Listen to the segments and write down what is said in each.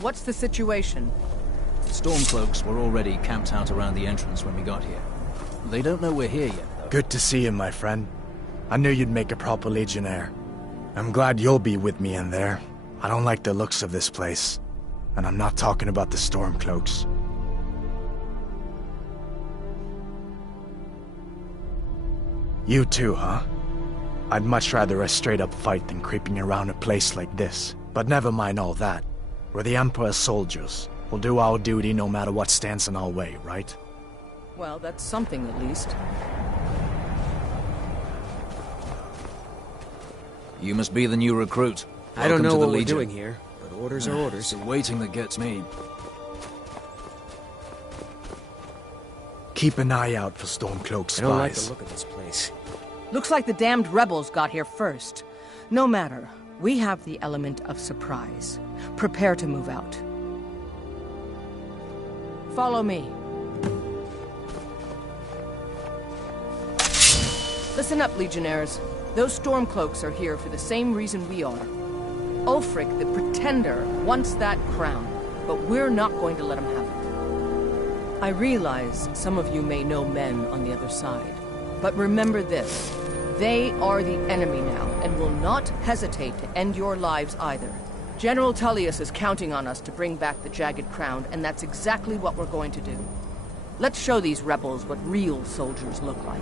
What's the situation? Stormcloaks were already camped out around the entrance when we got here. They don't know we're here yet, though. Good to see you, my friend. I knew you'd make a proper legionnaire. I'm glad you'll be with me in there. I don't like the looks of this place. And I'm not talking about the Stormcloaks. You too, huh? I'd much rather a straight-up fight than creeping around a place like this. But never mind all that. We're the Emperor's soldiers. We'll do our duty no matter what stands in our way, right? Well, that's something at least. You must be the new recruit. I don't Welcome know to the what we're Legion. doing here, but orders are orders. It's the waiting that gets me. Keep an eye out for Stormcloak spies. I don't like the look of this place. Looks like the damned rebels got here first. No matter, we have the element of surprise. Prepare to move out. Follow me. Listen up, Legionnaires. Those Stormcloaks are here for the same reason we are. Ulfric, the Pretender, wants that crown, but we're not going to let him have it. I realize some of you may know men on the other side, but remember this. They are the enemy now, and will not hesitate to end your lives either. General Tullius is counting on us to bring back the Jagged Crown, and that's exactly what we're going to do. Let's show these rebels what real soldiers look like.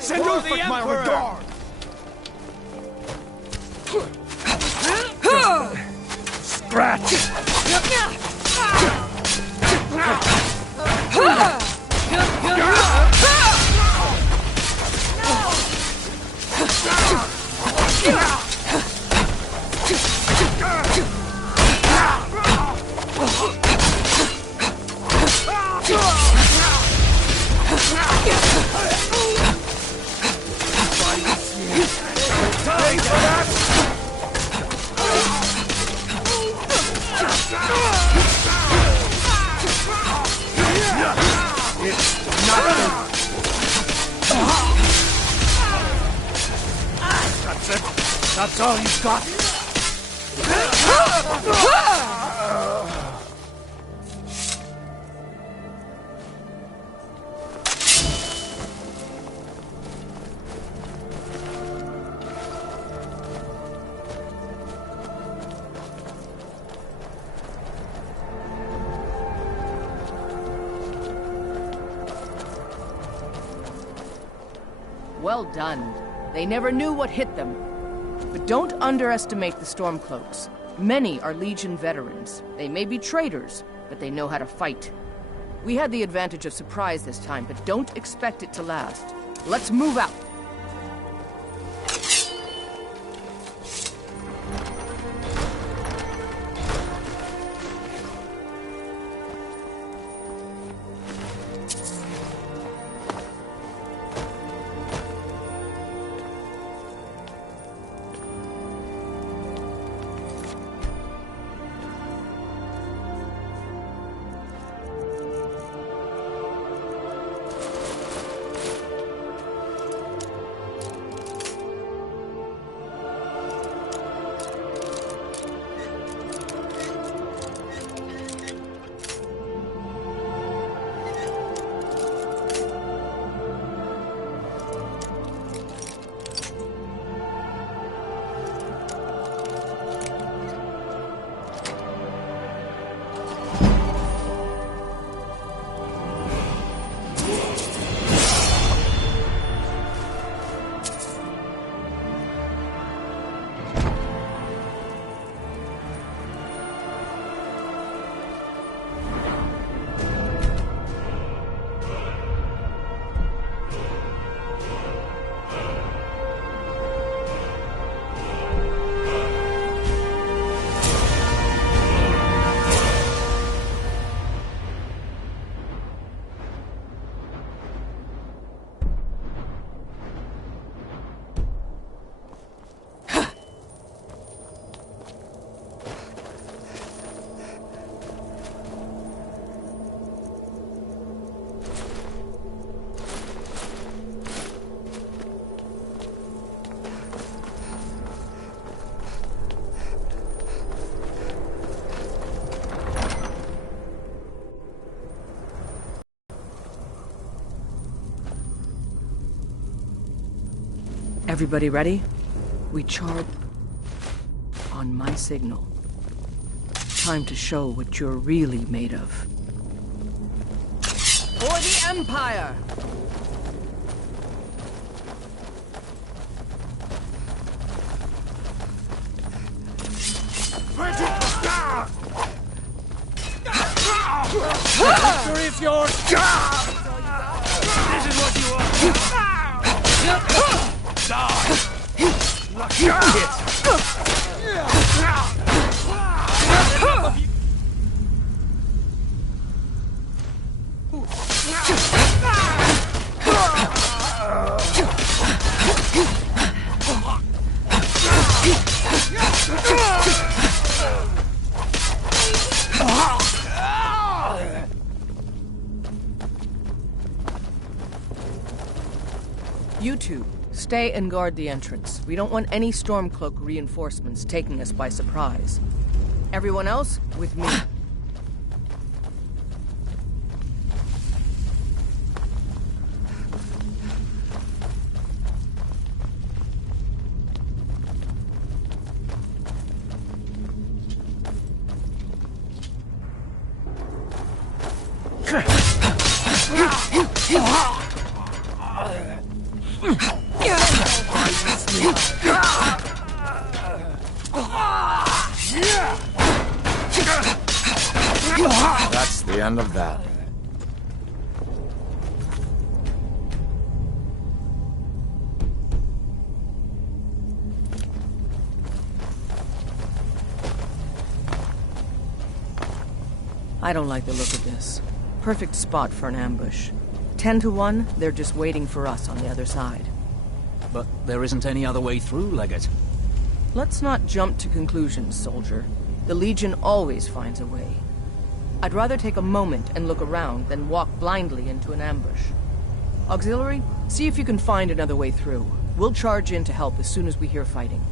Send Ulfric my regard! Scratch! That's all you've got? Well done. They never knew what hit them. But don't underestimate the Stormcloaks. Many are Legion veterans. They may be traitors, but they know how to fight. We had the advantage of surprise this time, but don't expect it to last. Let's move out! Everybody ready? We charge on my signal. Time to show what you're really made of. For the Empire! Victory is yours! This is what you want! Die! Lucky kids! You two, stay and guard the entrance. We don't want any Stormcloak reinforcements taking us by surprise. Everyone else, with me. That's the end of that. I don't like the look of this. Perfect spot for an ambush. 10 to 1, they're just waiting for us on the other side. But there isn't any other way through, Legate. Let's not jump to conclusions, soldier. The Legion always finds a way. I'd rather take a moment and look around than walk blindly into an ambush. Auxiliary, see if you can find another way through. We'll charge in to help as soon as we hear fighting.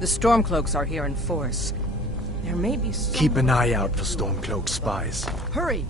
The Stormcloaks are here in force. There may be some... Keep an eye out for Stormcloak spies. Hurry!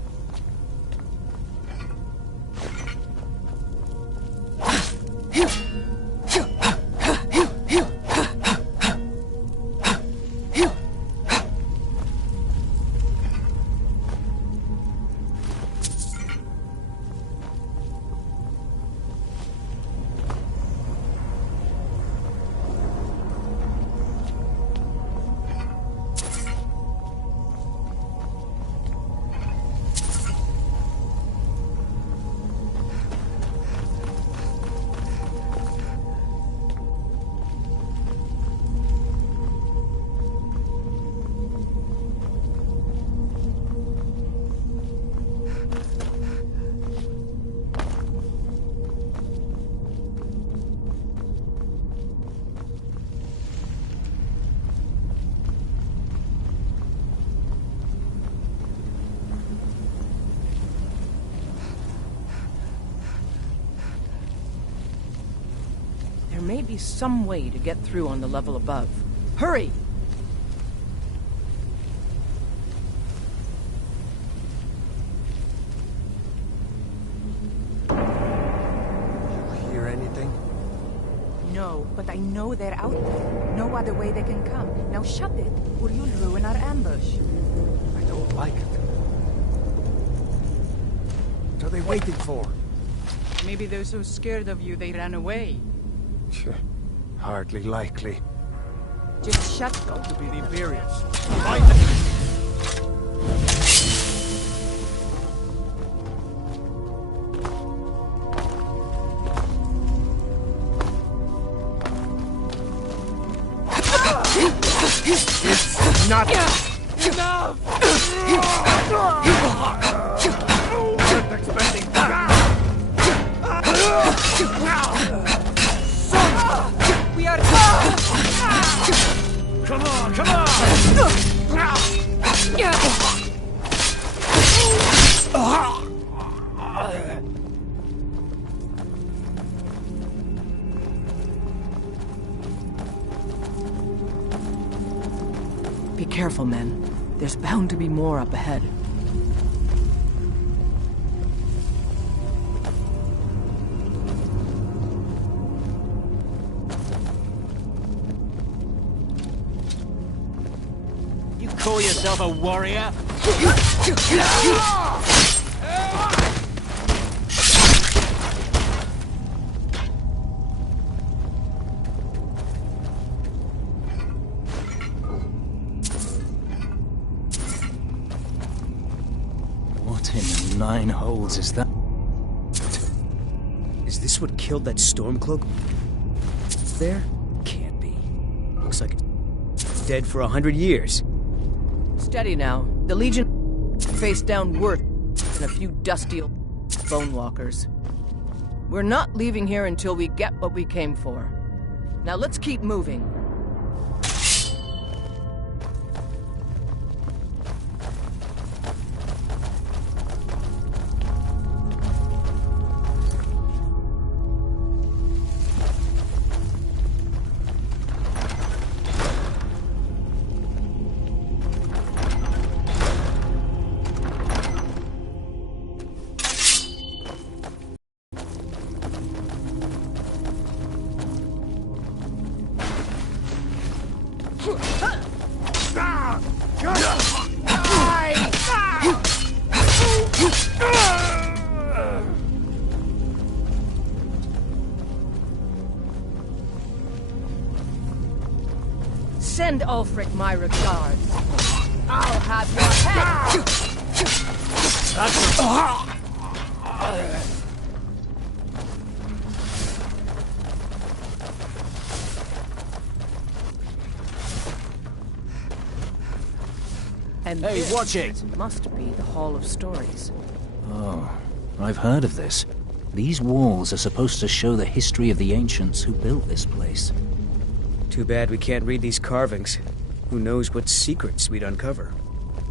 There may be some way to get through on the level above. Hurry! You hear anything? No, but I know they're out there. No other way they can come. Now shut it, or you'll ruin our ambush. I don't like it. What are they waiting for? Maybe they're so scared of you they ran away. Hardly likely. Just shut Got to be the Imperials. It's not enough! Wasn't expecting that! We are... Come on, come on! Be careful, men. There's bound to be more up ahead. yourself a warrior? What in the nine holes is that? Is this what killed that Stormcloak? There? Can't be. Looks like it's dead for 100 years. Steady now. The Legion face down worse than a few dusty old bone walkers. We're not leaving here until we get what we came for. Now let's keep moving. Send Ulfric my regards. I'll have your head! And Hey, this watch it! Must be the Hall of Stories. Oh, I've heard of this. These walls are supposed to show the history of the ancients who built this place. Too bad we can't read these carvings. Who knows what secrets we'd uncover.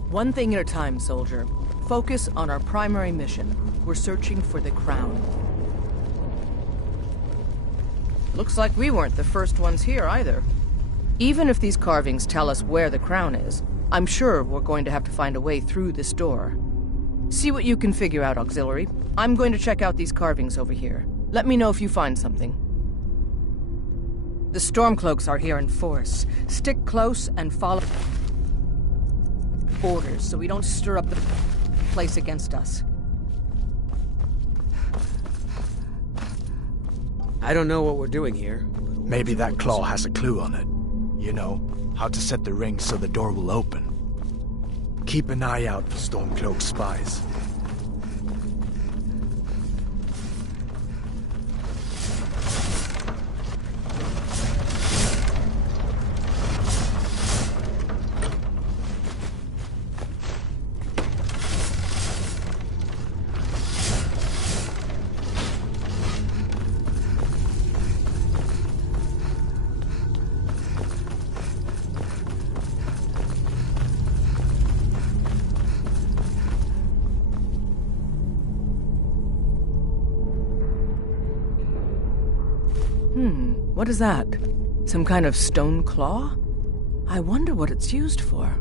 One thing at a time, soldier. Focus on our primary mission. We're searching for the crown. Looks like we weren't the first ones here either. Even if these carvings tell us where the crown is, I'm sure we're going to have to find a way through this door. See what you can figure out, Auxiliary. I'm going to check out these carvings over here. Let me know if you find something. The Stormcloaks are here in force. Stick close and follow orders so we don't stir up the place against us. I don't know what we're doing here. Maybe that claw has a clue on it. You know, how to set the ring so the door will open. Keep an eye out for Stormcloak spies. What is that? Some kind of stone claw? I wonder what it's used for.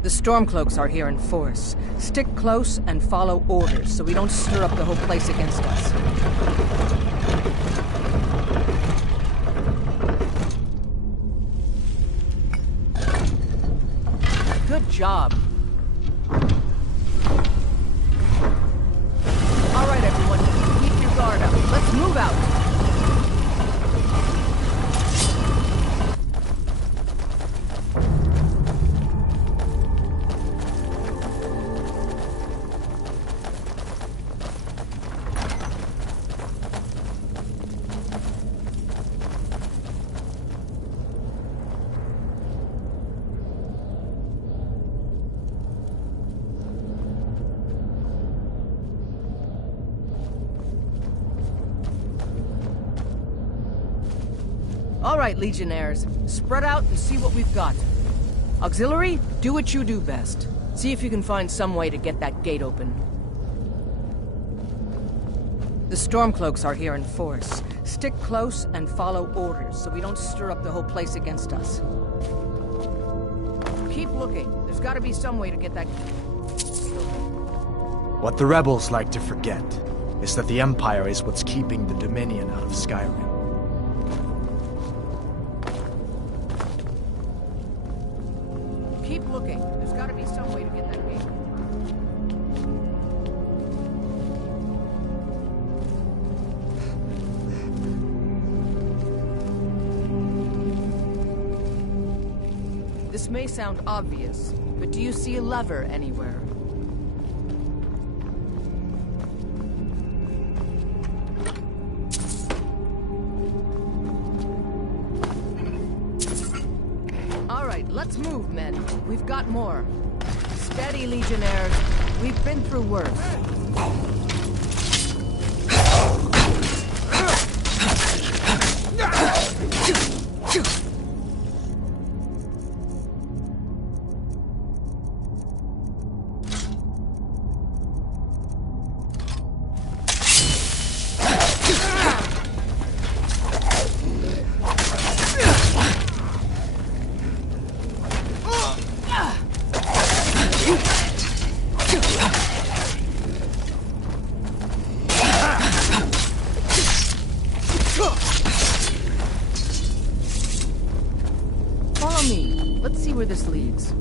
The Stormcloaks are here in force. Stick close and follow orders so we don't stir up the whole place against us. Good job. All right, everyone. Keep your guard up. Let's move out. All right, Legionnaires. Spread out and see what we've got. Auxiliary, do what you do best. See if you can find some way to get that gate open. The Stormcloaks are here in force. Stick close and follow orders so we don't stir up the whole place against us. Keep looking. There's got to be some way to get that... What the rebels like to forget is that the Empire is what's keeping the Dominion out of Skyrim. This may sound obvious, but do you see a lever anywhere? All right, let's move, men. We've got more. Steady, Legionnaires. We've been through worse. Follow me. Let's see where this leads.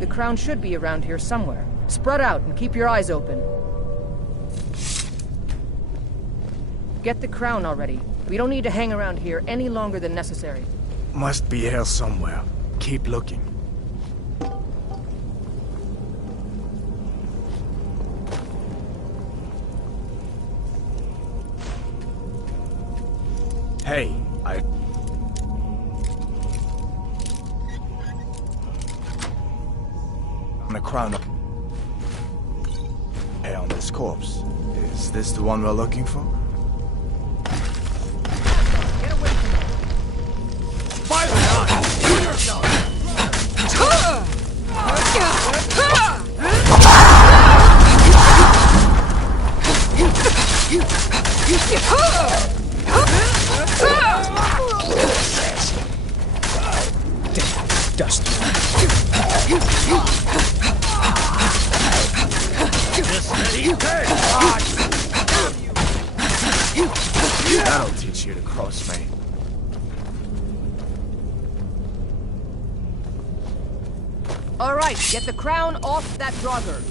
The crown should be around here somewhere. Spread out and keep your eyes open. Get the crown already. We don't need to hang around here any longer than necessary. Must be here somewhere. Keep looking. Hey, the crown hey, on this corpse. Is this the one we're looking for? Get away from me! Fire on! Shoot yourself! Dust. That'll teach you to cross me. All right, get the crown off that Draugr.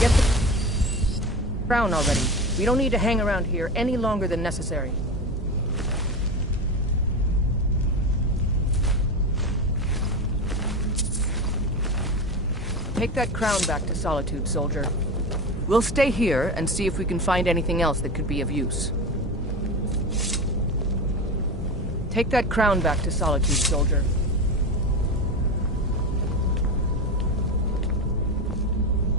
Get the crown already. We don't need to hang around here any longer than necessary. Take that crown back to Solitude, soldier. We'll stay here and see if we can find anything else that could be of use. Take that crown back to Solitude, soldier.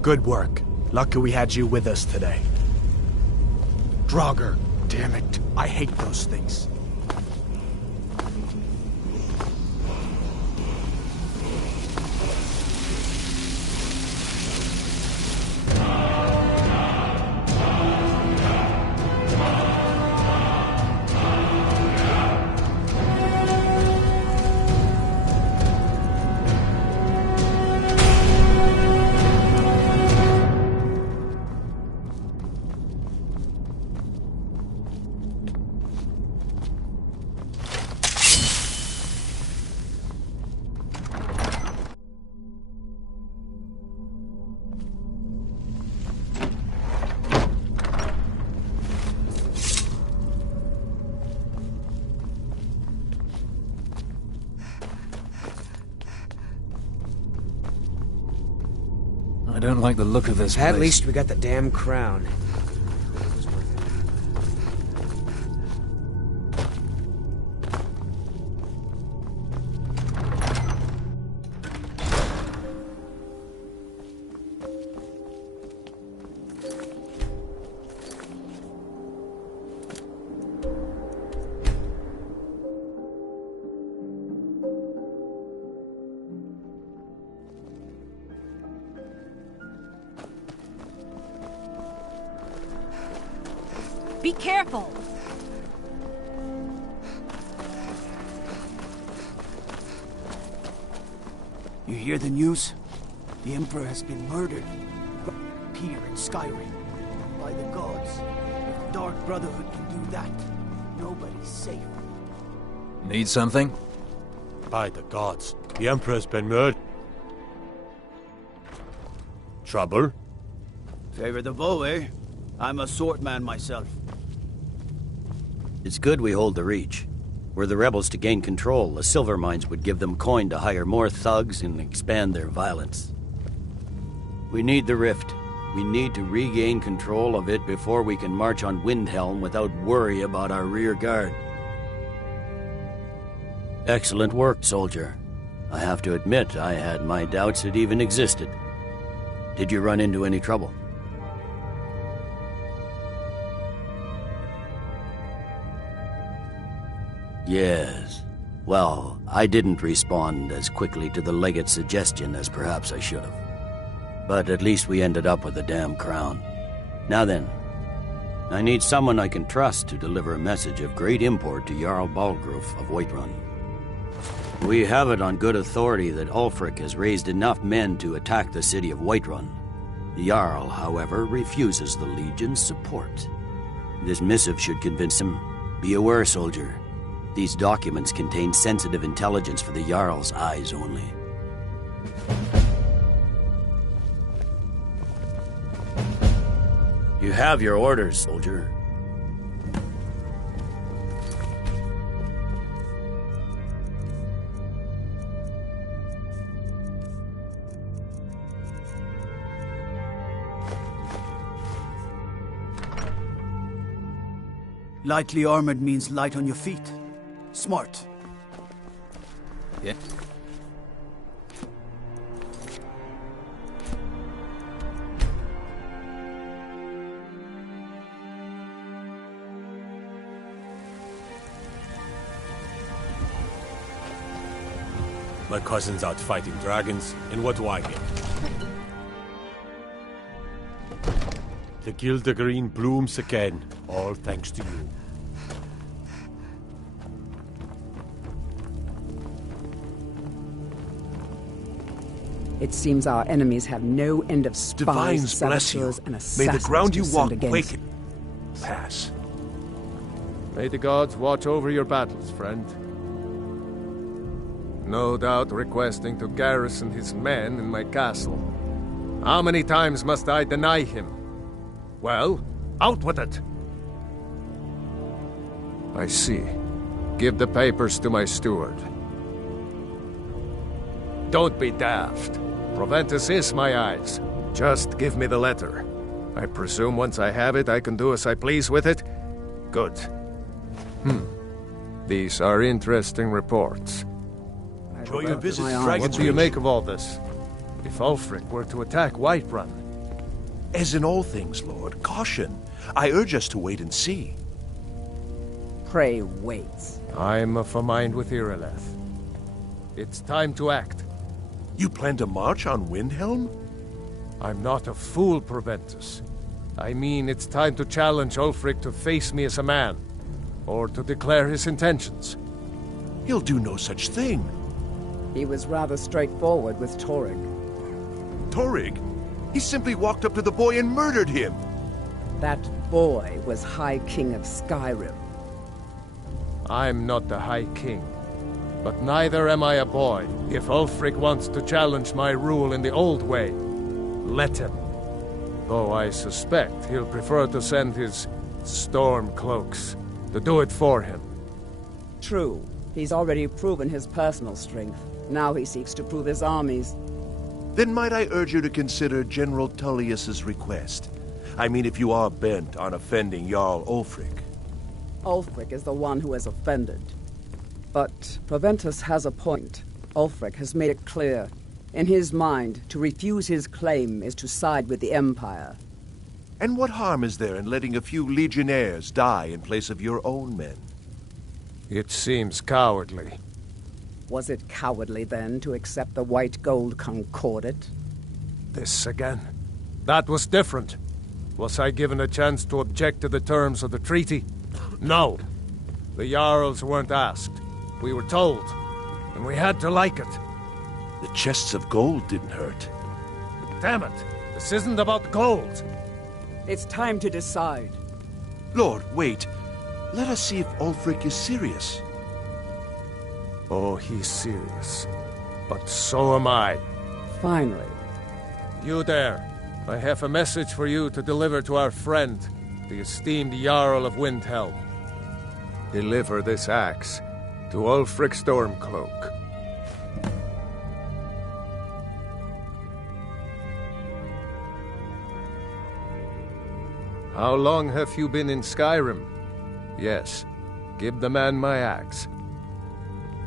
Good work. Lucky we had you with us today. Draugr, damn it. I hate those things. I don't like the look of this place. At least we got the damn crown. Be careful! You hear the news? The Emperor has been murdered. Here in Skyrim. By the gods. If the Dark Brotherhood can do that, nobody's safe. Need something? By the gods, the Emperor's been murdered. Trouble? Favor the bow, eh? I'm a swordman myself. It's good we hold the Reach. Were the rebels to gain control, the silver mines would give them coin to hire more thugs and expand their violence. We need the Rift. We need to regain control of it before we can march on Windhelm without worry about our rear guard. Excellent work, soldier. I have to admit, I had my doubts it even existed. Did you run into any trouble? Yes. Well, I didn't respond as quickly to the legate's suggestion as perhaps I should have. But at least we ended up with the damn crown. Now then, I need someone I can trust to deliver a message of great import to Jarl Balgruf of Whiterun. We have it on good authority that Ulfric has raised enough men to attack the city of Whiterun. The Jarl, however, refuses the Legion's support. This missive should convince him. Be aware, soldier. These documents contain sensitive intelligence for the Jarl's eyes only. You have your orders, soldier. Lightly armored means light on your feet. Smart. Yeah. My cousin's out fighting dragons, and what do I get? The Gilder Green blooms again, all thanks to you. It seems our enemies have no end of spies, Divines bless you. saboteurs, and May assassins the ground to you send walk against. wake it. Pass. May the gods watch over your battles, friend. No doubt requesting to garrison his men in my castle. How many times must I deny him? Well, out with it! I see. Give the papers to my steward. Don't be daft. Proventus is my eyes. Just give me the letter. I presume once I have it, I can do as I please with it? Good. These are interesting reports. Enjoy your visit to What Dragon's do you Reach. make of all this? If Ulfric were to attack Whiterun, As in all things, Lord, caution. I urge us to wait and see. Pray waits. I'm of a mind with Irileth. It's time to act. You plan to march on Windhelm? I'm not a fool, Proventus. I mean, it's time to challenge Ulfric to face me as a man, or to declare his intentions. He'll do no such thing. He was rather straightforward with Torrig. Torrig? He simply walked up to the boy and murdered him. That boy was High King of Skyrim. I'm not the High King, but neither am I a boy. If Ulfric wants to challenge my rule in the old way, let him. Though I suspect he'll prefer to send his storm cloaks to do it for him. True. He's already proven his personal strength. Now he seeks to prove his armies. Then might I urge you to consider General Tullius's request? I mean, if you are bent on offending Jarl Ulfric. Ulfric is the one who has offended. But Proventus has a point. Ulfric has made it clear. In his mind, to refuse his claim is to side with the Empire. And what harm is there in letting a few legionnaires die in place of your own men? It seems cowardly. Was it cowardly, then, to accept the white gold concordat? This again. That was different. Was I given a chance to object to the terms of the treaty? No. The Jarls weren't asked. We were told, and we had to like it. The chests of gold didn't hurt. Damn it! This isn't about gold! It's time to decide. Lord, wait. Let us see if Ulfric is serious. Oh, he's serious. But so am I. Finally. You there. I have a message for you to deliver to our friend, the esteemed Jarl of Windhelm. Deliver this axe to Ulfric Stormcloak. How long have you been in Skyrim? Yes, give the man my axe.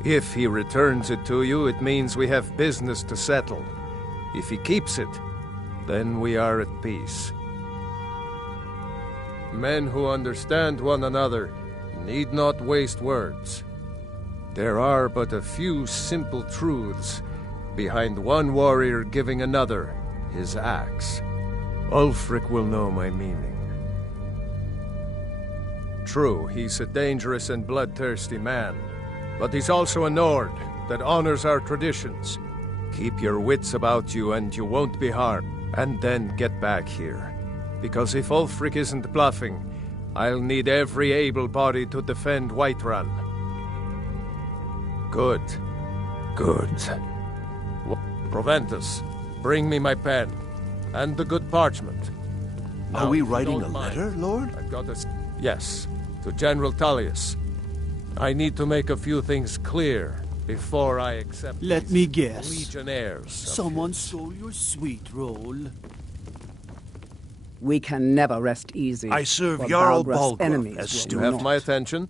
If he returns it to you, it means we have business to settle. If he keeps it, then we are at peace. Men who understand one another need not waste words. There are but a few simple truths behind one warrior giving another his axe. Ulfric will know my meaning. True, he's a dangerous and bloodthirsty man, but he's also a Nord that honors our traditions. Keep your wits about you and you won't be harmed. And then get back here. Because if Ulfric isn't bluffing, I'll need every able body to defend Whiterun. Good. Good. Proventus, bring me my pen. And the good parchment. Are we writing a letter, Lord? I've got a... Yes, to General Tullius. I need to make a few things clear before I accept. Let me guess. Legionnaires. Someone stole your sweet roll. We can never rest easy. I serve for Jarl Balgruuf's Balgruuf enemies as will steward. You have not. my attention?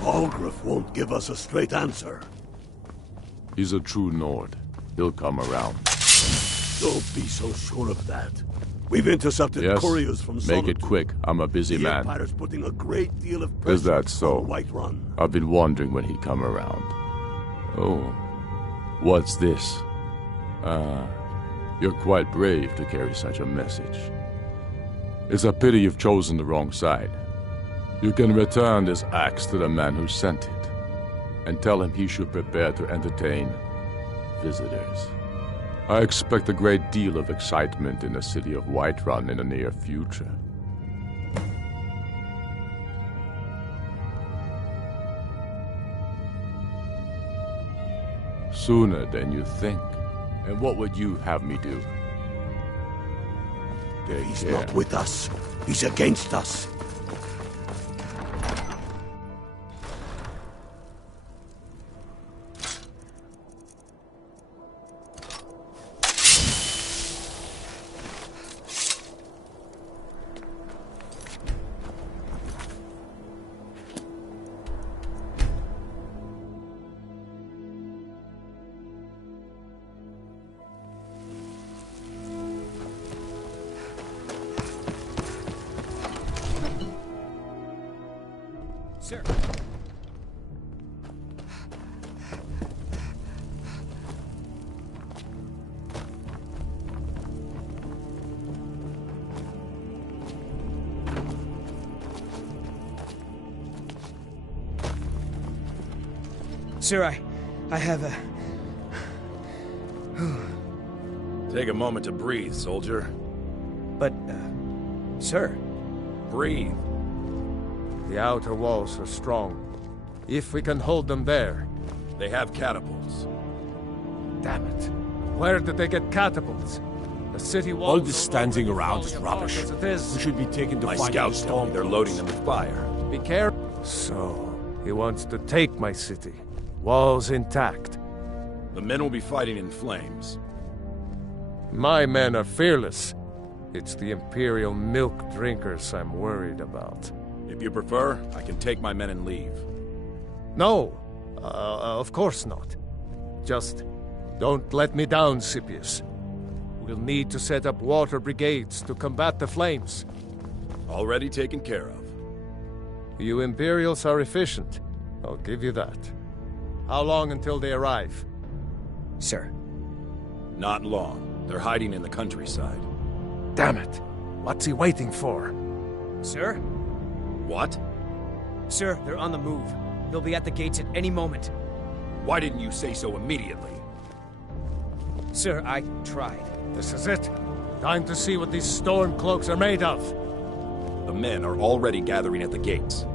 Balgruuf won't give us a straight answer. He's a true Nord. He'll come around. Don't be so sure of that. We've intercepted Yes, couriers from make Solitude. it quick. I'm a busy The man. Empire's putting a great deal of Is pressure that so? on Whiterun. I've been wondering when he'd come around. Oh, what's this? You're quite brave to carry such a message. It's a pity you've chosen the wrong side. You can return this axe to the man who sent it, and tell him he should prepare to entertain visitors. I expect a great deal of excitement in the city of Whiterun in the near future. Sooner than you think. And what would you have me do? He's not with us. He's against us. Sir. Sir, I have a... Take a moment to breathe, soldier. But, sir... Breathe. The outer walls are strong. If we can hold them there... They have catapults. Damn it. Where did they get catapults? The city walls... All this standing around is rubbish. As it is. We should be taken to My find scouts told me they're loading them with fire. Be careful. So, he wants to take my city. Walls intact. The men will be fighting in flames. My men are fearless. It's the Imperial milk drinkers I'm worried about. If you prefer, I can take my men and leave. No, of course not. Just don't let me down, Scipius. We'll need to set up water brigades to combat the flames. Already taken care of. You Imperials are efficient. I'll give you that. How long until they arrive? Sir. Not long. They're hiding in the countryside. Damn it! What's he waiting for? Sir? What? Sir, they're on the move. They'll be at the gates at any moment. Why didn't you say so immediately? Sir, I tried. This is it. Time to see what these storm cloaks are made of. The men are already gathering at the gates.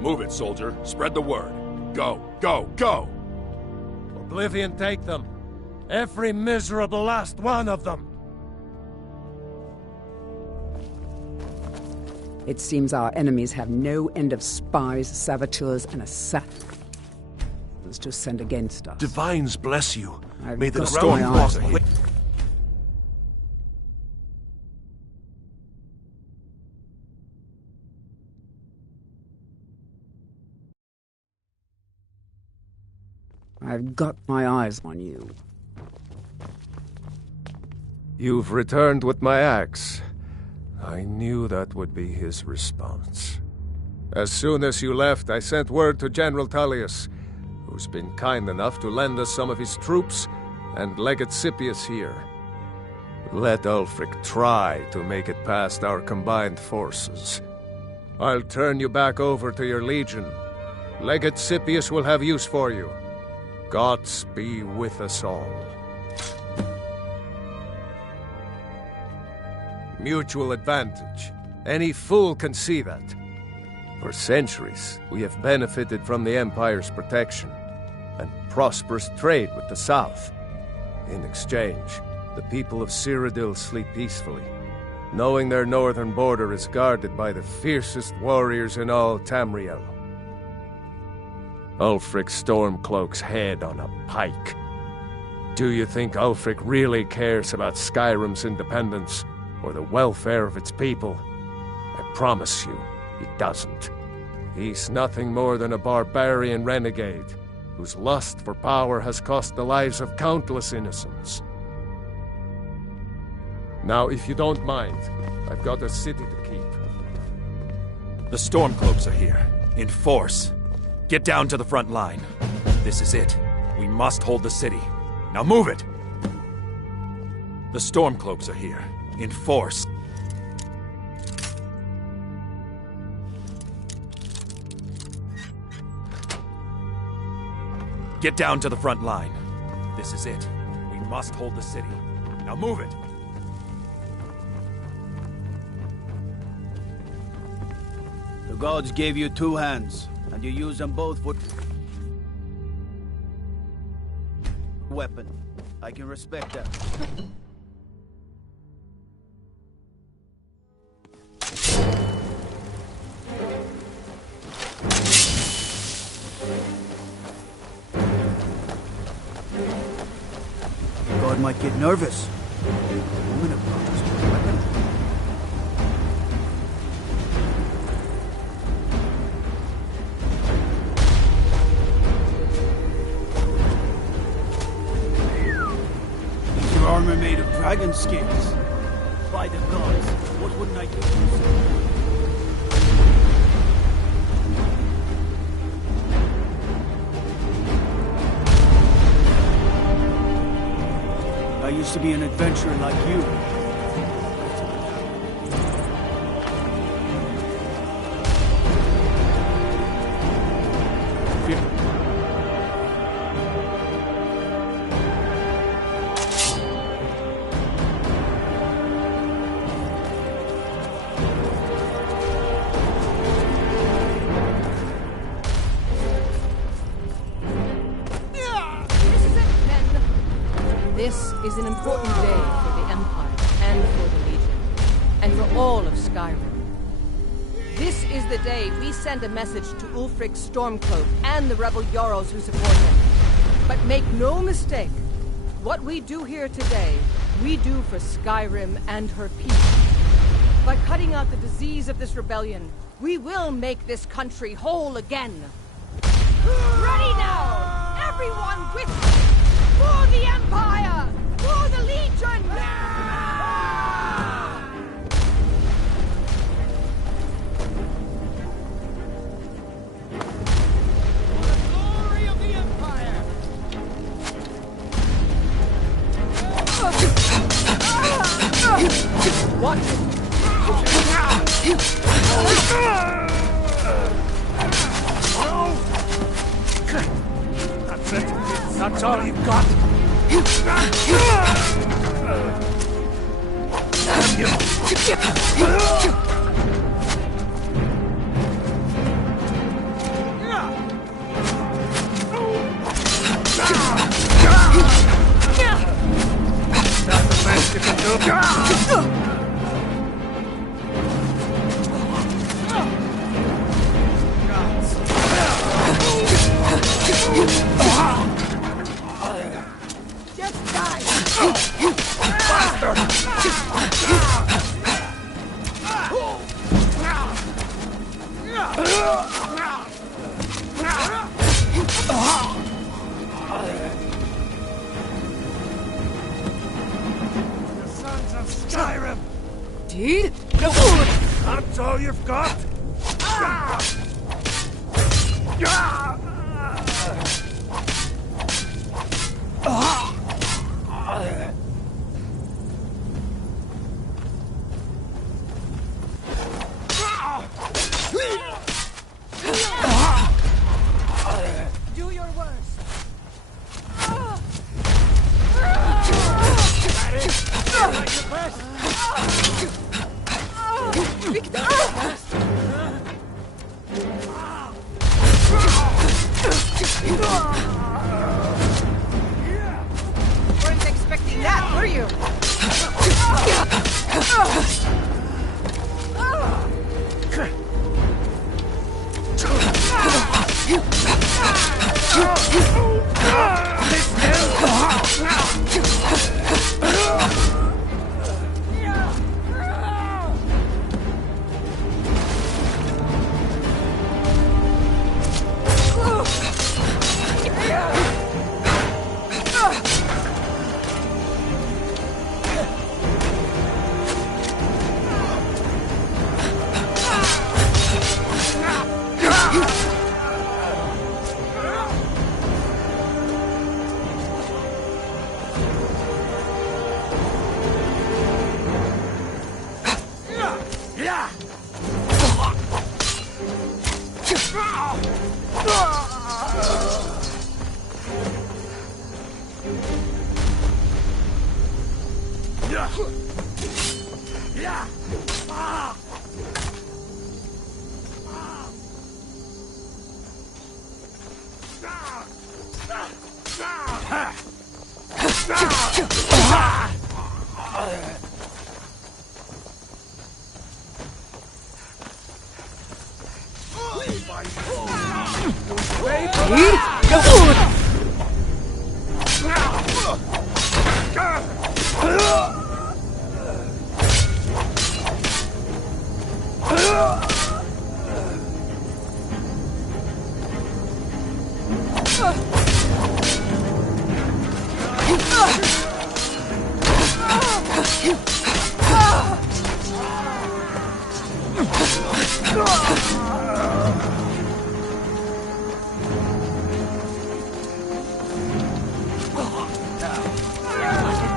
Move it, soldier. Spread the word. Go, go, go! Oblivion take them. Every miserable last one of them. It seems our enemies have no end of spies, saboteurs, and assassins to send against us. Divines bless you. May the got ground my eyes walk on with... I've got my eyes on you. You've returned with my axe. I knew that would be his response. As soon as you left, I sent word to General Tullius, who's been kind enough to lend us some of his troops, and Legate Scipius here. Let Ulfric try to make it past our combined forces. I'll turn you back over to your legion. Legate Scipius will have use for you. Gods be with us all. Mutual advantage. Any fool can see that. For centuries, we have benefited from the Empire's protection and prosperous trade with the South. In exchange, the people of Cyrodiil sleep peacefully, knowing their northern border is guarded by the fiercest warriors in all Tamriel. Ulfric Stormcloak's head on a pike. Do you think Ulfric really cares about Skyrim's independence or the welfare of its people? I promise you, he doesn't. He's nothing more than a barbarian renegade, whose lust for power has cost the lives of countless innocents. Now, if you don't mind, I've got a city to keep. The Stormcloaks are here, in force. Get down to the front line. This is it. We must hold the city. Now move it! The Stormcloaks are here, in force. Get down to the front line. This is it. We must hold the city. Now move it! The gods gave you 2 hands, and you used them both for... weapon. I can respect that. God might get nervous. Woman approaches with a weapon. Is your armor made of dragon skins? By the gods, what wouldn't I do for you? I used to be an adventurer like you. This is an important day for the Empire, and for the Legion, and for all of Skyrim. This is the day we send a message to Ulfric's Stormcloak and the rebel Jarls who support him. But make no mistake, what we do here today, we do for Skyrim and her people. By cutting out the disease of this rebellion, we will make this country whole again. Ready now! Everyone with me! For the Empire! For the Legion! For the glory of the Empire! Watch it! That's it. That's all you've got. That's the best you can do. Just die! Bastard! The sons of Skyrim! Indeed? That's all you've got? Do your worst. Weren't expecting that, were you?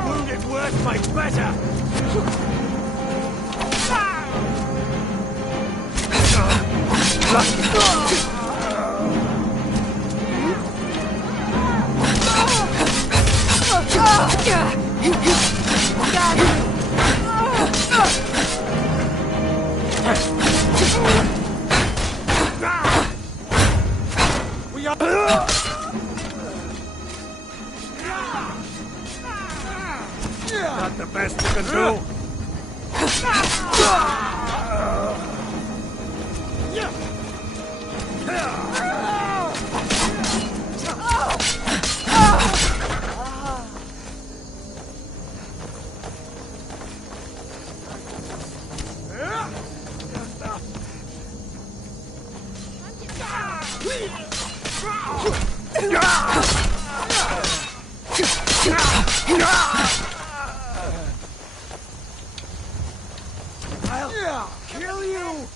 Wounded worth my better! Not the best you can do. I'll kill you!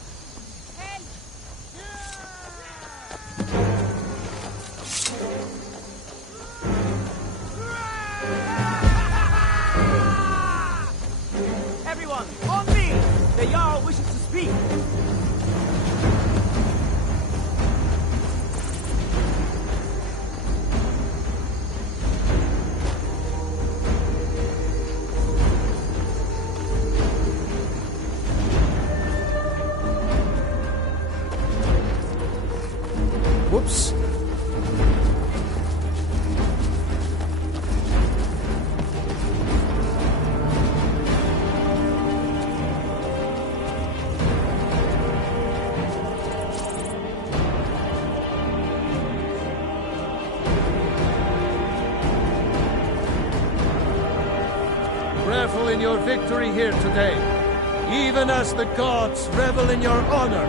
Everyone, on me! The Jarl wishes to speak! Whoops. Revel in your victory here today, even as the gods revel in your honor.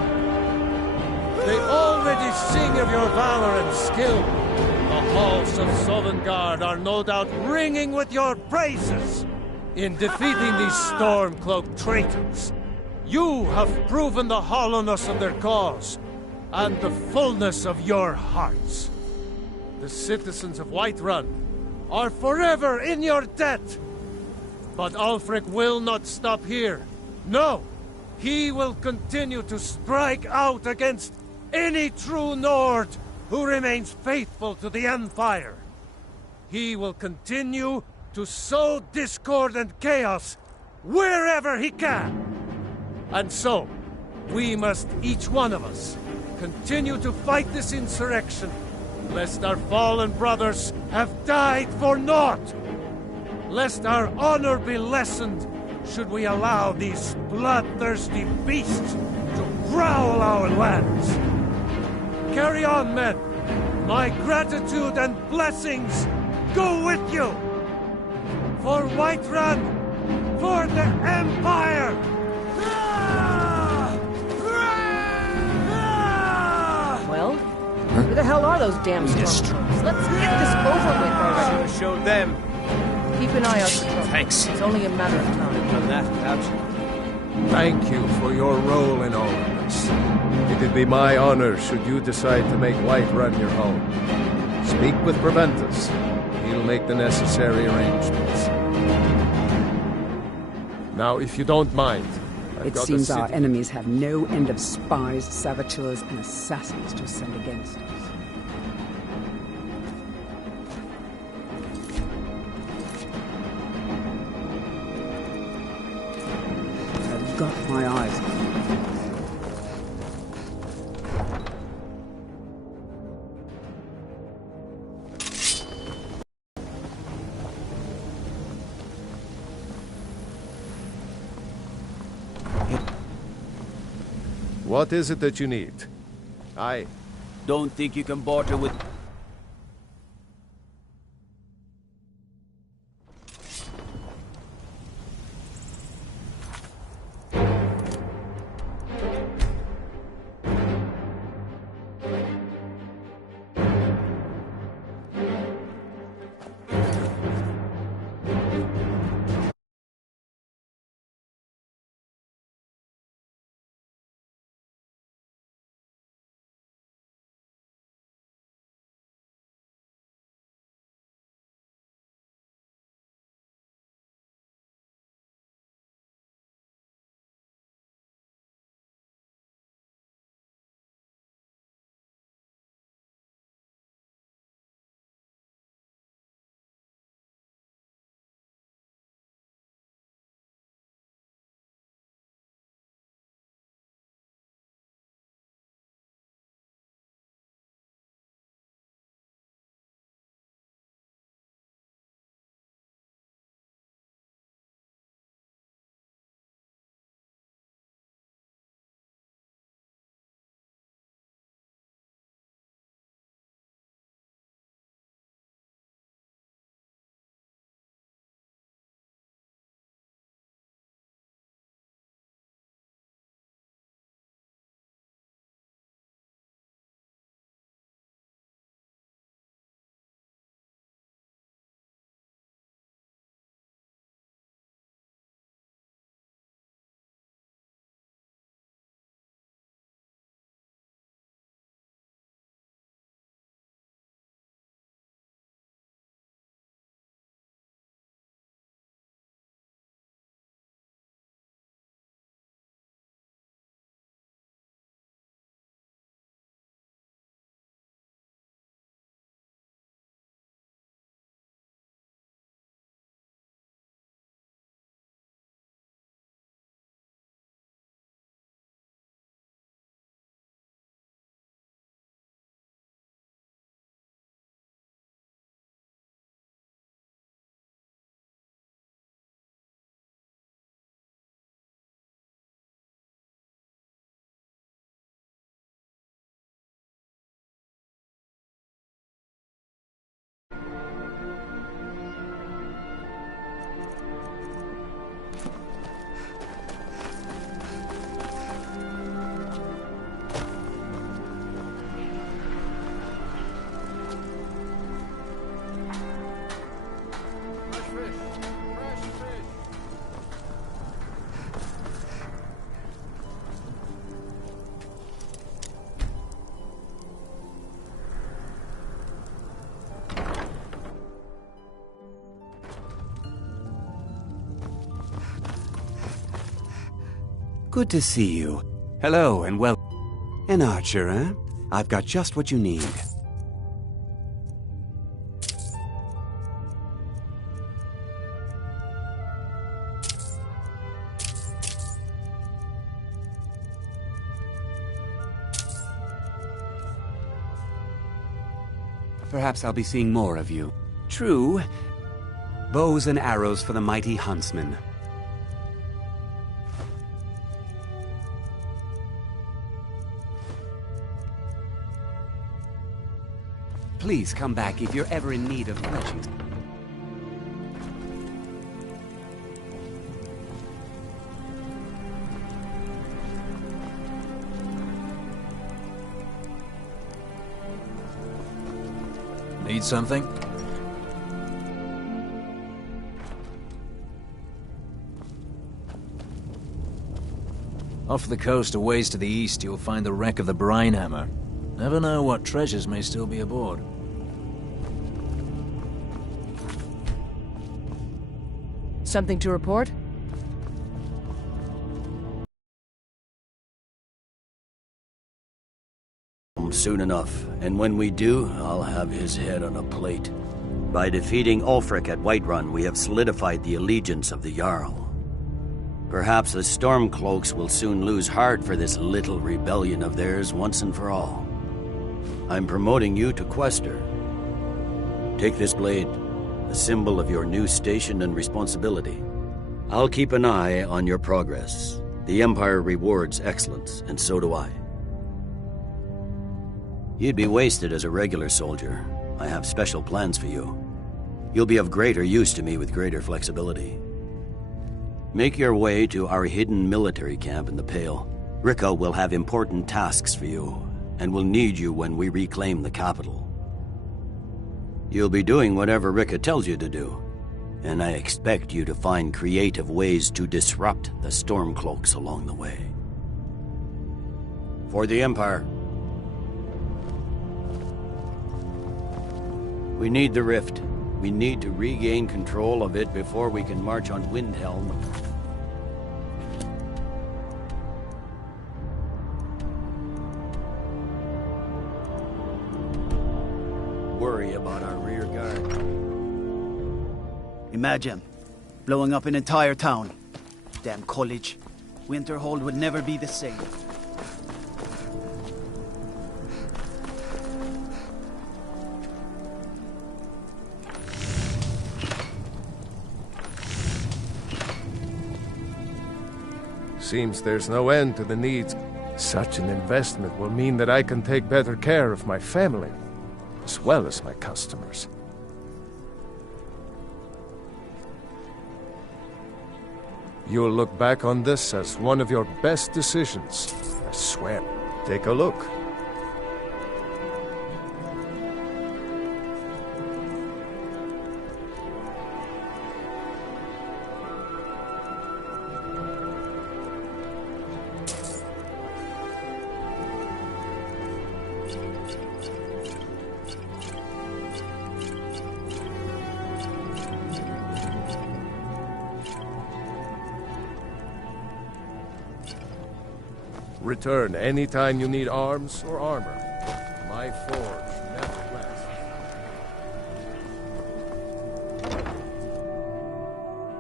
They already sing of your valor and skill. The halls of Sovngarde are no doubt ringing with your praises. In defeating these storm-cloaked traitors, you have proven the hollowness of their cause and the fullness of your hearts. The citizens of Whiterun are forever in your debt. But Ulfric will not stop here. No, he will continue to strike out against any true Nord who remains faithful to the Empire. He will continue to sow discord and chaos wherever he can. And so, we must, each one of us, continue to fight this insurrection, lest our fallen brothers have died for naught. Lest our honor be lessened should we allow these bloodthirsty beasts to prowl our lands. Carry on, men. My gratitude and blessings go with you. For Whiterun, for the Empire! Well, who the hell are those damn stormtroopers? Let's get this over with already. Should have showed them. Keep an eye out for trouble. Thanks. It's only a matter of time. Done that without you. Thank you for your role in all of this. It'd be my honor should you decide to make Whiterun your home. Speak with Proventus. He'll make the necessary arrangements. Now, if you don't mind, It seems our enemies have no end of spies, saboteurs, and assassins to send against us. got my eyes. What is it that you need? I don't think you can barter with... Good to see you. Hello and well... An archer, eh? I've got just what you need. Perhaps I'll be seeing more of you. True. Bows and arrows for the mighty huntsman. Please come back if you're ever in need of fletching. Need something? Off the coast, a ways to the east, you'll find the wreck of the Brine Hammer. Never know what treasures may still be aboard. Something to report? Soon enough, and when we do, I'll have his head on a plate. By defeating Ulfric at Whiterun, we have solidified the allegiance of the Jarl. Perhaps the Stormcloaks will soon lose heart for this little rebellion of theirs once and for all. I'm promoting you to Quester. Take this blade, a symbol of your new station and responsibility. I'll keep an eye on your progress. The Empire rewards excellence, and so do I. You'd be wasted as a regular soldier. I have special plans for you. You'll be of greater use to me with greater flexibility. Make your way to our hidden military camp in the Pale. Rika will have important tasks for you, and will need you when we reclaim the capital. You'll be doing whatever Rika tells you to do, and I expect you to find creative ways to disrupt the Stormcloaks along the way. For the Empire. We need the rift. We need to regain control of it before we can march on Windhelm. Worry about our rear guard. Imagine blowing up an entire town. Damn college. Winterhold would never be the same. Seems there's no end to the needs. Such an investment will mean that I can take better care of my family, as well as my customers. You'll look back on this as one of your best decisions, I swear. Take a look. Return anytime you need arms or armor. My forge never rests.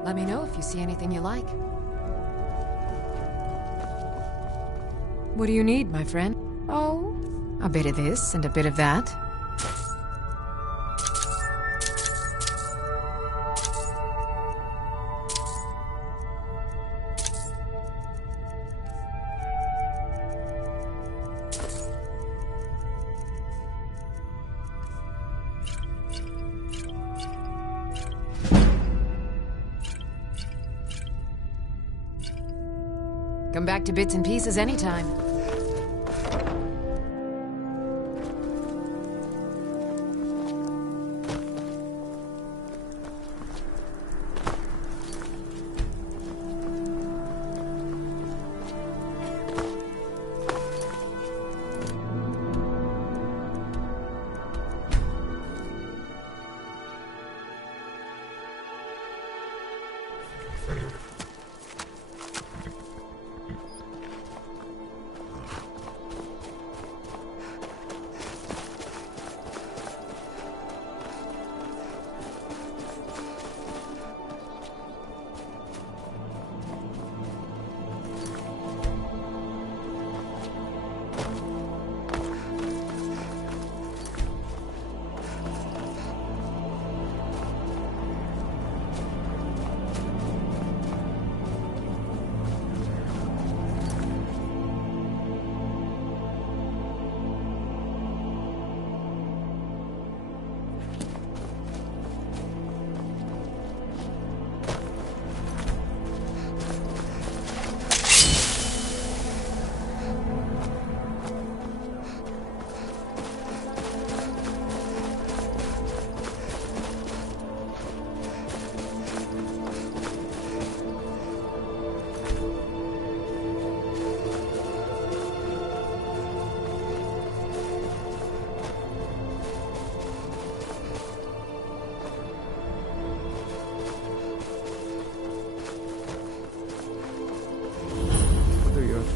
Let me know if you see anything you like. What do you need, my friend? Oh, a bit of this and a bit of that. Come back to bits and pieces anytime.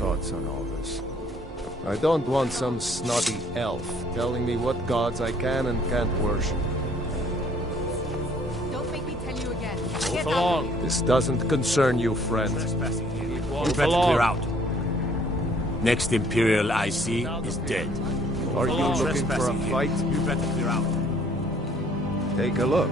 Thoughts on all this. I don't want some snotty elf telling me what gods I can and can't worship. Don't make me tell you again. Move along. This doesn't concern you, friend. You better clear out. Next Imperial I see is dead. Are you looking for a fight? You better clear out. Take a look.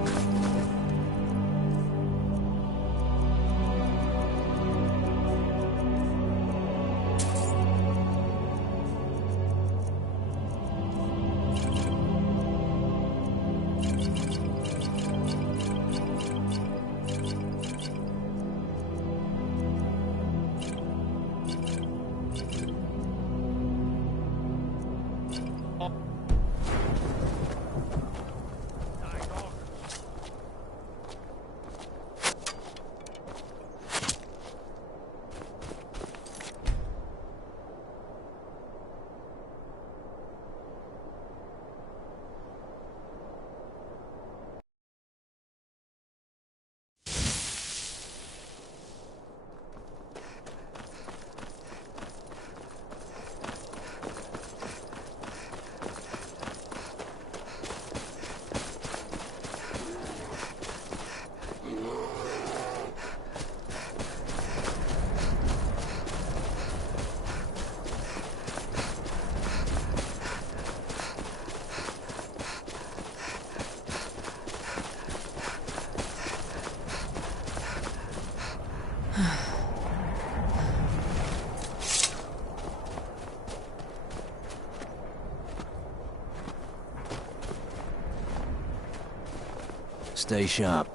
Stay sharp.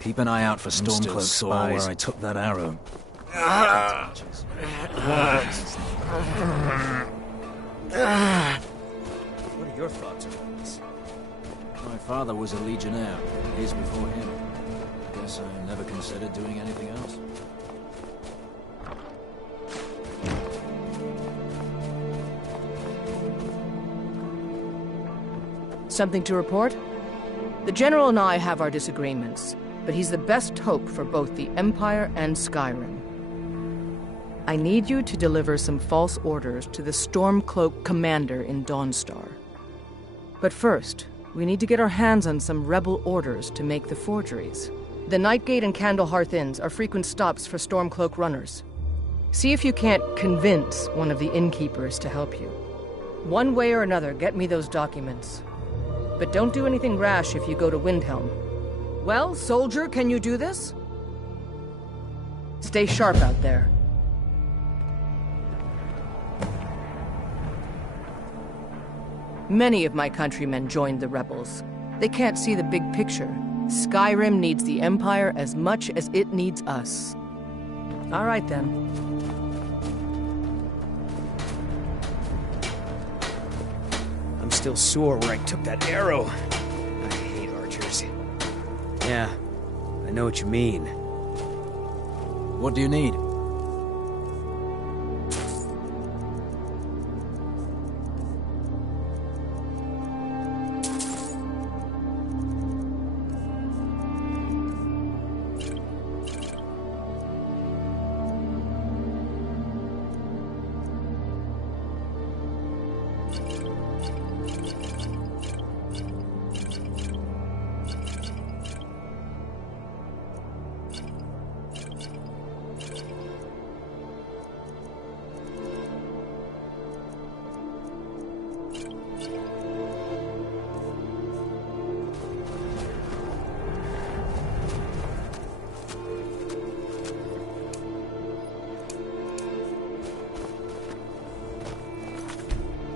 Keep an eye out for Stormcloak spies. Where I took that arrow. What are your thoughts on this? My father was a legionnaire. Years before him. Guess I never considered doing anything else. Something to report? The General and I have our disagreements, but he's the best hope for both the Empire and Skyrim. I need you to deliver some false orders to the Stormcloak commander in Dawnstar. But first, we need to get our hands on some rebel orders to make the forgeries. The Nightgate and Candlehearth Inns are frequent stops for Stormcloak runners. See if you can't convince one of the innkeepers to help you. One way or another, get me those documents. But don't do anything rash if you go to Windhelm. Well, soldier, can you do this? Stay sharp out there. Many of my countrymen joined the rebels. They can't see the big picture. Skyrim needs the Empire as much as it needs us. All right, then. I'm still sore where I took that arrow. I hate archers. Yeah, I know what you mean. What do you need?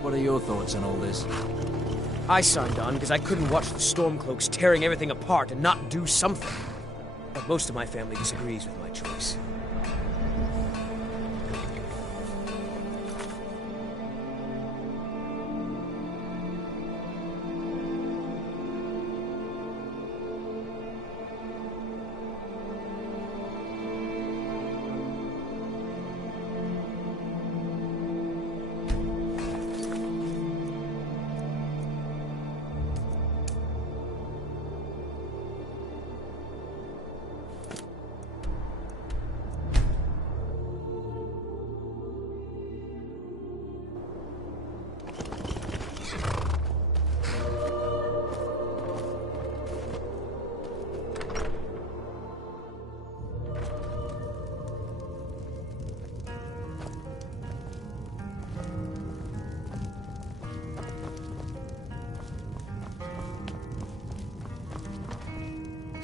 What are your thoughts on all this? I signed on because I couldn't watch the Stormcloaks tearing everything apart and not do something. But most of my family disagrees with my choice.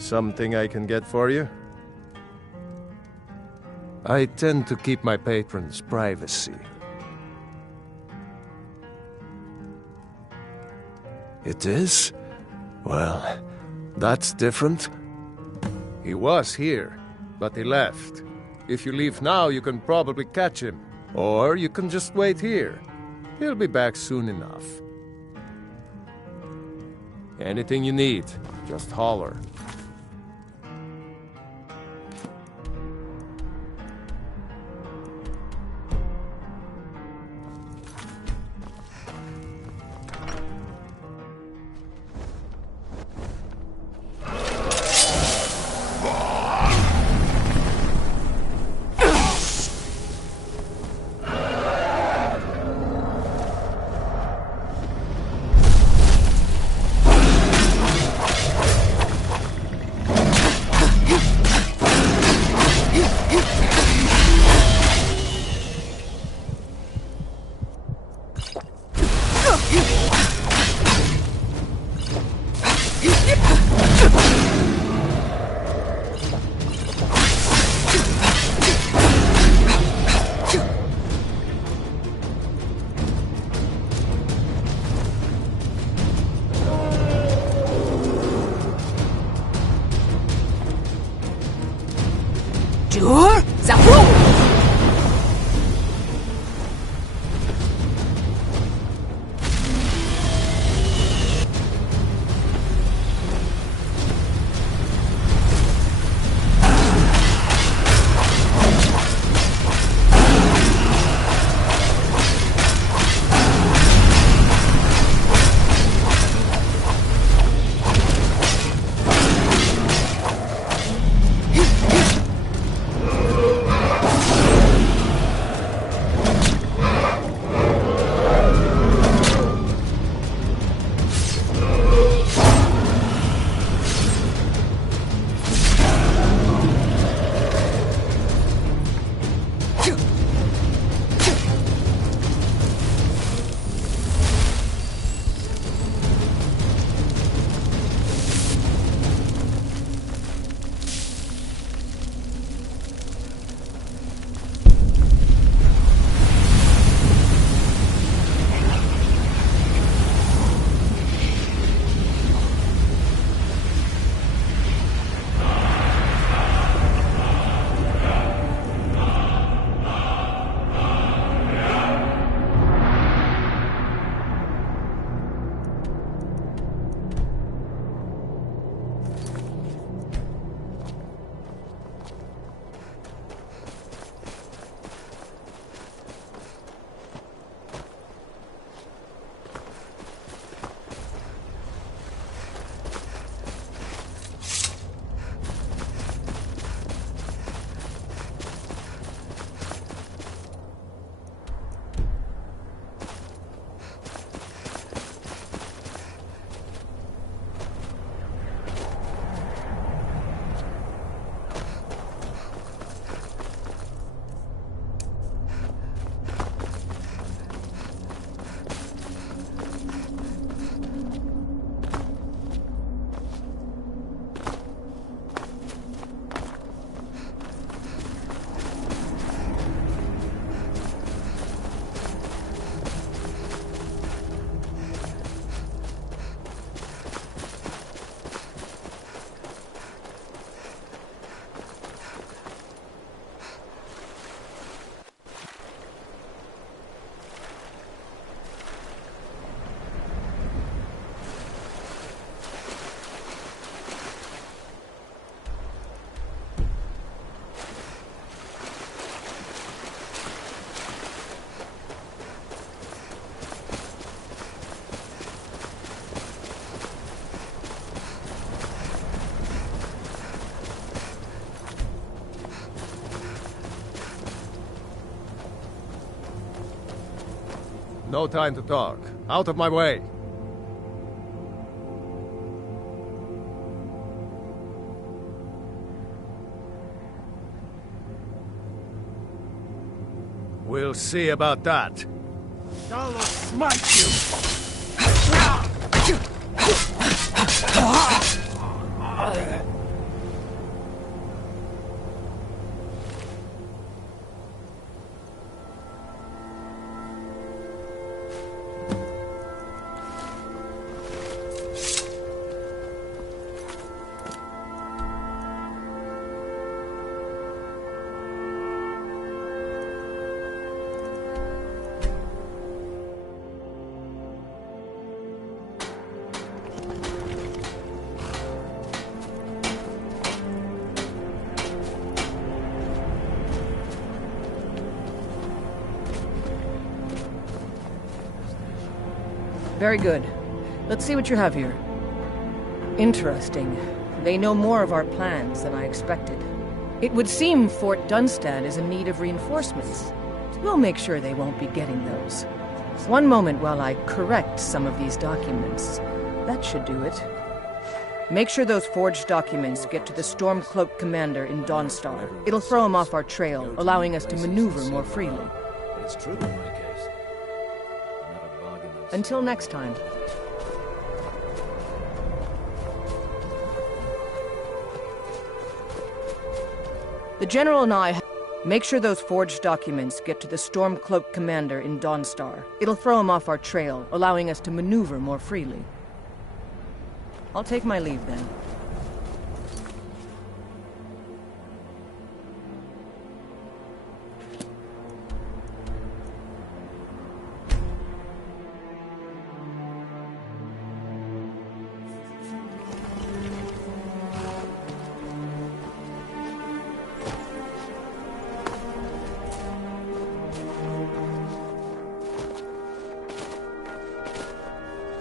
Something I can get for you? I tend to keep my patrons' privacy. It is? Well, that's different. He was here, but he left. If you leave now, you can probably catch him. Or you can just wait here. He'll be back soon enough. Anything you need, just holler. No time to talk. Out of my way! We'll see about that. I'll smite you! Very good. Let's see what you have here. Interesting. They know more of our plans than I expected. It would seem Fort Dunstad is in need of reinforcements. We'll make sure they won't be getting those. One moment while I correct some of these documents. That should do it. Make sure those forged documents get to the Stormcloak commander in Dawnstar. It'll throw him off our trail, allowing us to maneuver more freely. But it's true in my case. Never bargain on Until next time. The General and I... Make sure those forged documents get to the Stormcloak commander in Dawnstar. It'll throw him off our trail, allowing us to maneuver more freely. I'll take my leave then.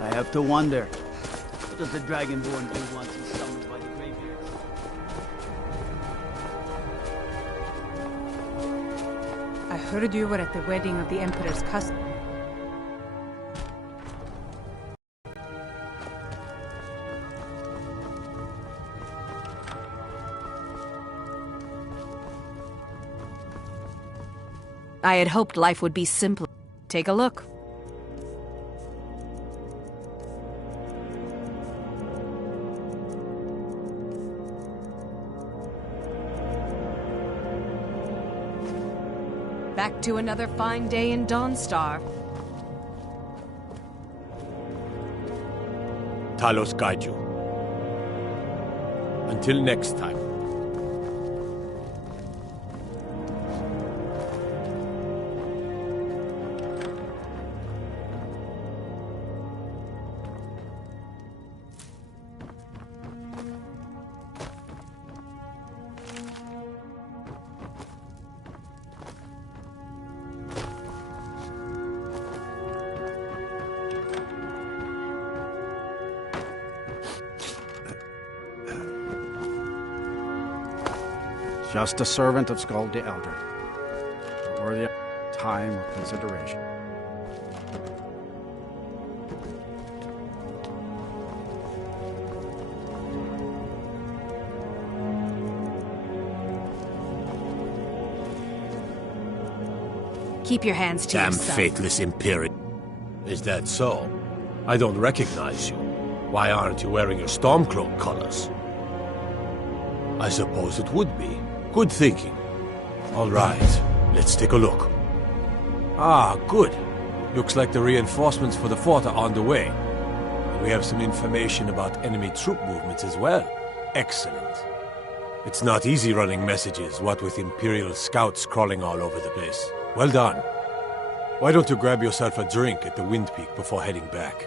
I have to wonder, what does the Dragonborn do once he's summoned by the Greybeards? I heard you were at the wedding of the Emperor's cousin. I had hoped life would be simpler. Take a look. Back to another fine day in Dawnstar. Talos guide you. Until next time. Just a servant of Skald the Elder. Not worthy of time or consideration. Keep your hands to Damn yourself. faithless Imperial. Is that so? I don't recognize you. Why aren't you wearing your Stormcloak colors? I suppose it would be. Good thinking. All right, let's take a look. Ah, good. Looks like the reinforcements for the fort are on the way. And we have some information about enemy troop movements as well. Excellent. It's not easy running messages, what with Imperial scouts crawling all over the place. Well done. Why don't you grab yourself a drink at the Wind Peak before heading back?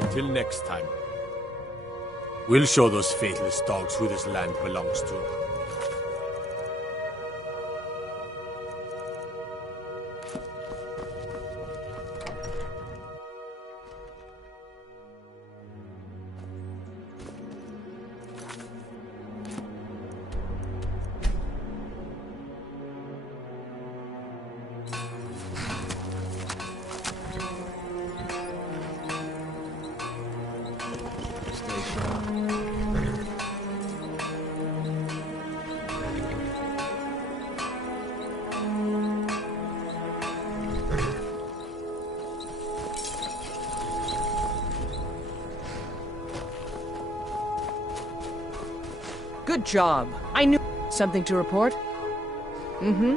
Until next time. We'll show those faithless dogs who this land belongs to. Good job. I knew... Something to report? Mm-hmm.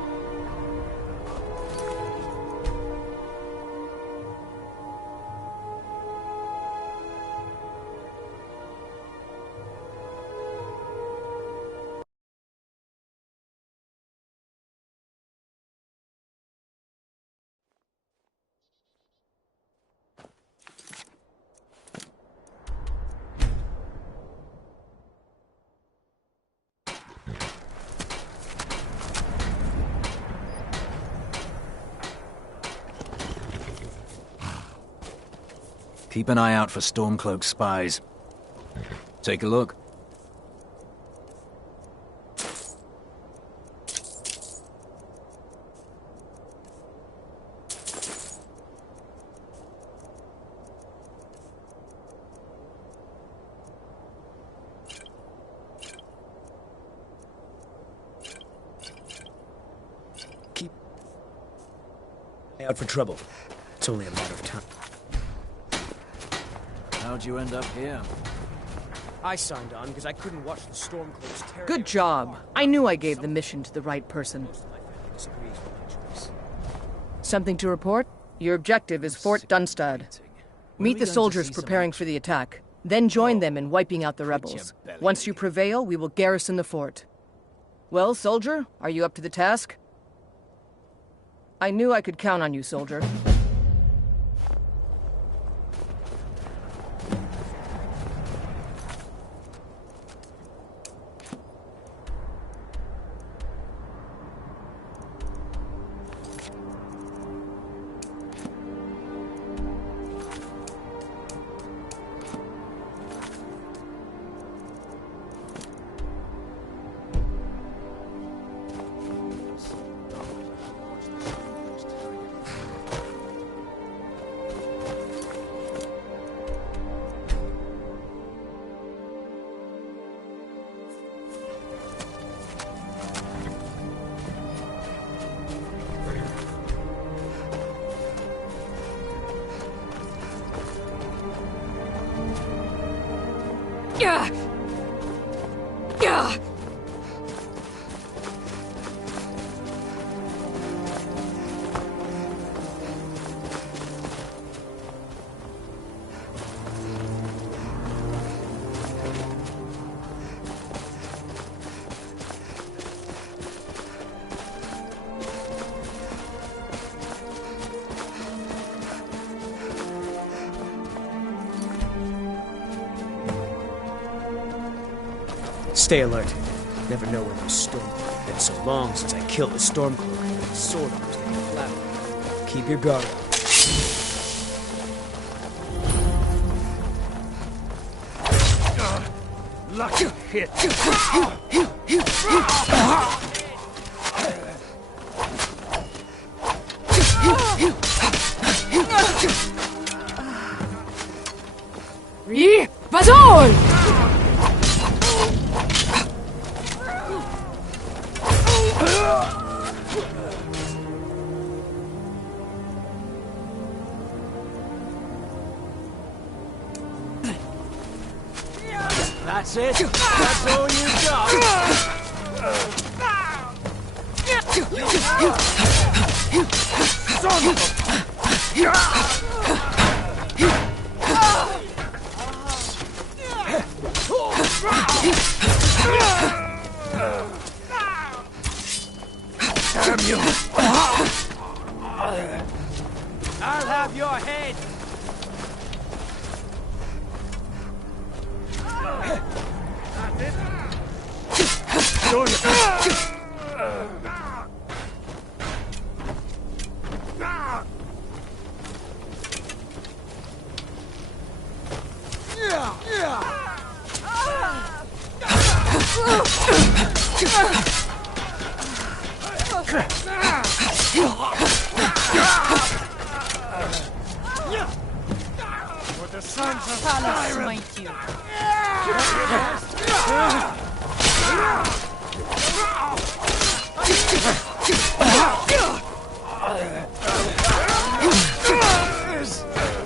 Keep an eye out for Stormcloak spies. Take a look. Out for trouble. It's only a matter of time. How'd you end up here? I signed on because I couldn't watch the Stormcloaks tear. Good job. I knew I gave the mission to the right person. Something to report? Your objective is Fort Dunstad. Meet the soldiers preparing for the attack. Then join them in wiping out the rebels. Once you prevail, we will garrison the fort. Well, soldier, are you up to the task? I knew I could count on you, soldier. Stay alert. Never know when those Stormcloaks. It's been so long since I killed a Stormcloak. My sword arms they get flat. Keep your guard up. Lucky hit. Vazol! That's it? That's all you've got? Son of Damn you! I'll have your head! With the sons of Skyrim! Smite you.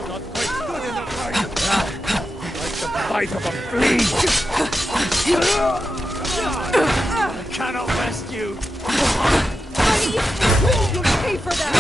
Not quite good enough, are you? Like the bite of a flea! I cannot rest you! You'll pay for that!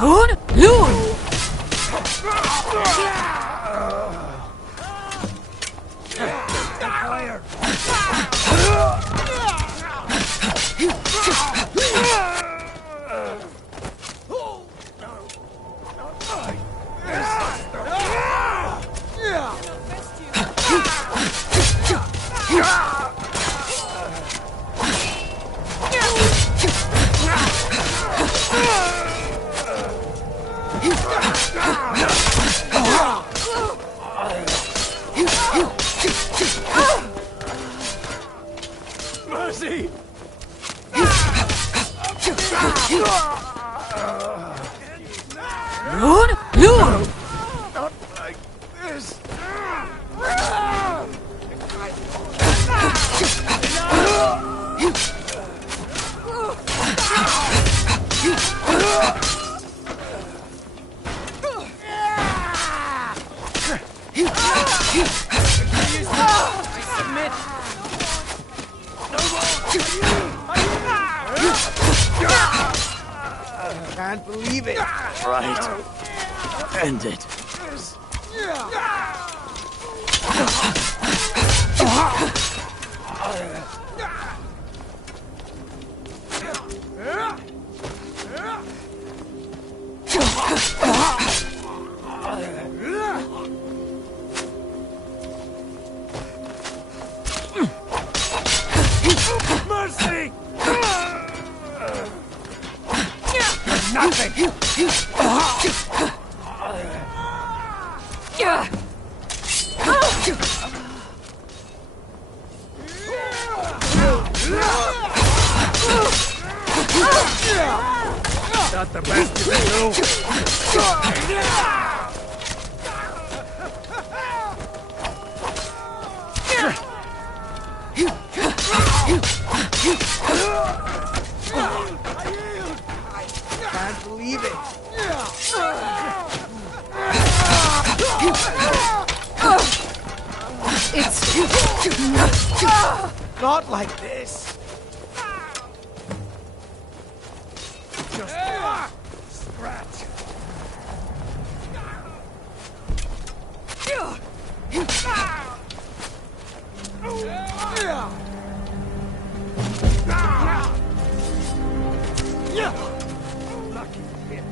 Loon! Loon! Not like this. Can't believe it. Right. End it. Mercy! Nothing! Not the best you can do. Can't believe it. It's not like this. Just scratch. Lucky hit.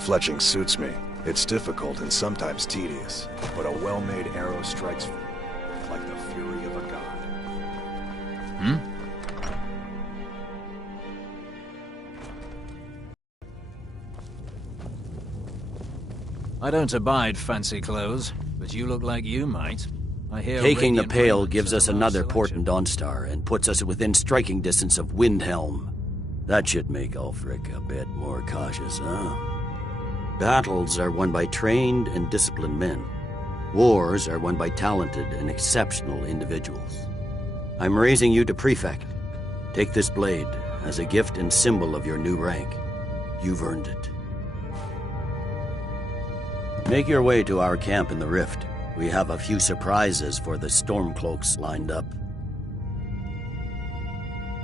Fletching suits me. It's difficult and sometimes tedious, but a well-made arrow strikes like the fury of a god. Hmm? I don't abide fancy clothes, but you look like you might. I hear Taking the Radiant Pale raiment gives is us a another large port in Dawnstar and puts us within striking distance of Windhelm. That should make Ulfric a bit more cautious, huh? Battles are won by trained and disciplined men. Wars are won by talented and exceptional individuals. I'm raising you to Prefect. Take this blade as a gift and symbol of your new rank. You've earned it. Make your way to our camp in the Rift. We have a few surprises for the Stormcloaks lined up.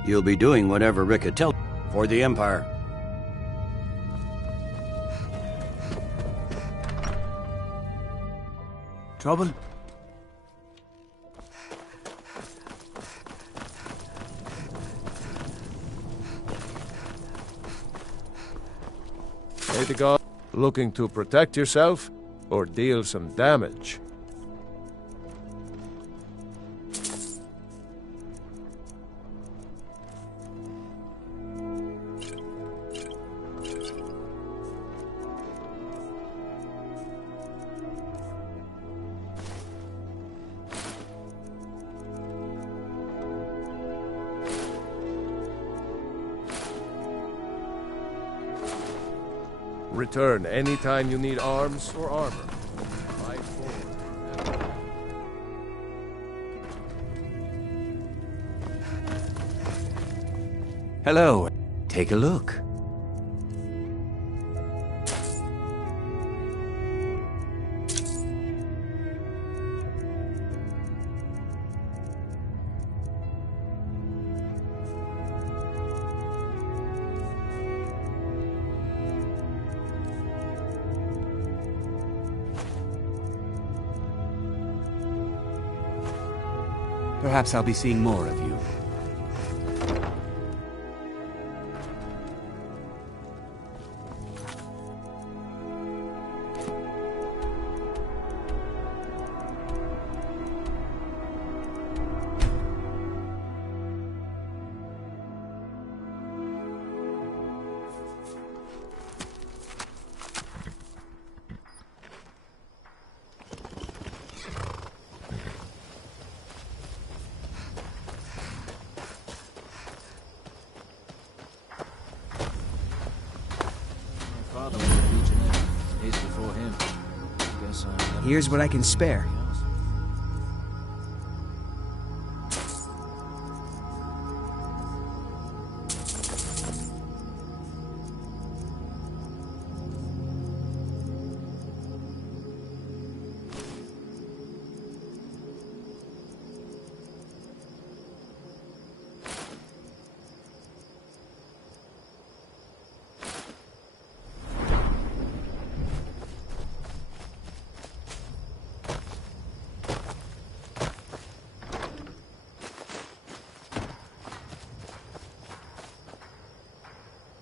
You'll be doing whatever Ricka tells you for the Empire. Trouble? May the god looking to protect yourself or deal some damage? Return anytime you need arms or armor. Fight forward. Hello. Take a look. Perhaps I'll be seeing more of you. Here's what I can spare.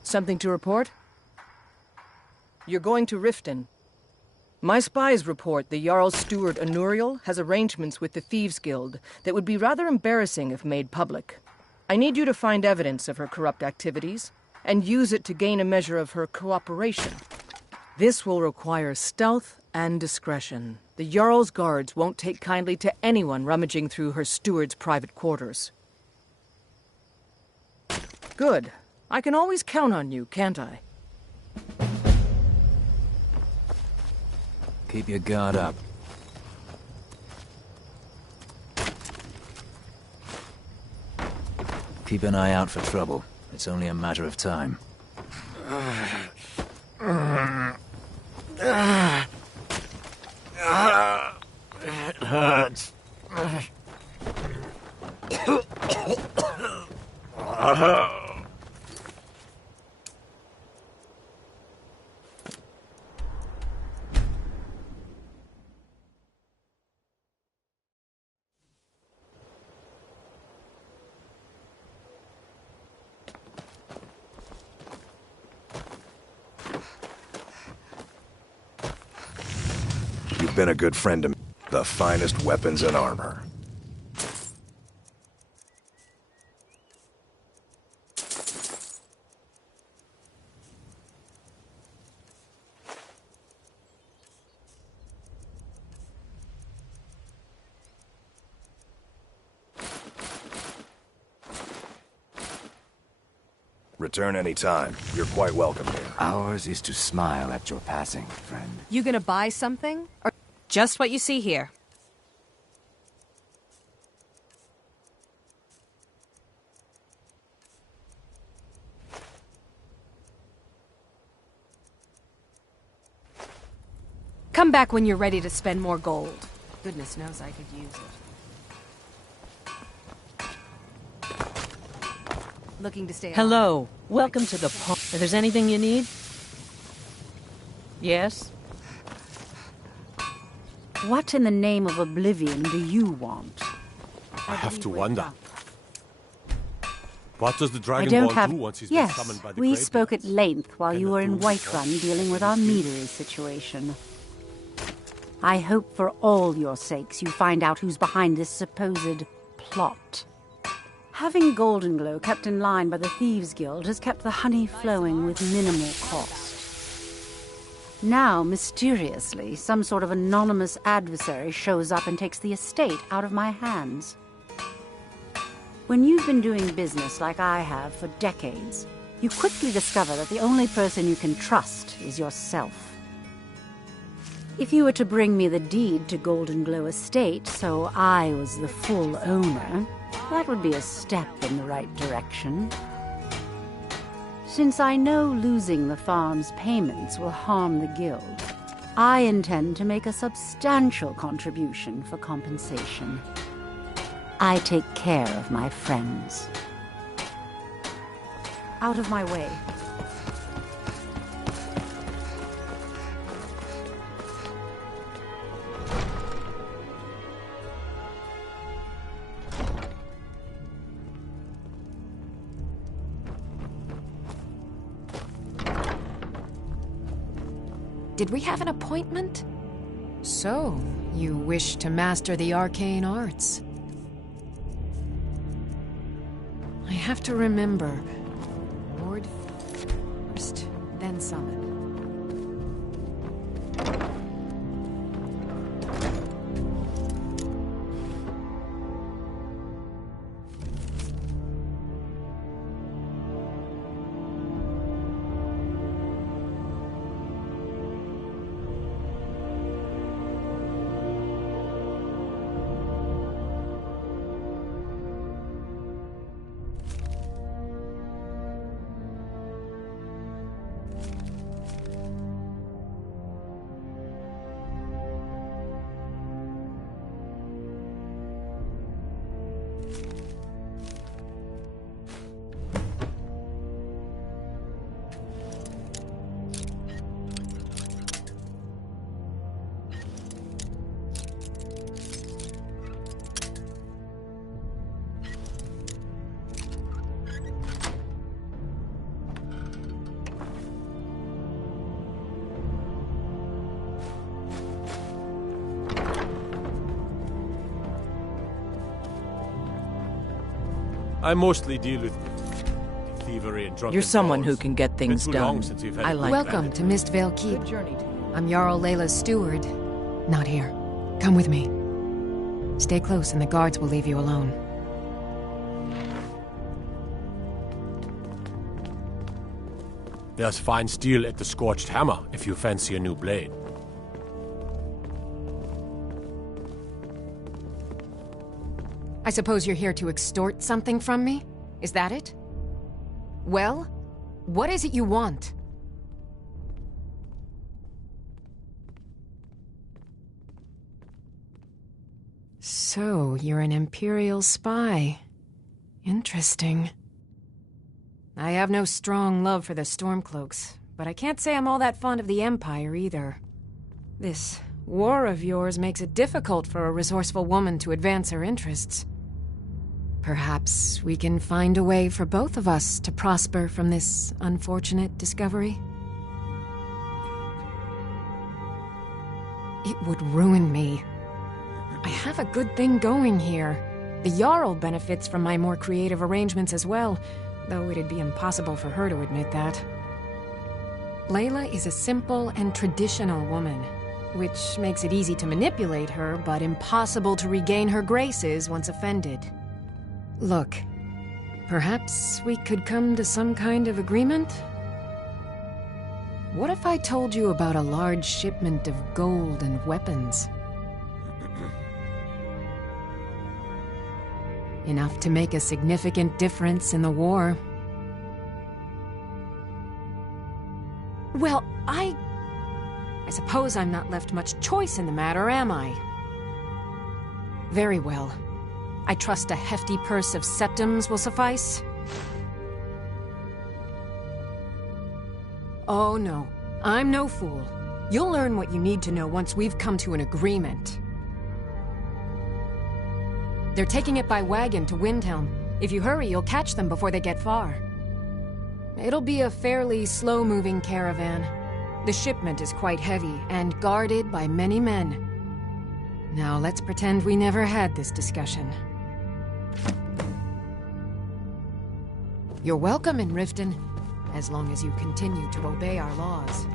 Something to report? You're going to Riften. My spies report the Jarl's steward Anuriel has arrangements with the Thieves' Guild that would be rather embarrassing if made public. I need you to find evidence of her corrupt activities and use it to gain a measure of her cooperation. This will require stealth and discretion. The Jarl's guards won't take kindly to anyone rummaging through her steward's private quarters. Good. I can always count on you, can't I? Keep your guard up. Keep an eye out for trouble. It's only a matter of time. It hurts. You've been a good friend to me. The finest weapons and armor. Return any time. You're quite welcome here. Ours is to smile at your passing, friend. You gonna buy something? Or just what you see here? Come back when you're ready to spend more gold. Goodness knows I could use it. Looking to stay alive. Hello. Welcome to the pub. If there's anything you need? Yes? What in the name of oblivion do you want? I have to wonder. What does the I Dragon don't Ball have... do once he's yes, been summoned by the we graveyard? spoke at length while you were in do Whiterun dealing with our meadery situation. I hope for all your sakes you find out who's behind this supposed plot. Having Golden Glow kept in line by the Thieves' Guild has kept the honey flowing with minimal cost. Now, mysteriously, some sort of anonymous adversary shows up and takes the estate out of my hands. When you've been doing business like I have for decades, you quickly discover that the only person you can trust is yourself. If you were to bring me the deed to Golden Glow Estate so I was the full owner, that would be a step in the right direction. Since I know losing the farm's payments will harm the guild, I intend to make a substantial contribution for compensation. I take care of my friends. Out of my way. Did we have an appointment? So, you wish to master the arcane arts. I have to remember. Lord first, then summon. I mostly deal with thievery and drunken You're someone brawls. who can get things Been too long done. since we've had I a like Welcome that. to Mistvale Keep. Good journey to you. I'm Jarl Layla's steward. Not here. Come with me. Stay close and the guards will leave you alone. There's fine steel at the Scorched Hammer if you fancy a new blade. I suppose you're here to extort something from me? Is that it? Well, what is it you want? So, you're an Imperial spy. Interesting. I have no strong love for the Stormcloaks, but I can't say I'm all that fond of the Empire either. This war of yours makes it difficult for a resourceful woman to advance her interests. Perhaps we can find a way for both of us to prosper from this unfortunate discovery? It would ruin me. I have a good thing going here. The Jarl benefits from my more creative arrangements as well, though it'd be impossible for her to admit that. Layla is a simple and traditional woman, which makes it easy to manipulate her, but impossible to regain her graces once offended. Look, perhaps we could come to some kind of agreement? What if I told you about a large shipment of gold and weapons? Enough to make a significant difference in the war. Well, I suppose I'm not left much choice in the matter, am I? Very well. I trust a hefty purse of septims will suffice? Oh no, I'm no fool. You'll learn what you need to know once we've come to an agreement. They're taking it by wagon to Windhelm. If you hurry, you'll catch them before they get far. It'll be a fairly slow-moving caravan. The shipment is quite heavy and guarded by many men. Now let's pretend we never had this discussion. You're welcome in Riften, as long as you continue to obey our laws.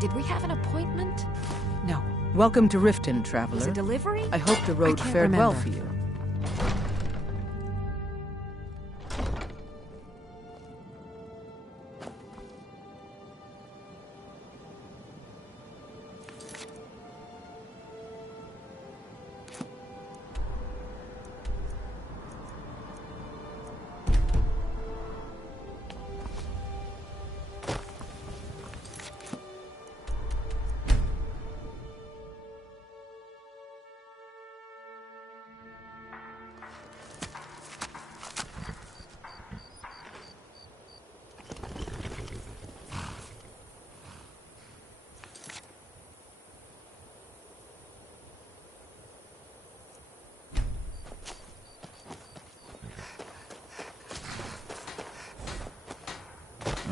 Did we have an appointment? No. Welcome to Riften, traveler. Was it delivery? I hope the road I can't fared well remember. for you.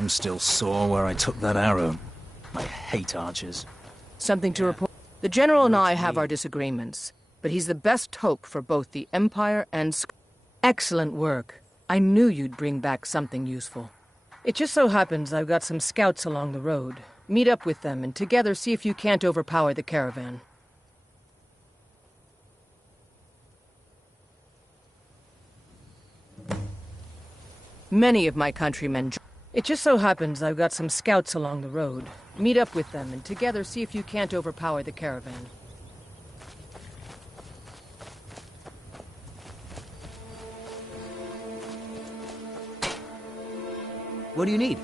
I'm still sore where I took that arrow. I hate archers. Something to report? The General and I have our disagreements, but he's the best hope for both the Empire and Excellent work. I knew you'd bring back something useful. It just so happens I've got some scouts along the road. Meet up with them and together see if you can't overpower the caravan. Many of my countrymen... It just so happens I've got some scouts along the road. Meet up with them and together see if you can't overpower the caravan. What do you need?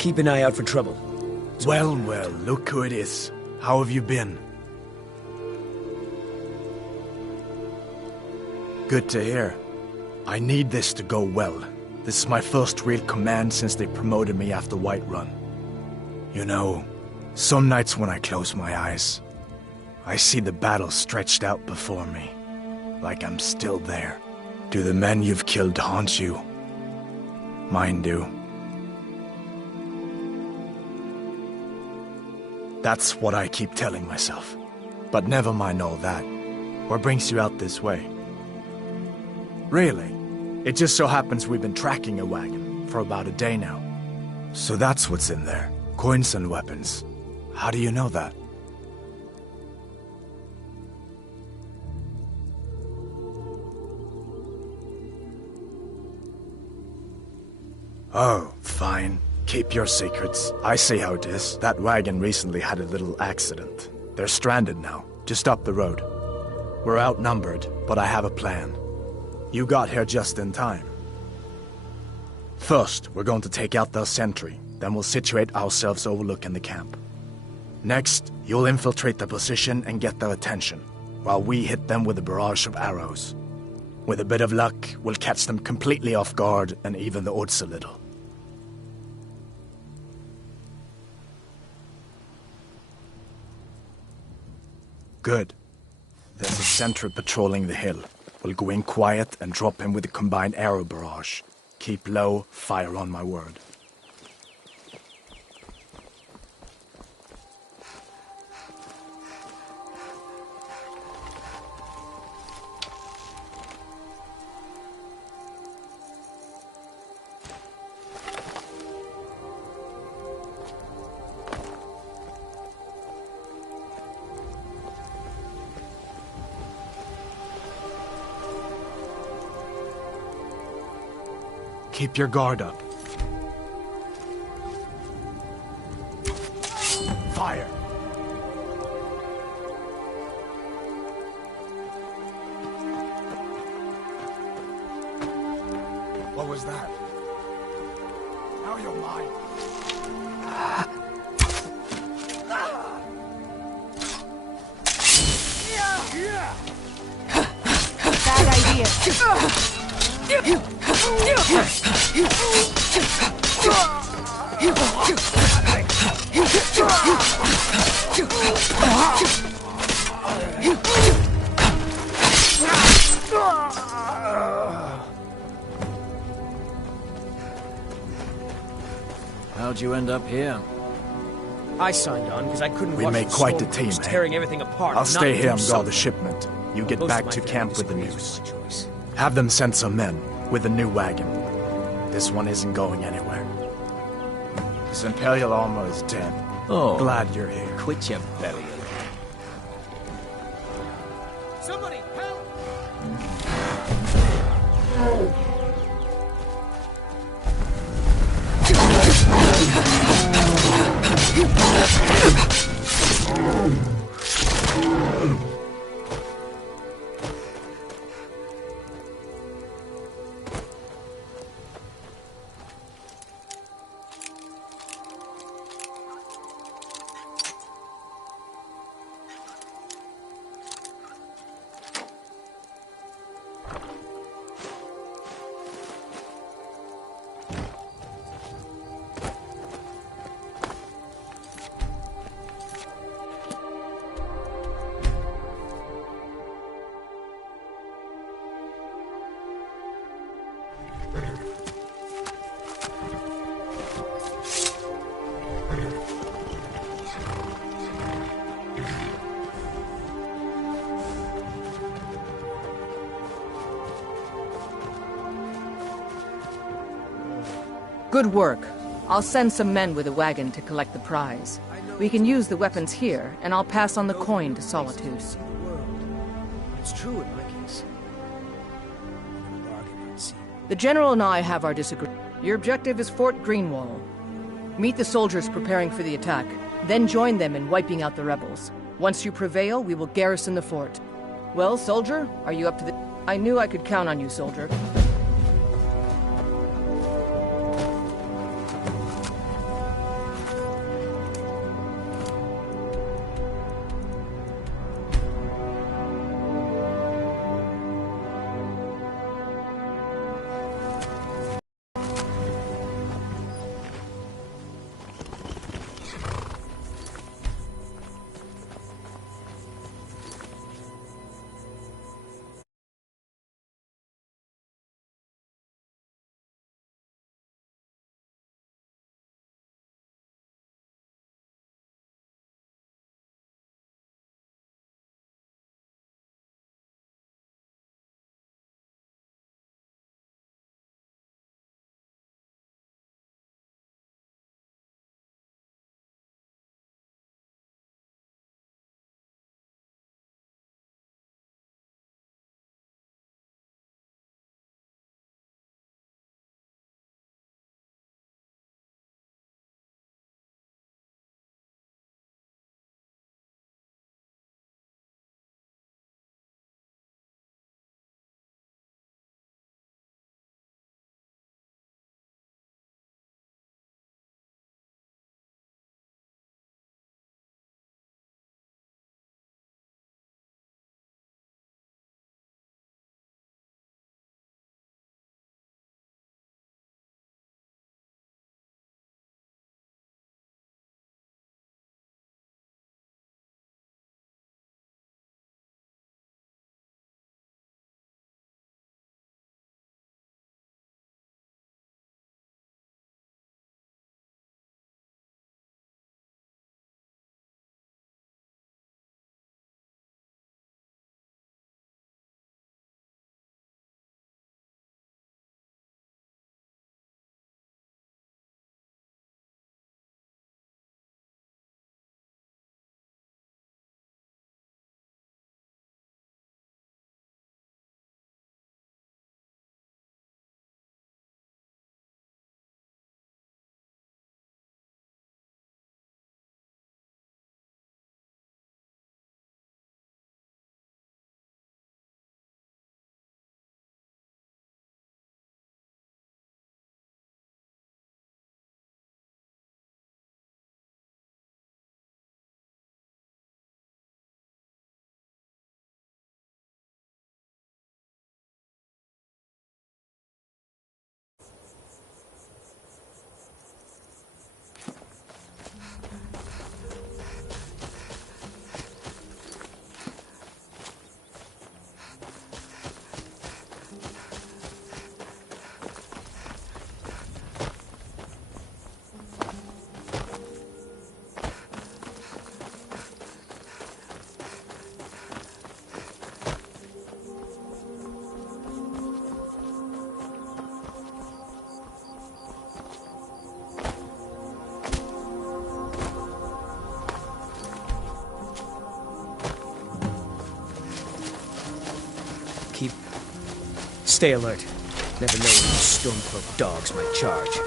Keep an eye out for trouble. Well, well, look who it is. How have you been? Good to hear. I need this to go well. This is my first real command since they promoted me after Whiterun. You know, some nights when I close my eyes, I see the battle stretched out before me, like I'm still there. Do the men you've killed haunt you? Mine do. That's what I keep telling myself. But never mind all that. What brings you out this way? Really? It just so happens we've been tracking a wagon for about a day now. So that's what's in there. Coins and weapons. How do you know that? Oh, fine. Keep your secrets. I see how it is. That wagon recently had a little accident. They're stranded now, just up the road. We're outnumbered, but I have a plan. You got here just in time. First, we're going to take out their sentry. Then we'll situate ourselves overlooking the camp. Next, you'll infiltrate the position and get their attention, while we hit them with a barrage of arrows. With a bit of luck, we'll catch them completely off guard and even the odds a little. Good. There's a sentry patrolling the hill. We'll go in quiet and drop him with a combined arrow barrage. Keep low, fire on my word. Keep your guard up. was that? Now you're mine. Bad idea. How'd you end up here? I signed on because I couldn't We watch make the quite the storm team, crews eh? tearing everything apart. I'll and stay not here do and guard something. the shipment. You get Most back of my to family camp with the disagrees news. with my choice. Have them send some men with the new wagon. This one isn't going anywhere. This Imperial armor is dead. Oh. Glad you're here. Quit your belly. Somebody help! Good work. I'll send some men with a wagon to collect the prize. We can use the weapons here, and I'll pass on the coin to Solitude. It's true in my case. The General and I have our disagreement. Your objective is Fort Greenwall. Meet the soldiers preparing for the attack, then join them in wiping out the rebels. Once you prevail, we will garrison the fort. Well, soldier, are you up to the... I knew I could count on you, soldier. Stay alert. Never know when these Stormcloak dogs might charge.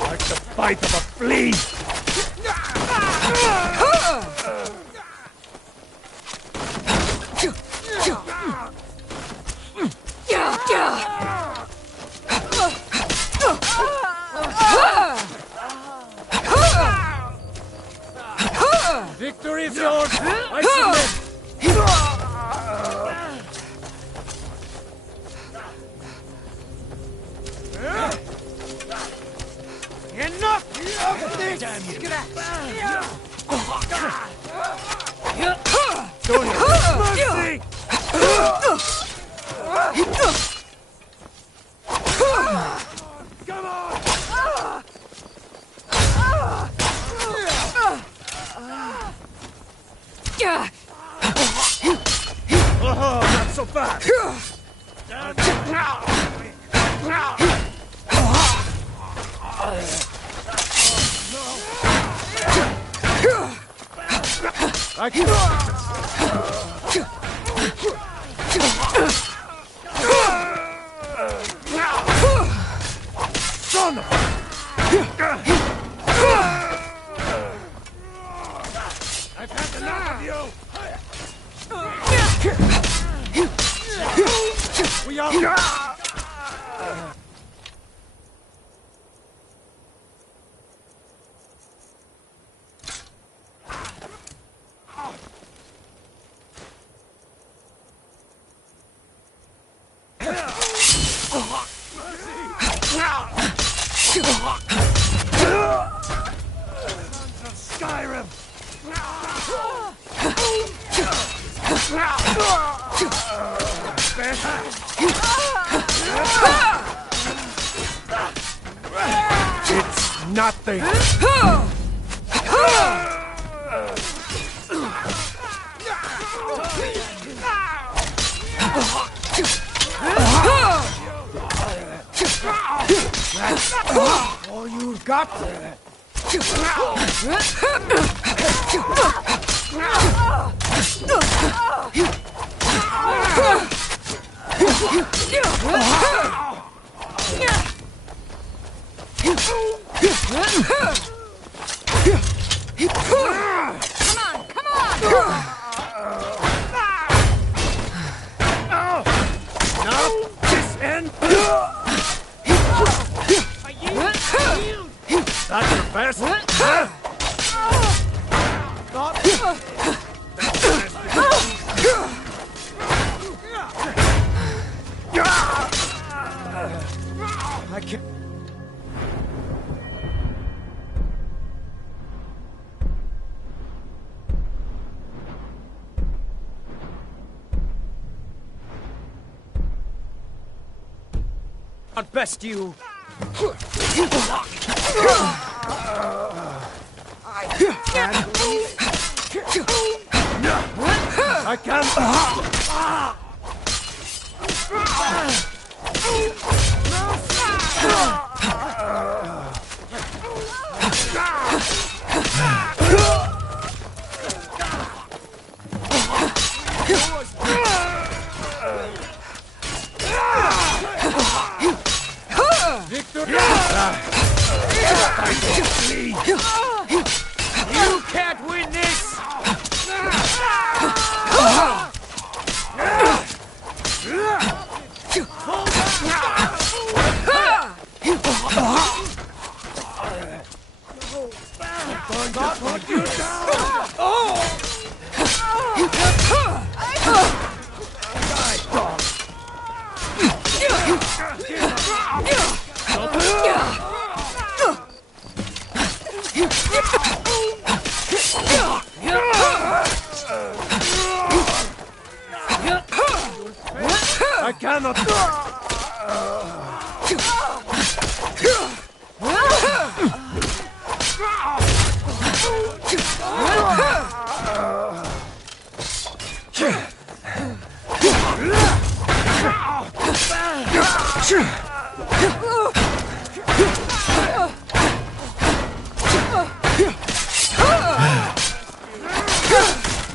Like the bite of a flea! Victory is yours! I submit! Enough of this! Damn you! Mercy! Come on! Oh, not so fast! I Son of I've had enough of you! We are... Sons of Skyrim! It's nothing! All you've got? That's your best? I can't... Not best you... I can't... Victor! You can't win this! I cannot.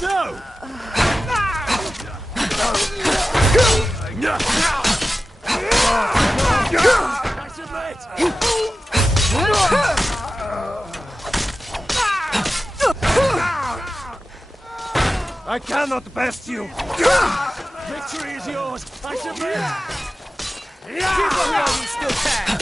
No! I cannot best you! Victory is yours! I submit! Keep her while you still can!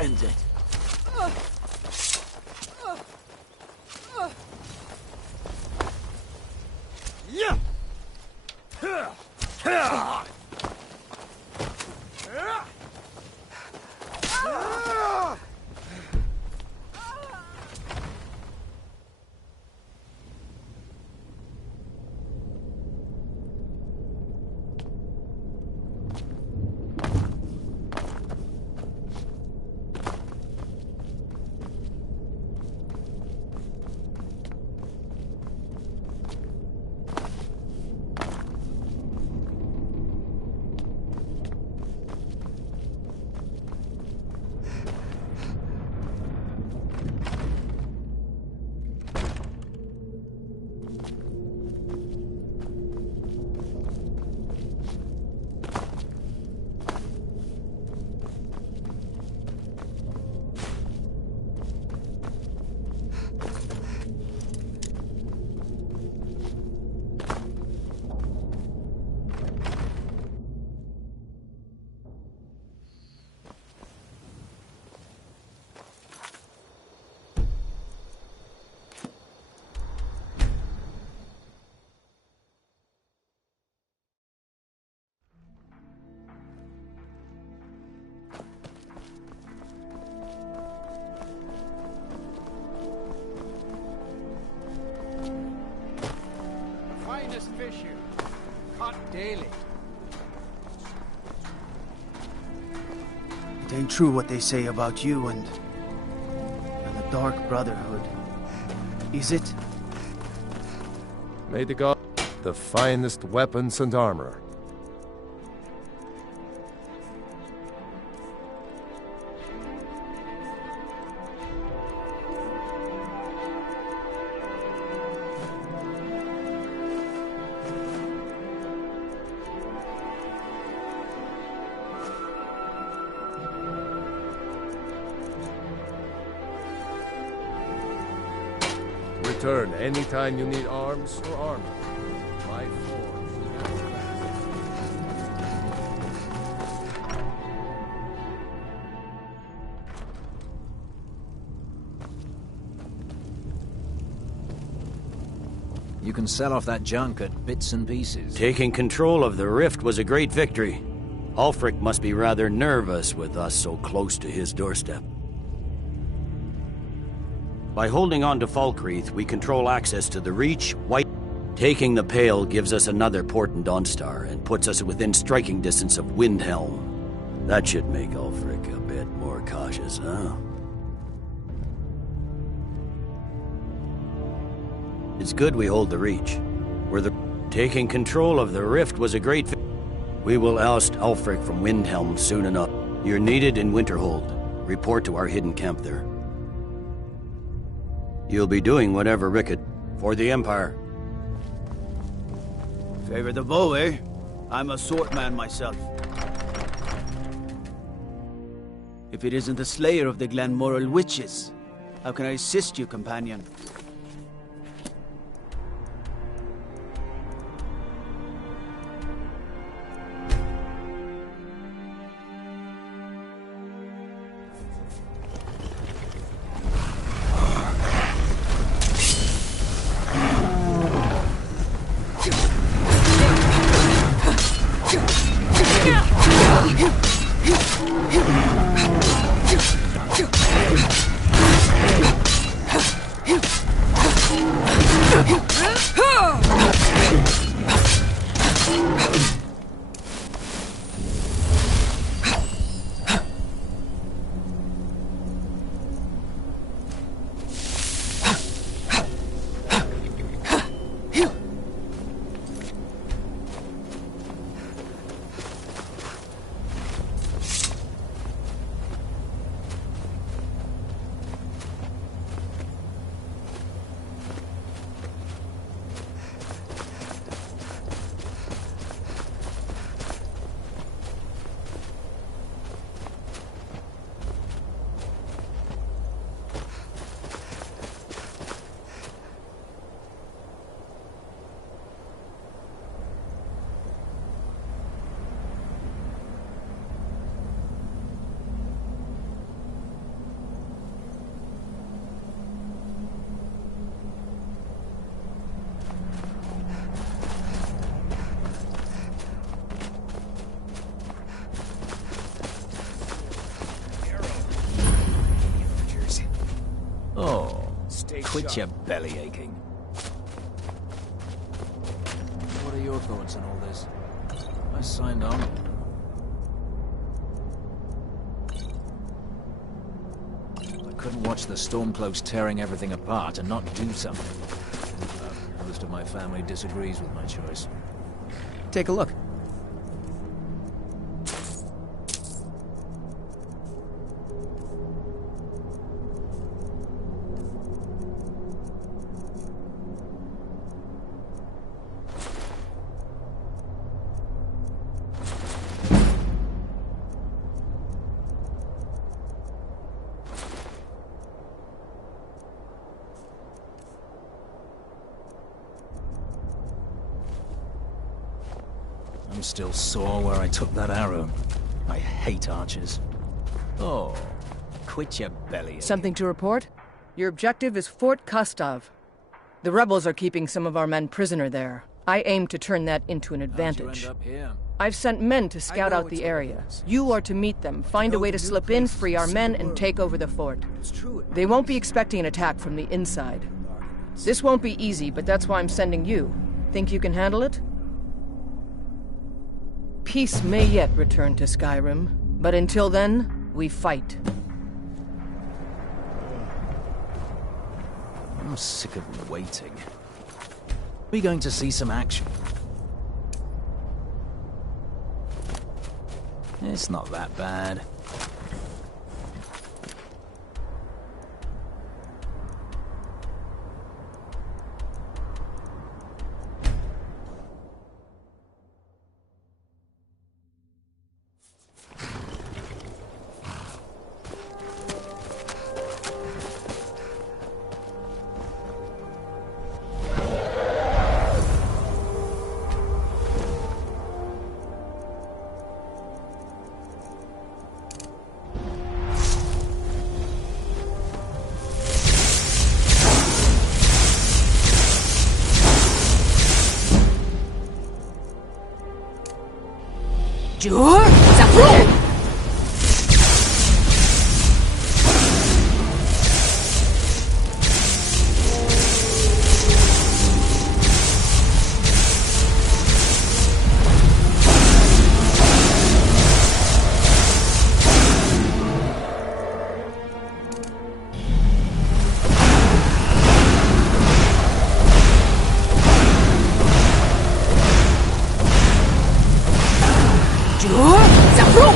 End it. Fish here. Caught daily. It ain't true what they say about you and the Dark Brotherhood. Is it? May the god the finest weapons and armor. Return anytime you need arms or armor. My forge. You can sell off that junk at bits and pieces. Taking control of the rift was a great victory. Ulfric must be rather nervous with us so close to his doorstep. By holding on to Falkreath, we control access to the Reach, White... Taking the Pale gives us another port in Dawnstar and puts us within striking distance of Windhelm. That should make Ulfric a bit more cautious, huh? It's good we hold the Reach. Taking control of the Rift was a great... We will oust Ulfric from Windhelm soon enough. You're needed in Winterhold. Report to our hidden camp there. You'll be doing whatever Rickett for the Empire. Favor the bow, eh? I'm a swordman myself. If it isn't the slayer of the Glenmoral witches, how can I assist you, companion? Quit your belly aching. What are your thoughts on all this? I signed on. I couldn't watch the Stormcloaks tearing everything apart and not do something. Most of my family disagrees with my choice. Take a look. I'm still sore where I took that arrow. I hate archers. Oh, quit your belly aching. Something to report? Your objective is Fort Kostov. The rebels are keeping some of our men prisoner there. I aim to turn that into an advantage. How'd you end up here? I've sent men to scout out the area. You are to meet them, find a way to slip in, free our men, and take over the fort. They won't be expecting an attack from the inside. This won't be easy, but that's why I'm sending you. Think you can handle it? Peace may yet return to Skyrim, but until then, we fight. I'm sick of waiting. We're going to see some action. It's not that bad. Chúa, giặc luôn! Chúa, giặc luôn!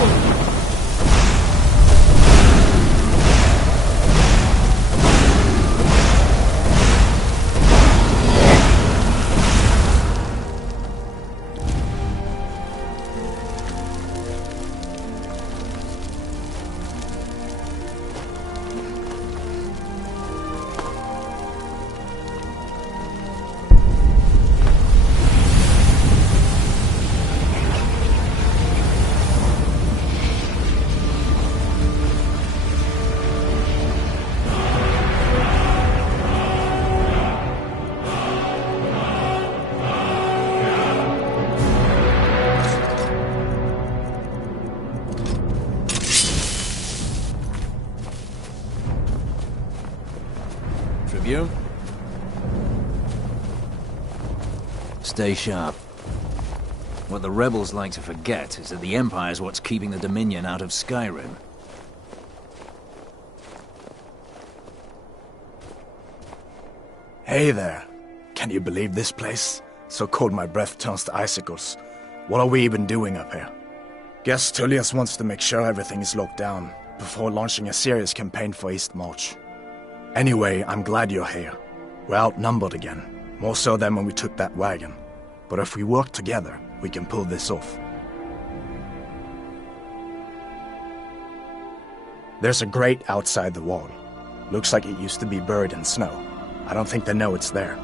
Tribune? Stay sharp. What the rebels like to forget is that the Empire's what's keeping the Dominion out of Skyrim. Hey there. Can you believe this place? So cold my breath turns to icicles. What are we even doing up here? Guess Tullius wants to make sure everything is locked down before launching a serious campaign for East March. Anyway, I'm glad you're here. We're outnumbered again, more so than when we took that wagon. But if we work together, we can pull this off. There's a grate outside the wall. Looks like it used to be buried in snow. I don't think they know it's there.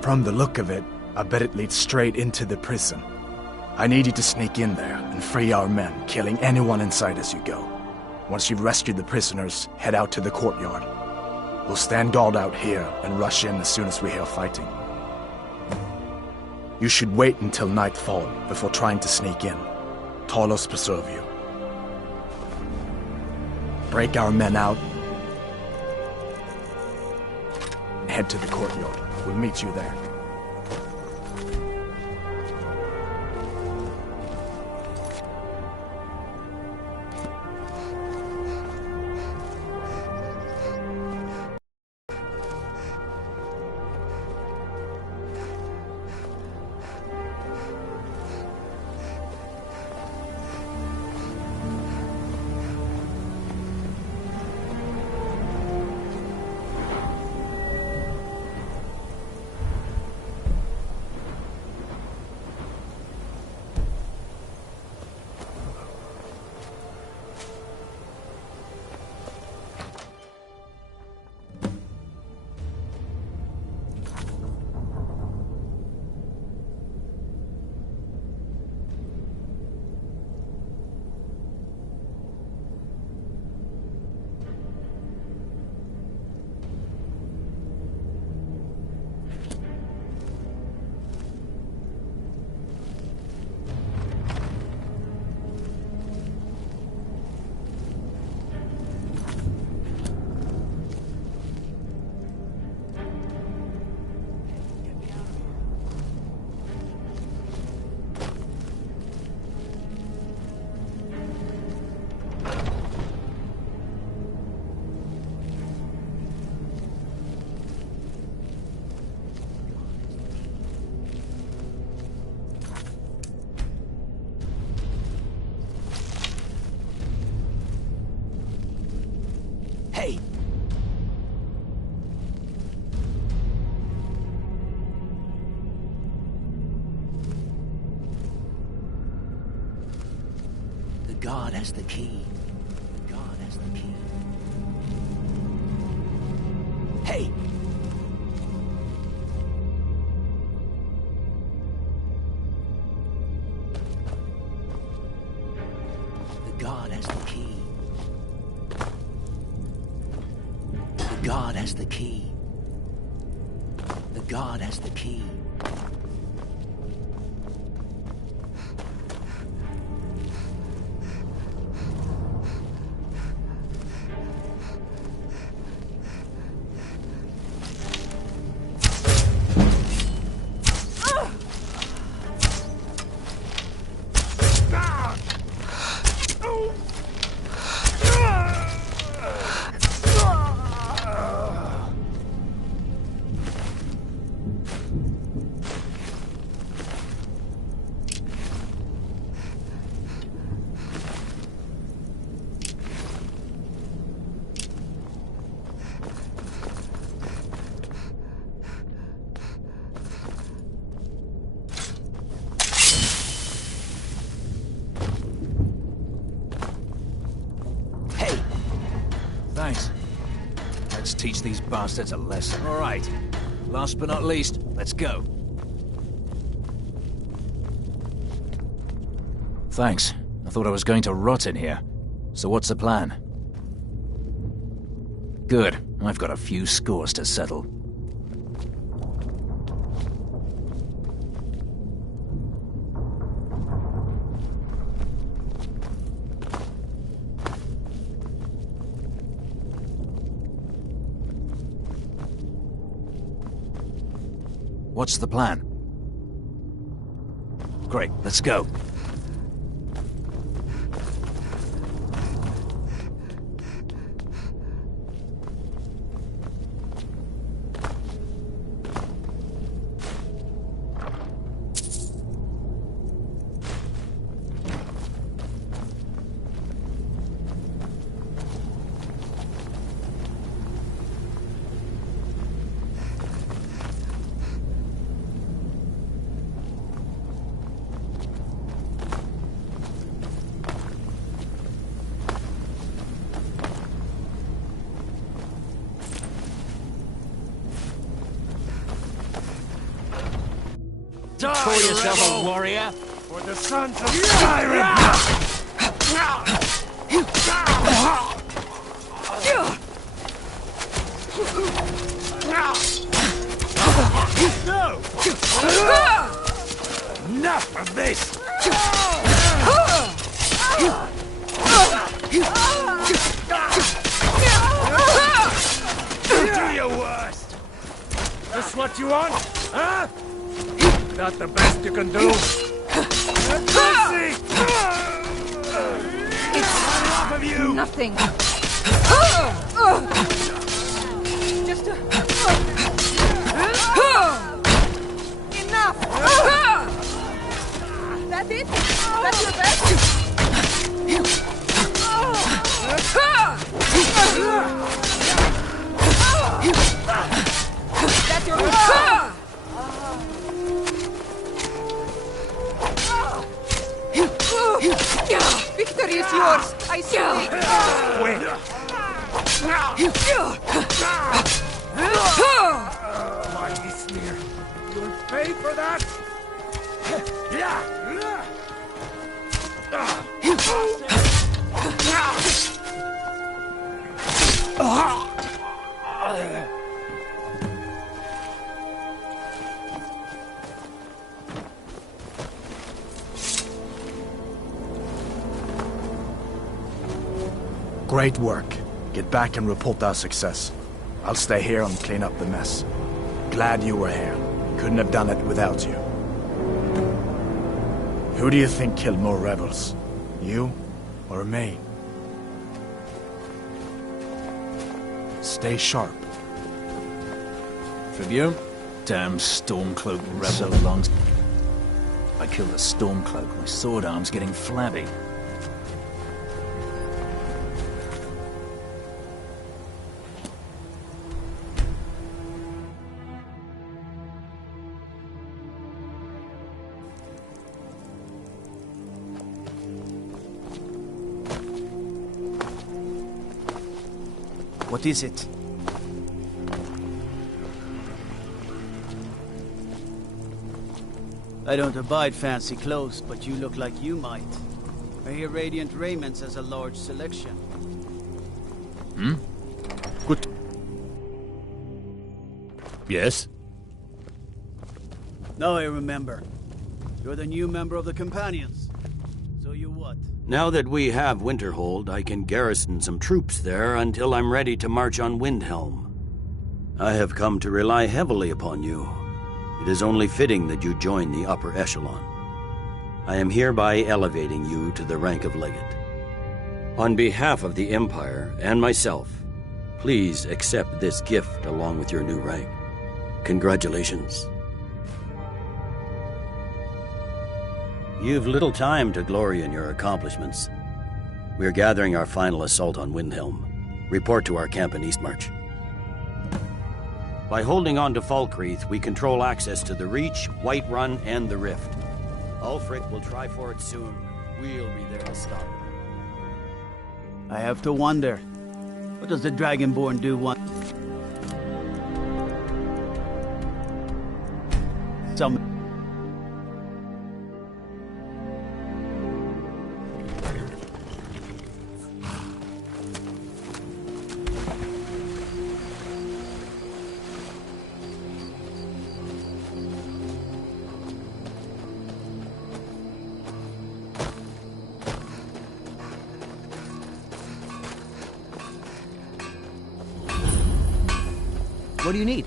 From the look of it, I bet it leads straight into the prison. I need you to sneak in there and free our men, killing anyone inside as you go. Once you've rescued the prisoners, head out to the courtyard. We'll stand guard out here and rush in as soon as we hear fighting. You should wait until nightfall before trying to sneak in. Talos preserve you. Break our men out. head to the courtyard. We'll meet you there. Hey! The god has the key. The god has the key. Hey! The god has the key. The god has the key. The god has the key. Thanks. Let's teach these bastards a lesson. All right. Last but not least, let's go. Thanks. I thought I was going to rot in here. So what's the plan? Good. I've got a few scores to settle. What's the plan? Great, let's go. Call yourself a warrior? For the sons of Skyrim! No! Enough of this! Do your worst! This what you want? Huh? That the best you can do? Mercy! It's off of you! nothing. Just enough! That's it? That's your best? That's your victory is yours, I say. Wait. Mighty smear. You'll pay for that? Great work. Get back and report our success. I'll stay here and clean up the mess. Glad you were here. Couldn't have done it without you. Who do you think killed more rebels? You or me? Stay sharp. Tribune? Damn Stormcloak rebel. So long. I killed a Stormcloak. My sword arm's getting flabby. What is it? I don't abide fancy clothes, but you look like you might. I hear Radiant Raiments has a large selection. Hmm? Good. Yes? Now I remember. You're the new member of the Companions. So you what? Now that we have Winterhold, I can garrison some troops there until I'm ready to march on Windhelm. I have come to rely heavily upon you. It is only fitting that you join the upper echelon. I am hereby elevating you to the rank of Legate. On behalf of the Empire and myself, please accept this gift along with your new rank. Congratulations. You've little time to glory in your accomplishments. We're gathering our final assault on Windhelm. Report to our camp in Eastmarch. By holding on to Falkreath, we control access to the Reach, Whiterun, and the Rift. Ulfric will try for it soon. We'll be there to stop it. I have to wonder. What does the Dragonborn do once? Some... What do you need?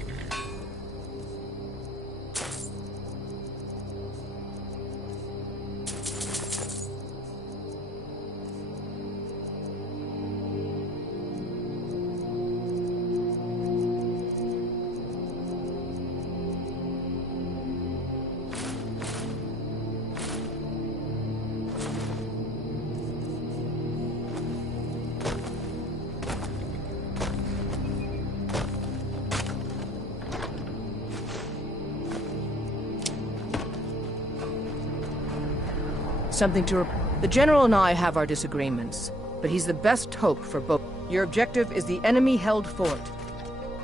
Something to... The General and I have our disagreements, but he's the best hope for both. Your objective is the enemy-held fort.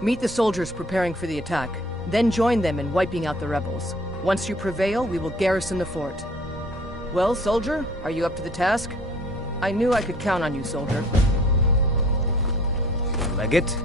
Meet the soldiers preparing for the attack, then join them in wiping out the rebels. Once you prevail, we will garrison the fort. Well, soldier, are you up to the task? I knew I could count on you, soldier. Legate?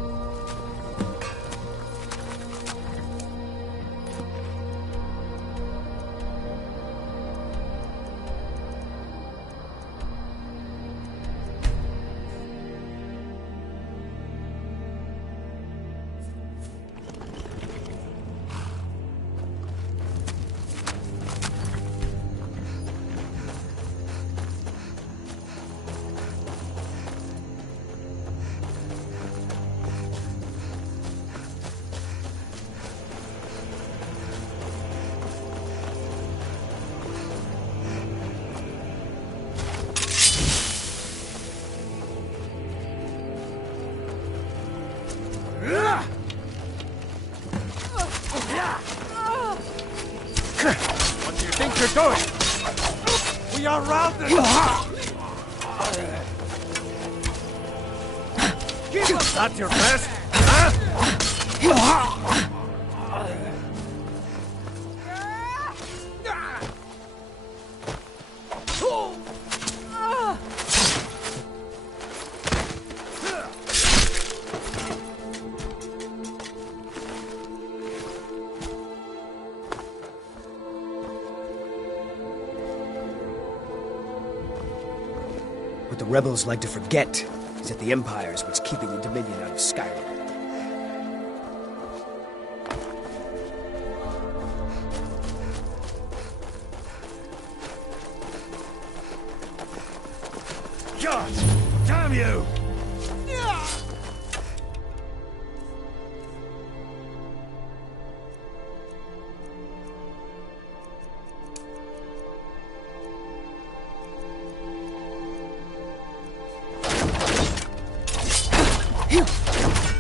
going? We are routed! Give us that your best, huh? What the rebels like to forget is that the Empire is what's keeping the Dominion out of Skyrim. God damn you!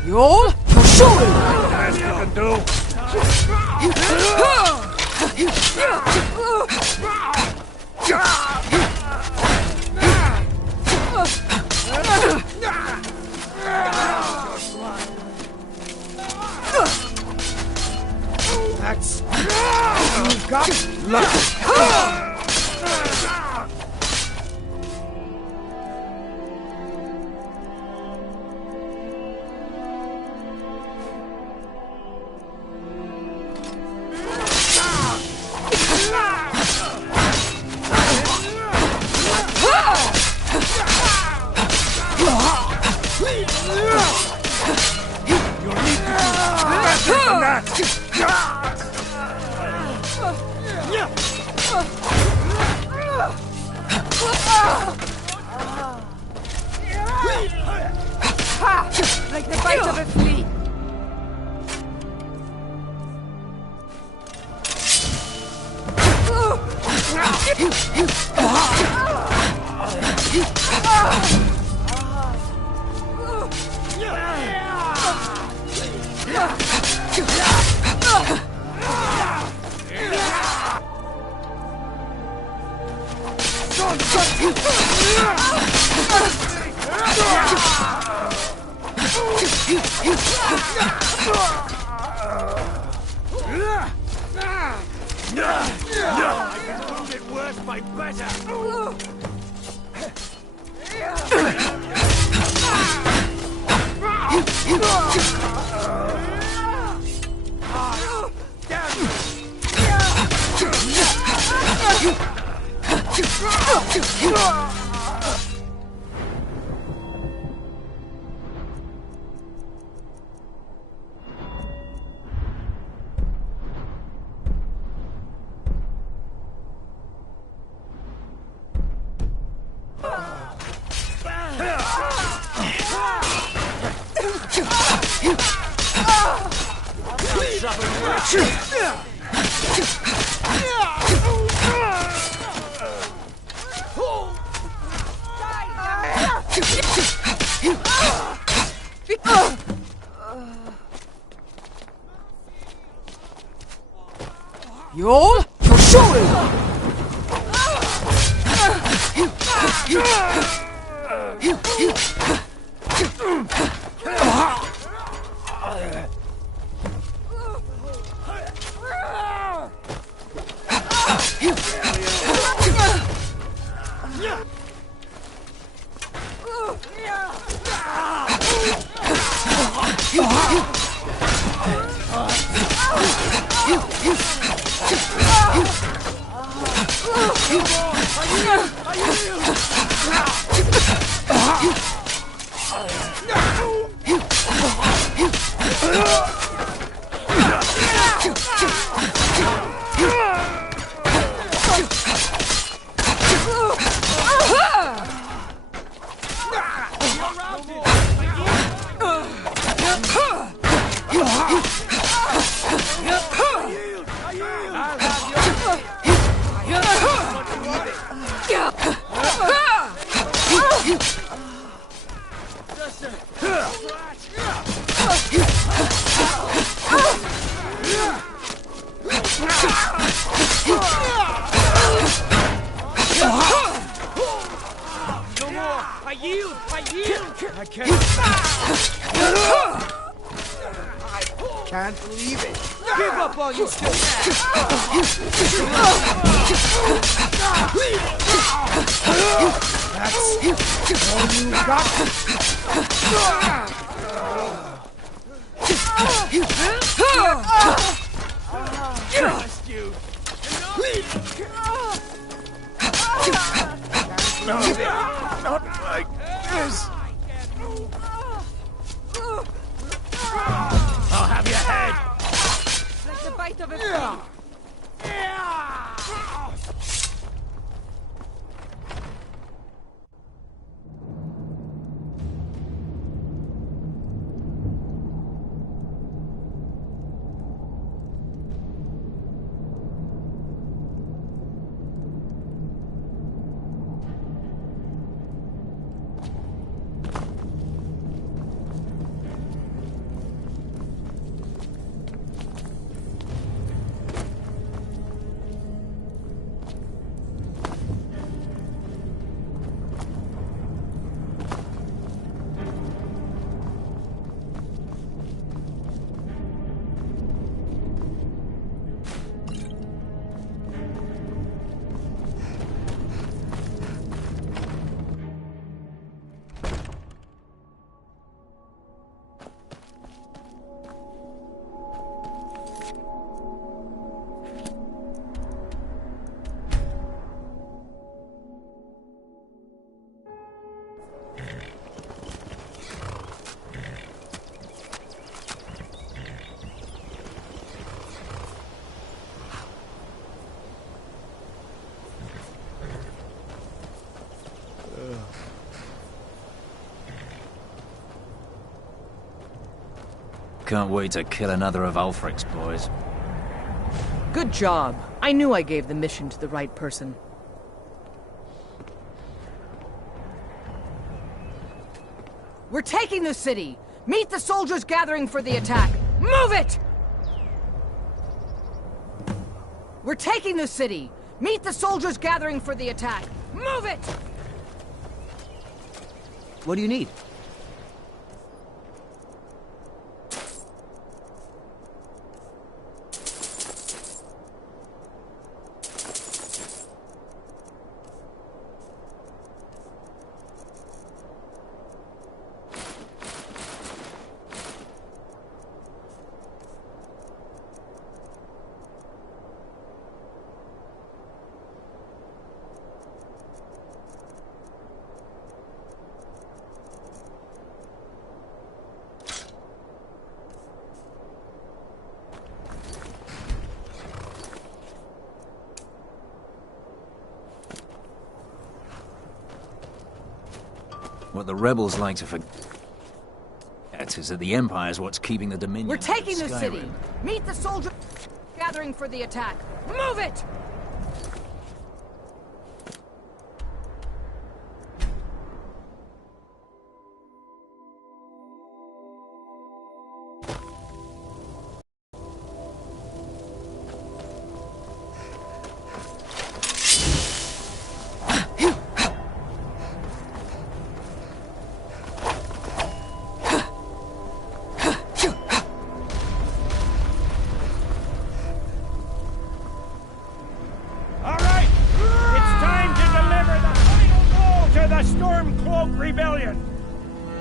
You'll show it! Best you can do! That's... You got luck! Like the bite of a flea. I can wound it worse by better! You'll show it! can't believe it. Give up on you still. That's all you got? Trust you. No, not like this. I'll have your head. Like the bite of a flea. Can't wait to kill another of Ulfric's boys. Good job. I knew I gave the mission to the right person. We're taking the city! Meet the soldiers gathering for the attack! Move it! We're taking the city! Meet the soldiers gathering for the attack! Move it! What do you need? What the rebels like to forget is that the Empire's what's keeping the Dominion. We're taking the Skyrim. city! Meet the soldiers gathering for the attack! Move it! Rebellion.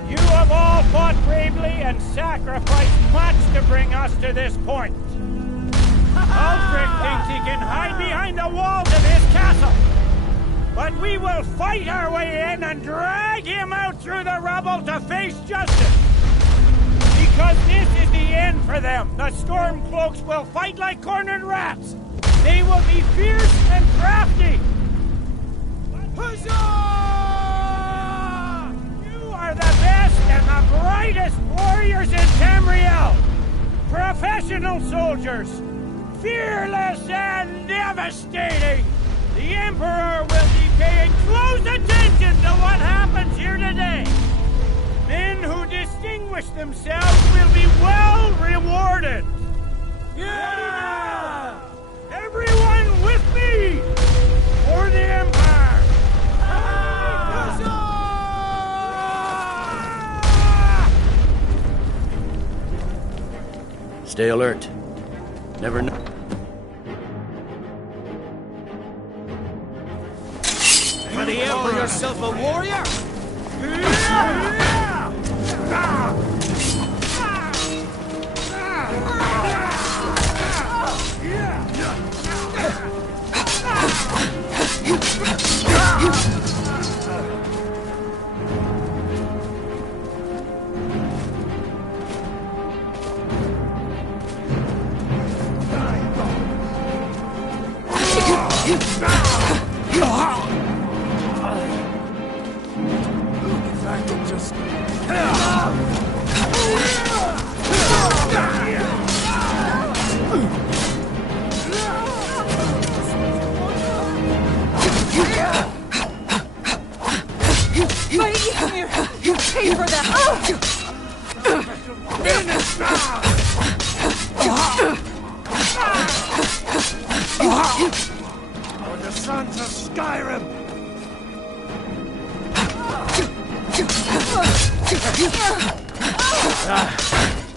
You have all fought bravely and sacrificed much to bring us to this point. Ulfric thinks he can hide behind the walls of his castle. But we will fight our way in and drag him out through the rubble to face justice. Because this is the end for them. The Stormcloaks will fight like cornered rats. They will be fierce and crafty. Huzzah! The best and the brightest warriors in Tamriel! Professional soldiers! Fearless and devastating! The Emperor will be paying close attention to what happens here today! Men who distinguish themselves will be well rewarded! Yeah! Everyone with me! For the Empire! Stay alert. Never know. For the Emperor, yourself a warrior? You pay for that! For the sons of Skyrim!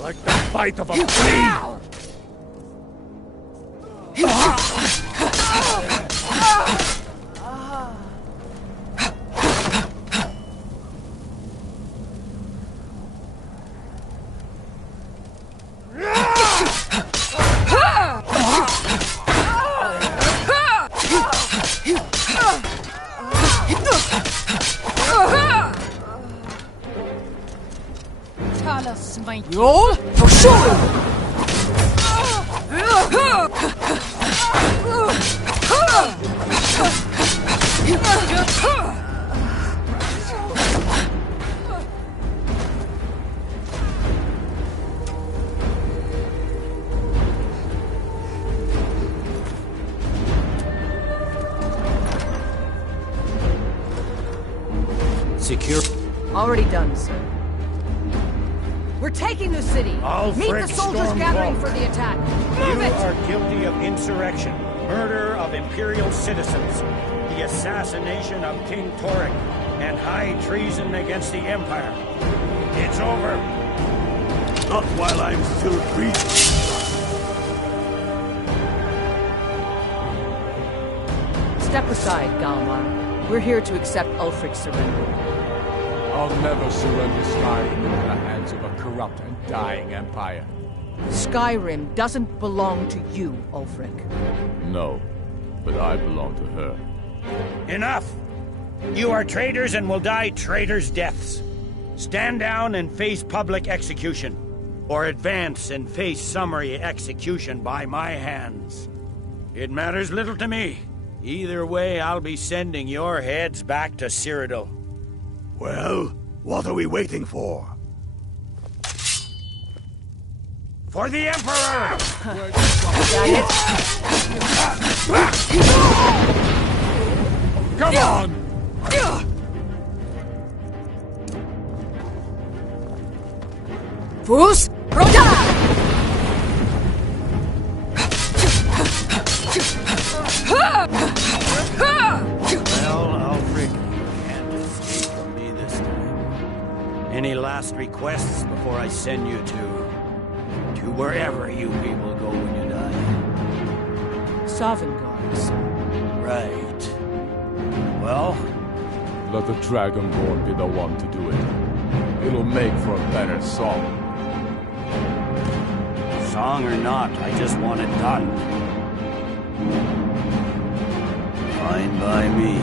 Like the bite of a flea! You'll Secure. Already done, sir. We're taking the city! Meet the soldiers gathering for the attack! Move it! You are guilty of insurrection, murder of Imperial citizens, the assassination of King Torek, and high treason against the Empire. It's over. Not while I'm still breathing. Step aside, Galmar. We're here to accept Ulfric's surrender. I'll never surrender Skyrim into the hands of a corrupt and dying empire. Skyrim doesn't belong to you, Ulfric. No, but I belong to her. Enough! You are traitors and will die traitors' deaths. Stand down and face public execution, or advance and face summary execution by my hands. It matters little to me. Either way, I'll be sending your heads back to Cyrodiil. Well, what are we waiting for? For the Emperor! Come on! Fus Well, Ulfric, you can't escape from me this time. Any last requests before I send you to wherever you people go when you die? Sovngarde. Right. Well? Let the Dragonborn be the one to do it. It'll make for a better song. Song or not, I just want it done. Fine by me.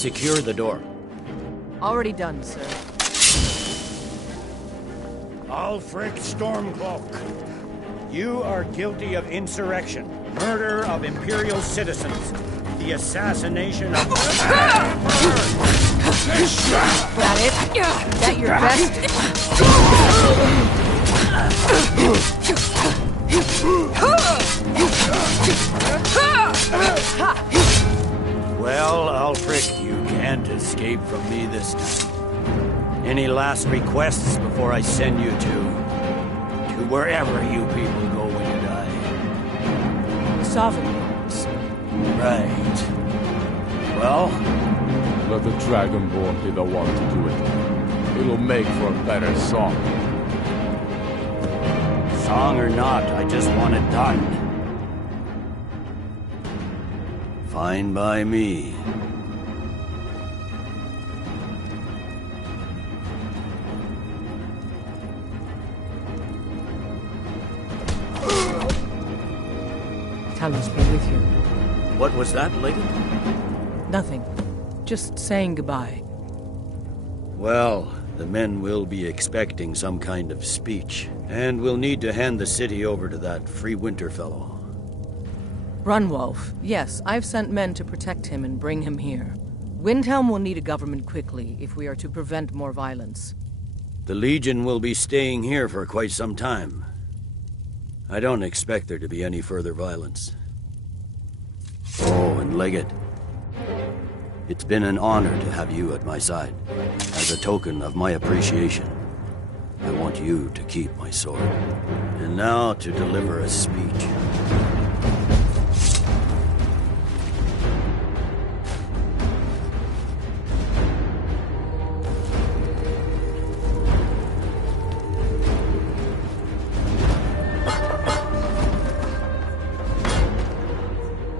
Secure the door. Already done, sir. Ulfric Stormcloak, you are guilty of insurrection, murder of Imperial citizens, the assassination of... That it? That your best? Well, Ulfric, you can't escape from me this time. Any last requests before I send you to wherever you people go when you die? Sovereign, sir. Right. Well? Let the Dragonborn be the one to do it. It'll make for a better song. Song or not, I just want it done. Fine by me. Talos be with you. What was that, lady? Nothing. Just saying goodbye. Well, the men will be expecting some kind of speech, and we'll need to hand the city over to that Free Winter fellow. Brunwolf, yes, I've sent men to protect him and bring him here. Windhelm will need a government quickly if we are to prevent more violence. The Legion will be staying here for quite some time. I don't expect there to be any further violence. Oh, and Leggett. It's been an honor to have you at my side. As a token of my appreciation, I want you to keep my sword. And now to deliver a speech.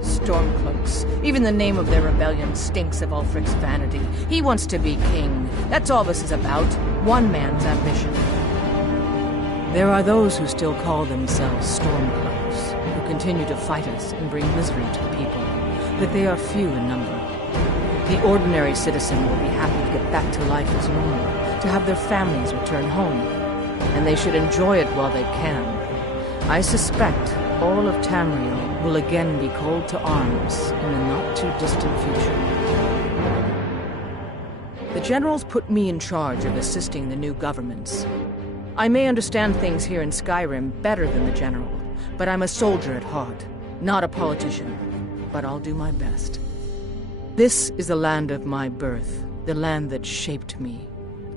Stormcloaks. Even the name of their rebellion stinks of Ulfric's vanity. He wants to be king. That's all this is about. One man's ambition. There are those who still call themselves Stormcloaks, who continue to fight us and bring misery to the people. But they are few in number. The ordinary citizen will be happy to get back to life as normal, to have their families return home. And they should enjoy it while they can. I suspect all of Tamriel will again be called to arms in the not-too-distant future. The generals put me in charge of assisting the new governments. I may understand things here in Skyrim better than the general, but I'm a soldier at heart, not a politician. But I'll do my best. This is the land of my birth, the land that shaped me.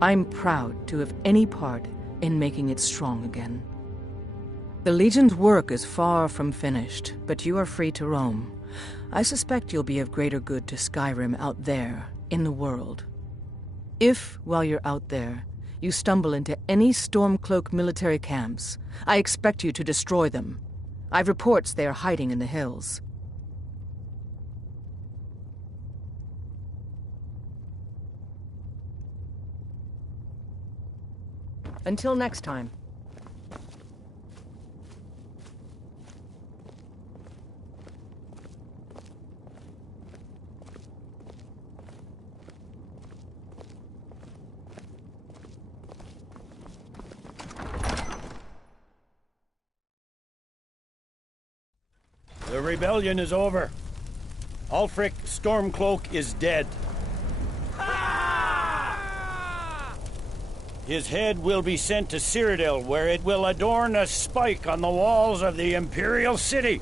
I'm proud to have any part in making it strong again. The Legion's work is far from finished, but you are free to roam. I suspect you'll be of greater good to Skyrim out there, in the world. If, while you're out there, you stumble into any Stormcloak military camps, I expect you to destroy them. I've reports they are hiding in the hills. Until next time. The rebellion is over. Ulfric Stormcloak is dead. His head will be sent to Cyrodiil, where it will adorn a spike on the walls of the Imperial City.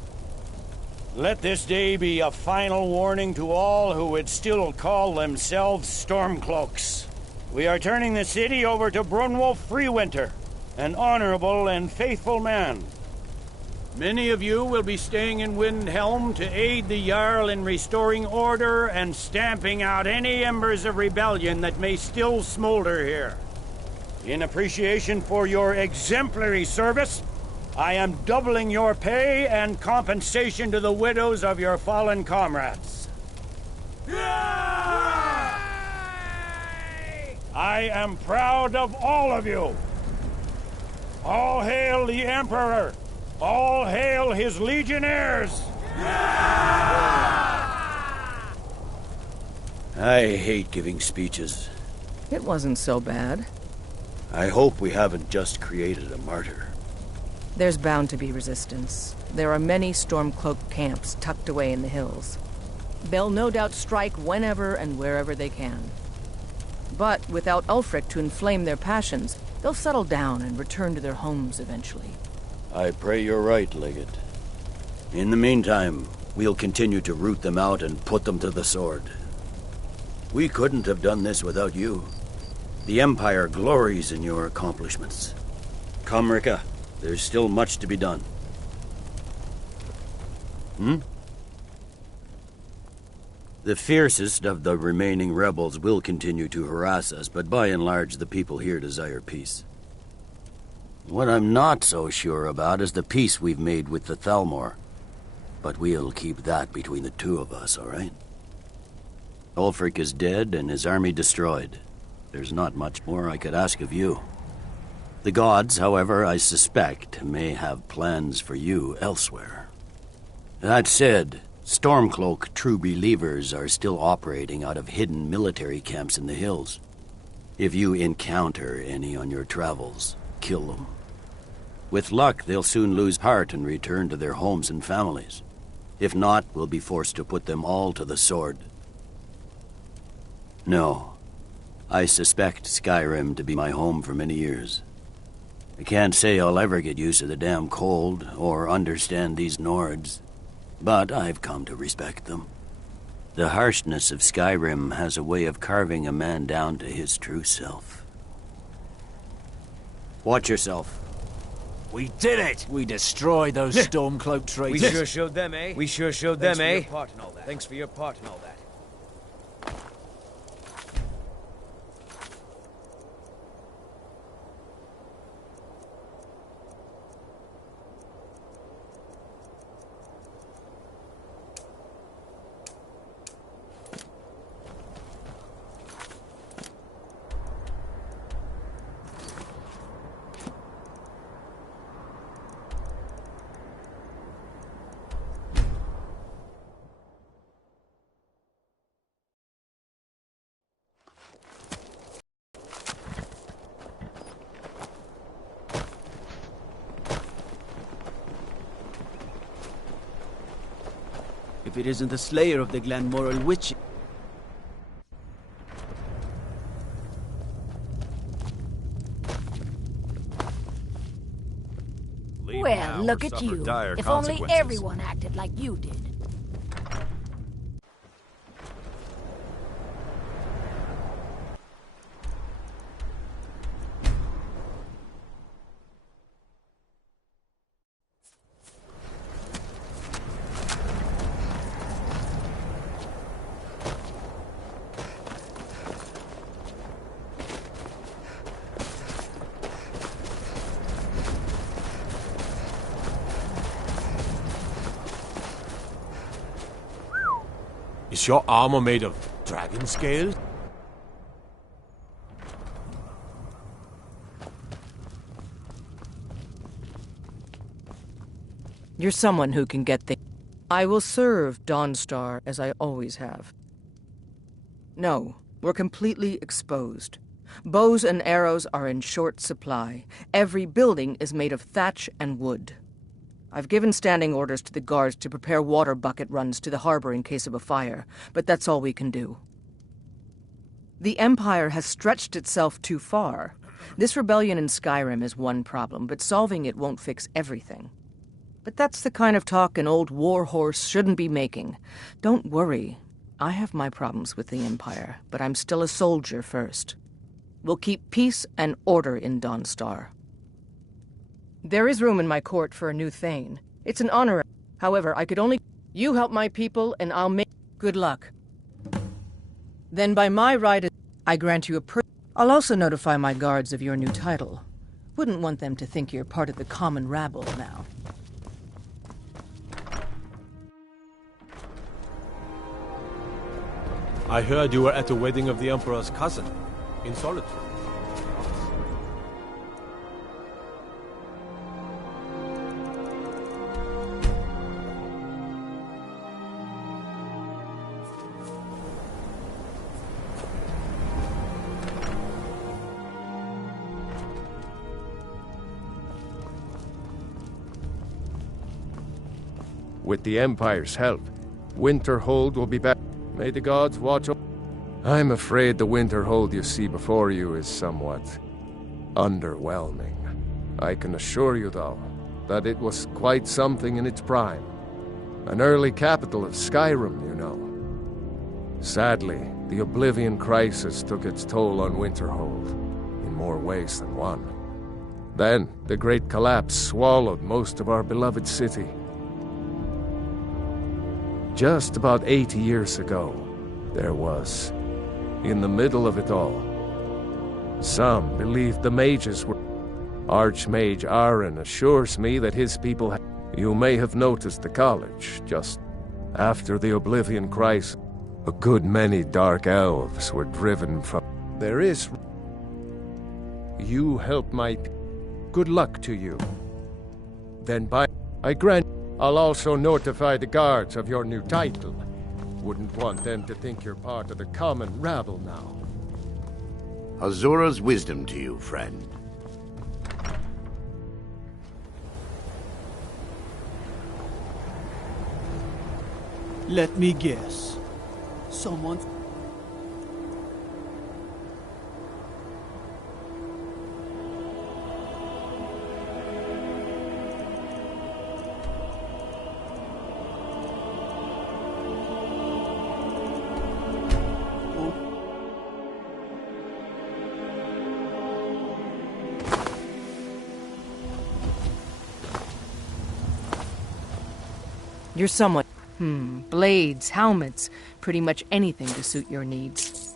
Let this day be a final warning to all who would still call themselves Stormcloaks. We are turning the city over to Brunwolf Freewinter, an honorable and faithful man. Many of you will be staying in Windhelm to aid the Jarl in restoring order and stamping out any embers of rebellion that may still smolder here. In appreciation for your exemplary service, I am doubling your pay and compensation to the widows of your fallen comrades. I am proud of all of you. All hail the Emperor! All hail his legionnaires! That I hate giving speeches. It wasn't so bad. I hope we haven't just created a martyr. There's bound to be resistance. There are many Stormcloak camps tucked away in the hills. They'll no doubt strike whenever and wherever they can. But without Ulfric to inflame their passions, they'll settle down and return to their homes eventually. I pray you're right, Legate. In the meantime, we'll continue to root them out and put them to the sword. We couldn't have done this without you. The Empire glories in your accomplishments. Come, Rika. There's still much to be done. The fiercest of the remaining rebels will continue to harass us, but by and large, the people here desire peace. What I'm not so sure about is the peace we've made with the Thalmor. But we'll keep that between the two of us, all right? Ulfric is dead and his army destroyed. There's not much more I could ask of you. The gods, however, I suspect, may have plans for you elsewhere. That said, Stormcloak true believers are still operating out of hidden military camps in the hills. If you encounter any on your travels, kill them. With luck, they'll soon lose heart and return to their homes and families. If not, we'll be forced to put them all to the sword. No, I suspect Skyrim to be my home for many years. I can't say I'll ever get used to the damn cold or understand these Nords, but I've come to respect them. The harshness of Skyrim has a way of carving a man down to his true self. Watch yourself. We did it! We destroyed those Stormcloak traitors. We sure showed them, eh? We sure showed them, eh? Thanks for your part and all that. If it isn't the slayer of the Glanmoral witch... Well, look at you. If only everyone acted like you did. Is your armor made of dragon scales? You're someone who can get things. I will serve Dawnstar as I always have. No, we're completely exposed. Bows and arrows are in short supply. Every building is made of thatch and wood. I've given standing orders to the guards to prepare water bucket runs to the harbor in case of a fire, but that's all we can do. The Empire has stretched itself too far. This rebellion in Skyrim is one problem, but solving it won't fix everything. But that's the kind of talk an old warhorse shouldn't be making. Don't worry. I have my problems with the Empire, but I'm still a soldier first. We'll keep peace and order in Dawnstar. There is room in my court for a new Thane. It's an honor. However, I could only... You help my people, and I'll make... Good luck. Then by my right, I grant you a I'll also notify my guards of your new title. Wouldn't want them to think you're part of the common rabble now. I heard you were at the wedding of the Emperor's cousin, in Solitude. With the Empire's help, Winterhold will be back. May the gods watch over. I'm afraid the Winterhold you see before you is somewhat underwhelming. I can assure you, though, that it was quite something in its prime. An early capital of Skyrim, you know. Sadly, the Oblivion Crisis took its toll on Winterhold, in more ways than one. Then, the Great Collapse swallowed most of our beloved city. Just about 80 years ago, there was, in the middle of it all, some believed the mages were. Archmage Aaron assures me that his people. You may have noticed the college just after the Oblivion Crisis. A good many dark elves were driven from. There is. You help my. Good luck to you. Then I grant. I'll also notify the guards of your new title. Wouldn't want them to think you're part of the common rabble now. Azura's wisdom to you, friend. Let me guess. Someone's... You're someone. Blades, helmets, pretty much anything to suit your needs.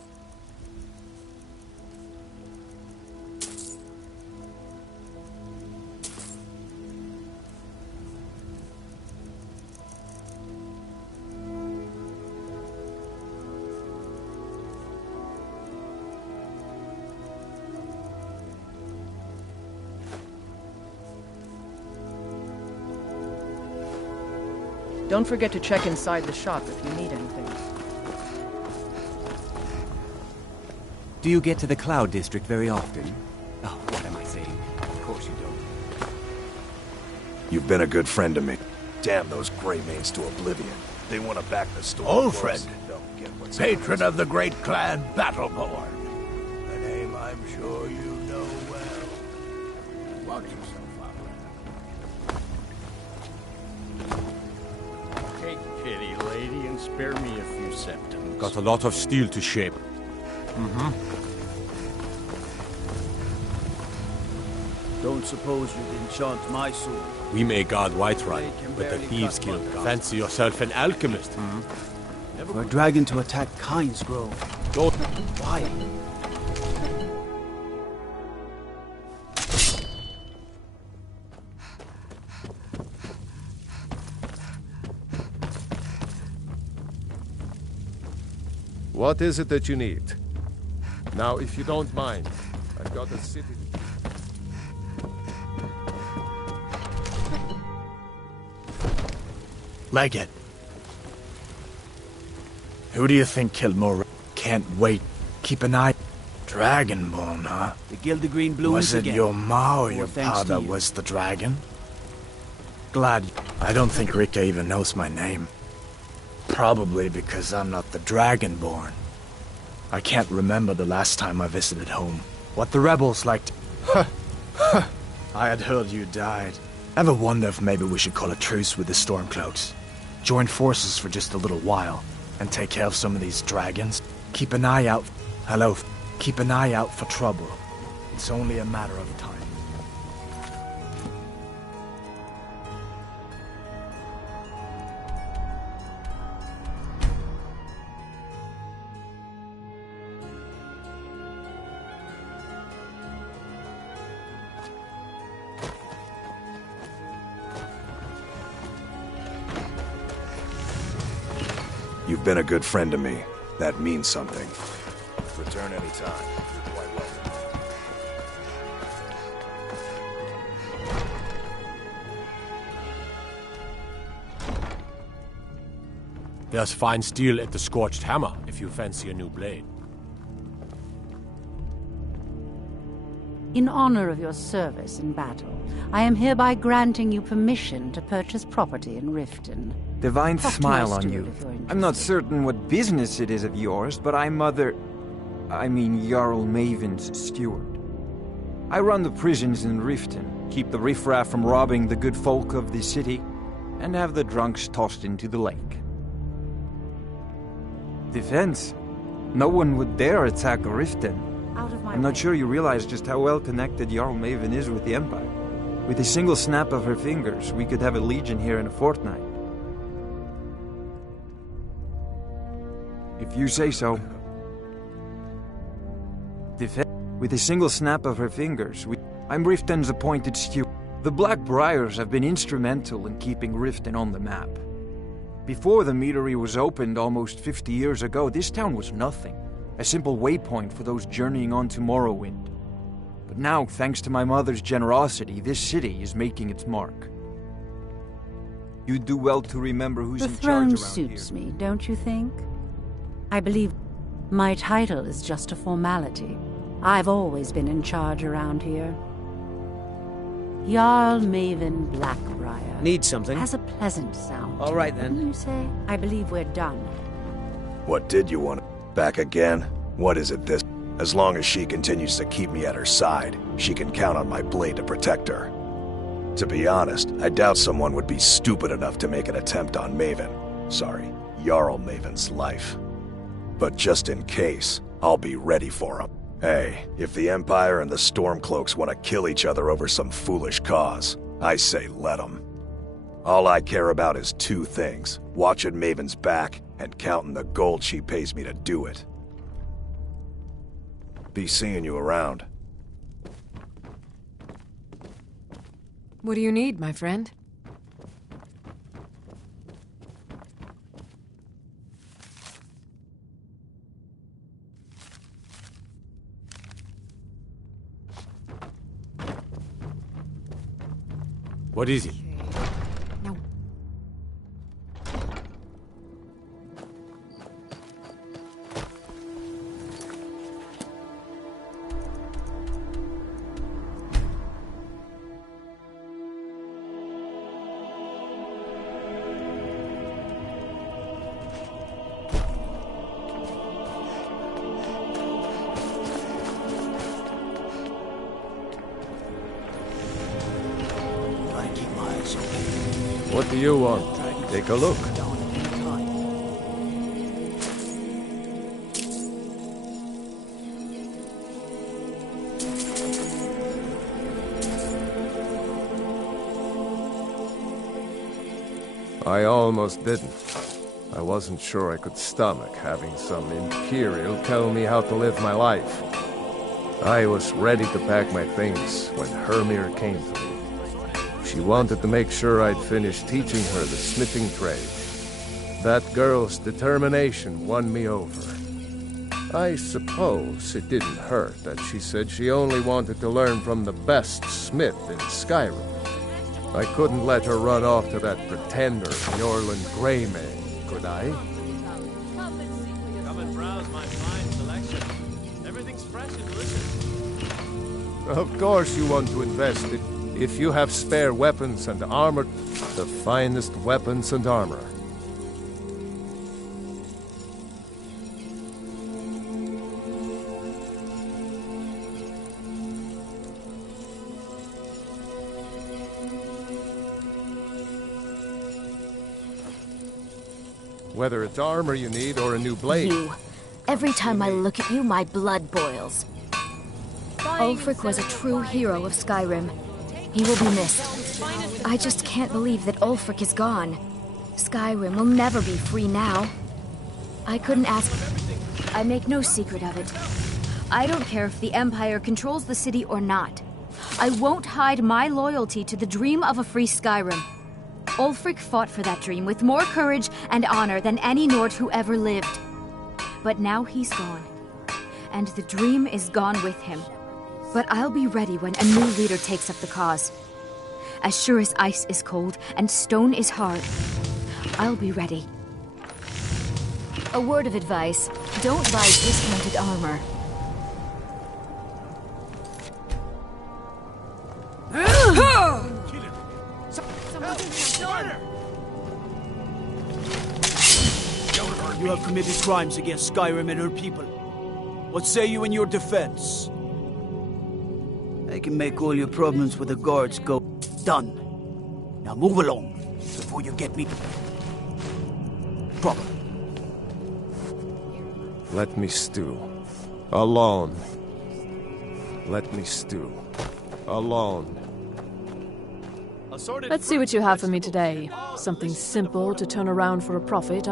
Don't forget to check inside the shop if you need anything. Do you get to the Cloud District very often? Oh, what am I saying? Of course you don't. You've been a good friend to me. Damn those Greymanes to oblivion. They want to back the storm. Ulfred, patron of the great clan Battleborn. A name I'm sure you know well. Watch yourself, Take pity, lady, and spare me a few symptoms. Got a lot of steel to shape. Don't suppose you'd enchant my sword. We may guard Whiterun, but the Thieves Guild. Fancy yourself an alchemist, For a dragon to attack Kyne's Grove. Don't. Why? What is it that you need? Now, if you don't mind, I've got a city... Legate. Who do you think killed Moira? Can't wait. Keep an eye. Dragonborn, huh? The Gildegreen blooms Was it again. your ma or your thanks pa to that you. was the dragon? Glad. I don't think Rika even knows my name. Probably because I'm not the Dragonborn. I can't remember the last time I visited home. What the rebels liked. I had heard you died. Ever wonder if maybe we should call a truce with the Stormcloaks? Join forces for just a little while, and take care of some of these dragons? Keep an eye out... Hello. Keep an eye out for trouble. It's only a matter of time. You've been a good friend to me. That means something. Return anytime. You're quite welcome. There's fine steel at the Scorched Hammer, if you fancy a new blade. In honor of your service in battle, I am hereby granting you permission to purchase property in Riften. Divine Talk to smile my on steward you. if you're I'm not certain what business it is of yours, but I'm Jarl Maven's steward. I run the prisons in Riften, keep the riffraff from robbing the good folk of the city, and have the drunks tossed into the lake. Defense? No one would dare attack Riften. I'm not sure you realize just how well connected Jarl Maven is with the Empire. With a single snap of her fingers, we could have a legion here in a fortnight. If you say so. With a single snap of her fingers, I'm Riften's appointed steward. The Black Briars have been instrumental in keeping Riften on the map. Before the meadery was opened almost 50 years ago, this town was nothing. A simple waypoint for those journeying on to Morrowind. But now, thanks to my mother's generosity, this city is making its mark. You'd do well to remember who's in charge around here. The throne suits me, don't you think? I believe my title is just a formality. I've always been in charge around here. Jarl Maven Blackbriar. Need something? Has a pleasant sound. All right, then. Wouldn't you say? I believe we're done. What did you want? Back again? What is it this? As long as she continues to keep me at her side, she can count on my blade to protect her. To be honest, I doubt someone would be stupid enough to make an attempt on Maven. Sorry, Jarl Maven's life. But just in case, I'll be ready for him. Hey, if the Empire and the Stormcloaks want to kill each other over some foolish cause, I say let them. All I care about is two things: watching Maven's back and counting the gold she pays me to do it. Be seeing you around. What do you need, my friend? What is it? No. What do you want? Take a look. I almost didn't. I wasn't sure I could stomach having some Imperial tell me how to live my life. I was ready to pack my things when Hermir came to me. She wanted to make sure I'd finish teaching her the smithing trade. That girl's determination won me over. I suppose it didn't hurt that she said she only wanted to learn from the best smith in Skyrim. I couldn't let her run off to that pretender, Bjorlund Greymane, could I? Come and browse my fine selection. Everything's fresh and delicious. Of course you want to invest it. If you have spare weapons and armor, the finest weapons and armor. Whether it's armor you need or a new blade. You. Every time I look at you, my blood boils. Ulfric was a true hero of Skyrim. He will be missed. I just can't believe that Ulfric is gone. Skyrim will never be free now. I couldn't ask... I make no secret of it. I don't care if the Empire controls the city or not. I won't hide my loyalty to the dream of a free Skyrim. Ulfric fought for that dream with more courage and honor than any Nord who ever lived. But now he's gone. And the dream is gone with him. But I'll be ready when a new leader takes up the cause. As sure as ice is cold and stone is hard, I'll be ready. A word of advice, don't buy discounted armor. You have committed crimes against Skyrim and her people. What say you in your defense? I can make all your problems with the guards go. Done. Now move along, before you get me... trouble. Let me stew. Alone. Let me stew. Alone. Let's see what you have for me today. Something simple to turn around for a profit,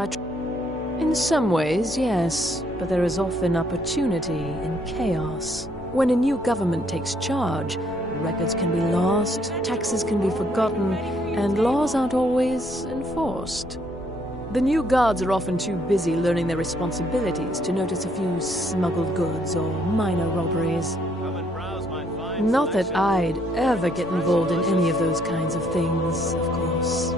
In some ways, yes, but there is often opportunity in chaos. When a new government takes charge, records can be lost, taxes can be forgotten, and laws aren't always enforced. The new guards are often too busy learning their responsibilities to notice a few smuggled goods or minor robberies. Not that I'd ever get involved in any of those kinds of things, of course.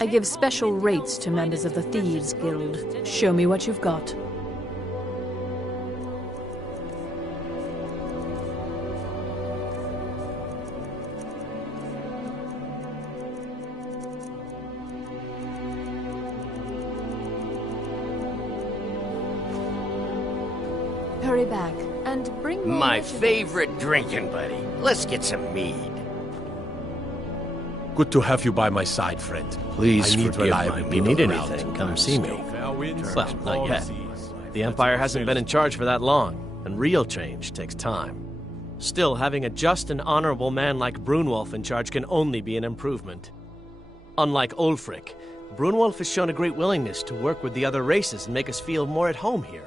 I give special rates to members of the Thieves Guild. Show me what you've got. Hurry back, and bring more My vegetables. favorite drinking buddy. Let's get some mead. Good to have you by my side, friend. Please I need forgive reliable my people You need around. anything, come see me. Well, not yet. The Empire hasn't been in charge for that long, and real change takes time. Still, having a just and honorable man like Brunwolf in charge can only be an improvement. Unlike Ulfric, Brunwolf has shown a great willingness to work with the other races and make us feel more at home here.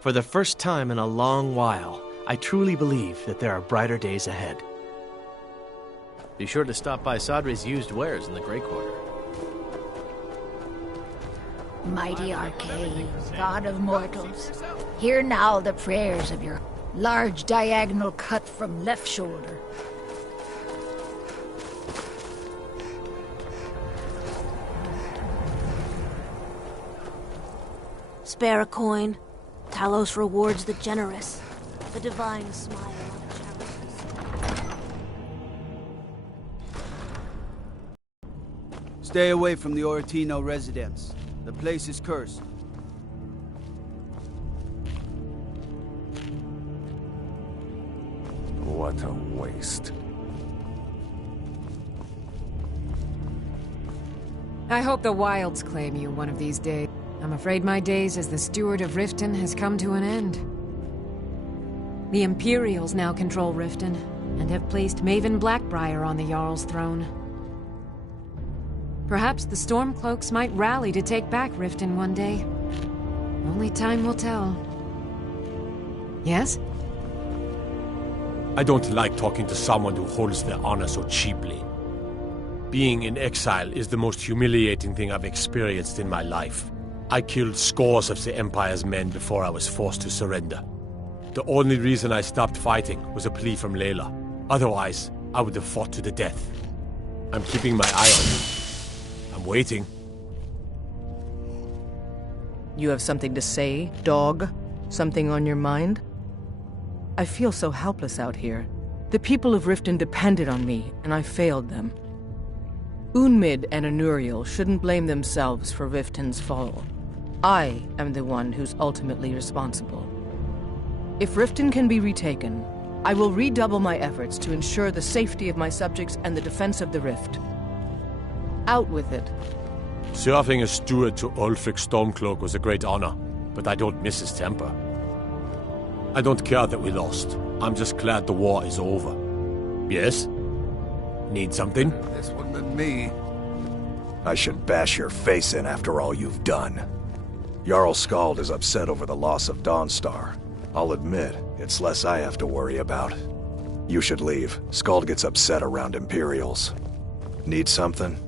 For the first time in a long while, I truly believe that there are brighter days ahead. Be sure to stop by Sadri's used wares in the Grey Quarter. Mighty Arcade, God of mortals, hear now the prayers of your large diagonal cut from left shoulder. Spare a coin. Talos rewards the generous. The divine smile on the charities. Stay away from the Oratino residence. The place is cursed. What a waste. I hope the Wilds claim you one of these days. I'm afraid my days as the Steward of Riften has come to an end. The Imperials now control Riften, and have placed Maven Blackbriar on the Jarl's throne. Perhaps the Stormcloaks might rally to take back Riften one day. Only time will tell. Yes? I don't like talking to someone who holds their honor so cheaply. Being in exile is the most humiliating thing I've experienced in my life. I killed scores of the Empire's men before I was forced to surrender. The only reason I stopped fighting was a plea from Layla. Otherwise, I would have fought to the death. I'm keeping my eye on you. I'm waiting. You have something to say, dog? Something on your mind? I feel so helpless out here. The people of Riften depended on me, and I failed them. Unmid and Anuriel shouldn't blame themselves for Riften's fall. I am the one who's ultimately responsible. If Riften can be retaken, I will redouble my efforts to ensure the safety of my subjects and the defense of the Rift. Out with it. Serving as steward to Ulfric Stormcloak was a great honor, but I don't miss his temper. I don't care that we lost. I'm just glad the war is over. Yes? Need something? This wouldn't have been me. I should bash your face in after all you've done. Jarl Skald is upset over the loss of Dawnstar. I'll admit, it's less I have to worry about. You should leave. Skald gets upset around Imperials. Need something?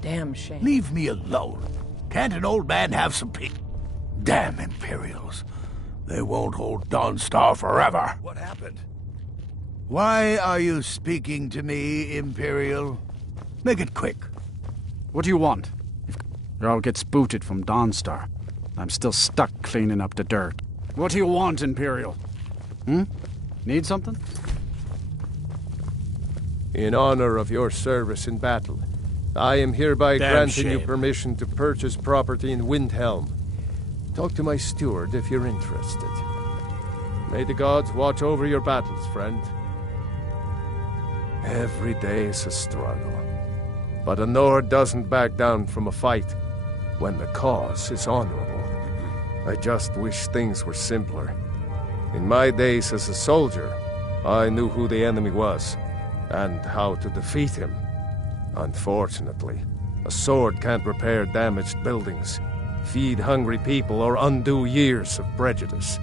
Damn shame. Leave me alone. Can't an old man have some peace? Damn Imperials. They won't hold Dawnstar forever. What happened? Why are you speaking to me, Imperial? Make it quick. What do you want? If Jarl gets booted from Dawnstar, I'm still stuck cleaning up the dirt. What do you want, Imperial? Need something? In honor of your service in battle, I am hereby Damn granting you shame. permission to purchase property in Windhelm. Talk to my steward if you're interested. May the gods watch over your battles, friend. Every day is a struggle. But a Nord doesn't back down from a fight when the cause is honorable. I just wish things were simpler. In my days as a soldier, I knew who the enemy was and how to defeat him. Unfortunately, a sword can't repair damaged buildings, feed hungry people, or undo years of prejudice.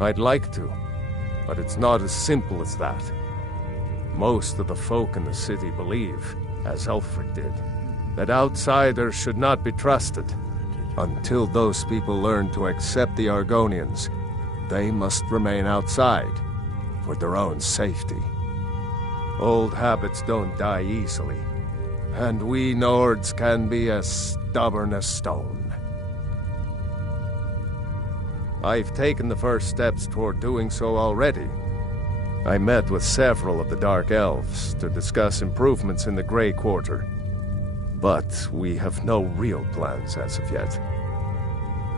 I'd like to, but it's not as simple as that. Most of the folk in the city believe, as Ulfric did, that outsiders should not be trusted. Until those people learn to accept the Argonians, they must remain outside for their own safety. Old habits don't die easily, and we Nords can be as stubborn as stone. I've taken the first steps toward doing so already. I met with several of the Dark Elves to discuss improvements in the Grey Quarter, but we have no real plans as of yet.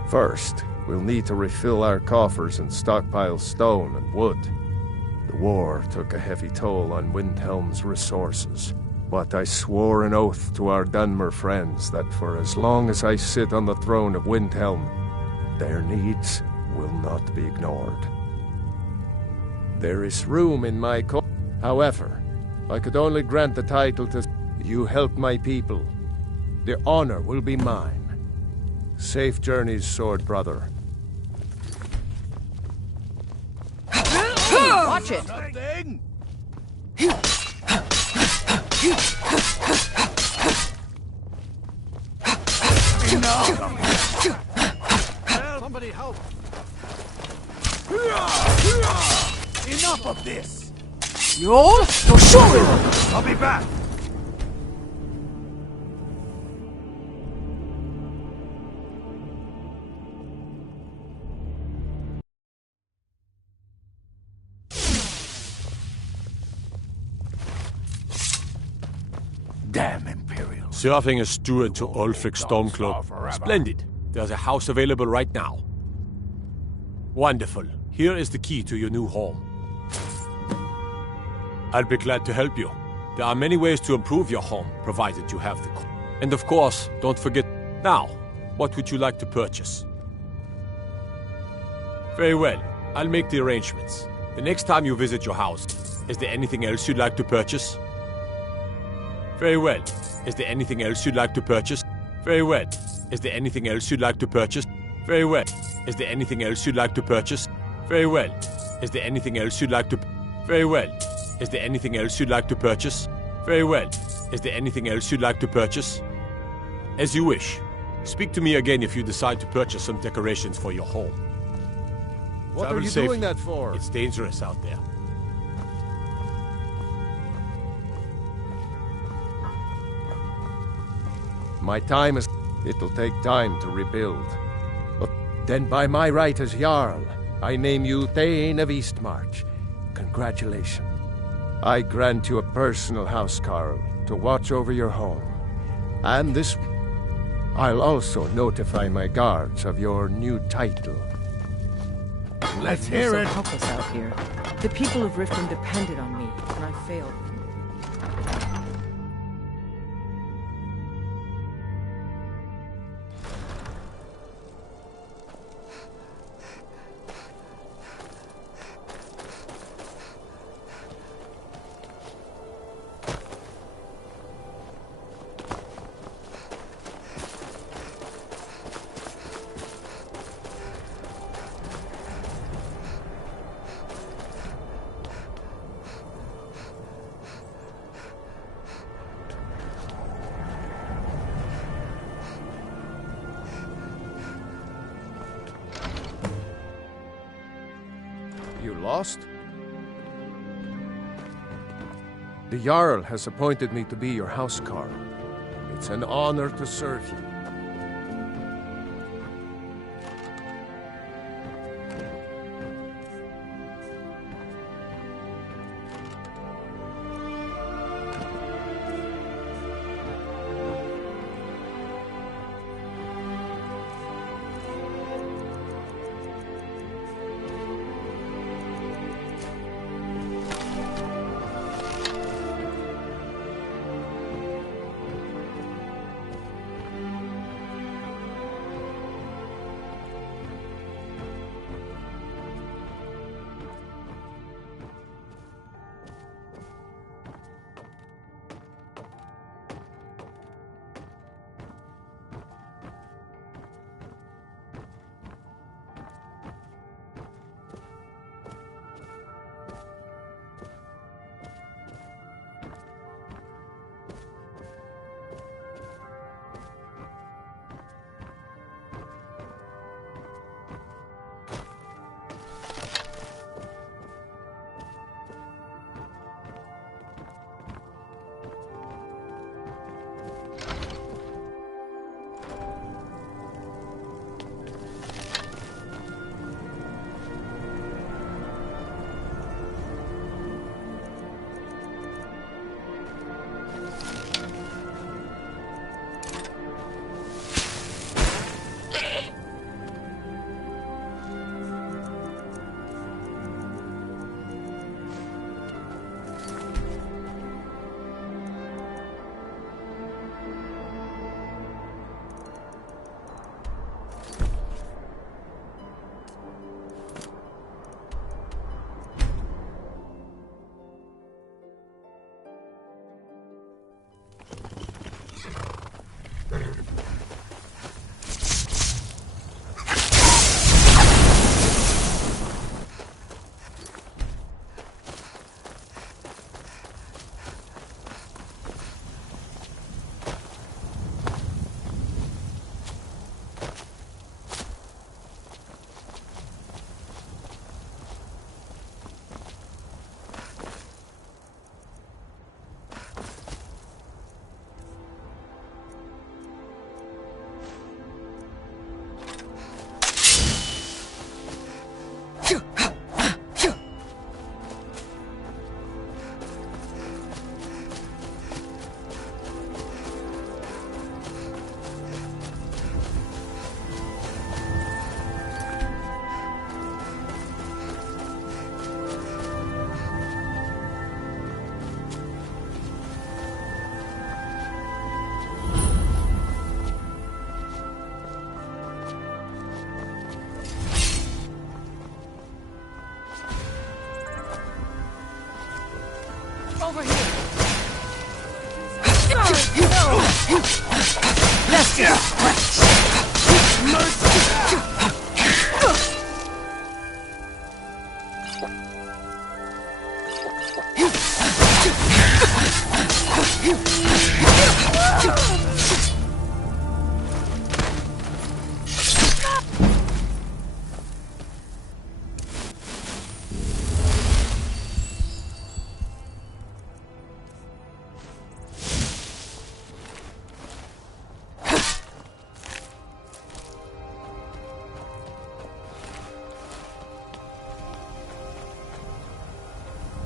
First, we'll need to refill our coffers and stockpile stone and wood. The war took a heavy toll on Windhelm's resources, but I swore an oath to our Dunmer friends that for as long as I sit on the throne of Windhelm, their needs will not be ignored. There is room in my However, I could only grant the title to You helped my people. The honor will be mine. Safe journeys, sword brother. Watch it! Somebody help! Enough of this! You'll show it! I'll be back! Damn Imperials. Serving as steward to Ulfric Stormcloak. Splendid. There's a house available right now. Wonderful. Here is the key to your new home. I'll be glad to help you. There are many ways to improve your home, provided you have the... And of course, don't forget... Now, what would you like to purchase? Very well. I'll make the arrangements. The next time you visit your house, is there anything else you'd like to purchase? Very well. Is there anything else you'd like to purchase? Very well. Is there anything else you'd like to purchase? Very well. Is there anything else you'd like to purchase? Very well. Is there anything else you'd like to... Very well. Is there anything else you'd like to purchase? Very well. Is there anything else you'd like to purchase? As you wish. Speak to me again if you decide to purchase some decorations for your home. What Travel are you safely. doing that for? It's dangerous out there. My time is... It'll take time to rebuild. But then by my right as Jarl, I name you Thane of Eastmarch. Congratulations. I grant you a personal housecarl to watch over your home. And this... I'll also notify my guards of your new title. Let's hear it! Help us out here. The people of Riften depended on me, and I failed. You lost? The Jarl has appointed me to be your housecarl. It's an honor to serve you.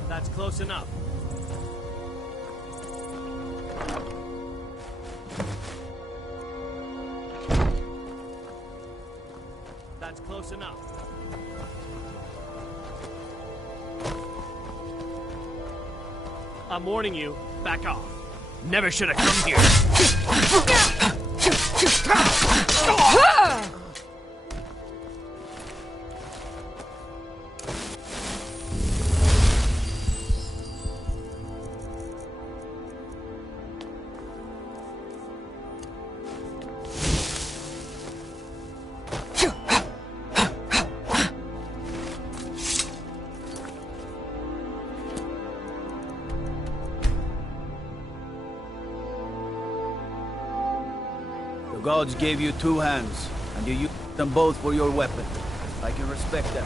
That's close enough. That's close enough. I'm warning you, back off. Never should have come here. The gods gave you two hands, and you used them both for your weapon. I can respect that.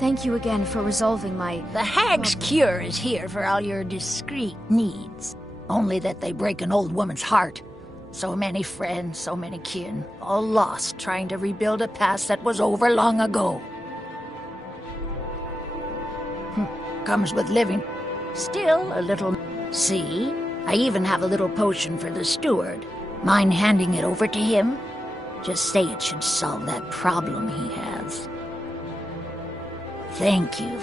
Thank you again for resolving my... The hag's cure is here for all your discreet needs. Only that they break an old woman's heart. So many friends, so many kin, all lost trying to rebuild a past that was over long ago. Comes with living. Still a little... See? I even have a little potion for the steward. Mind handing it over to him? Just say it should solve that problem he has. Thank you.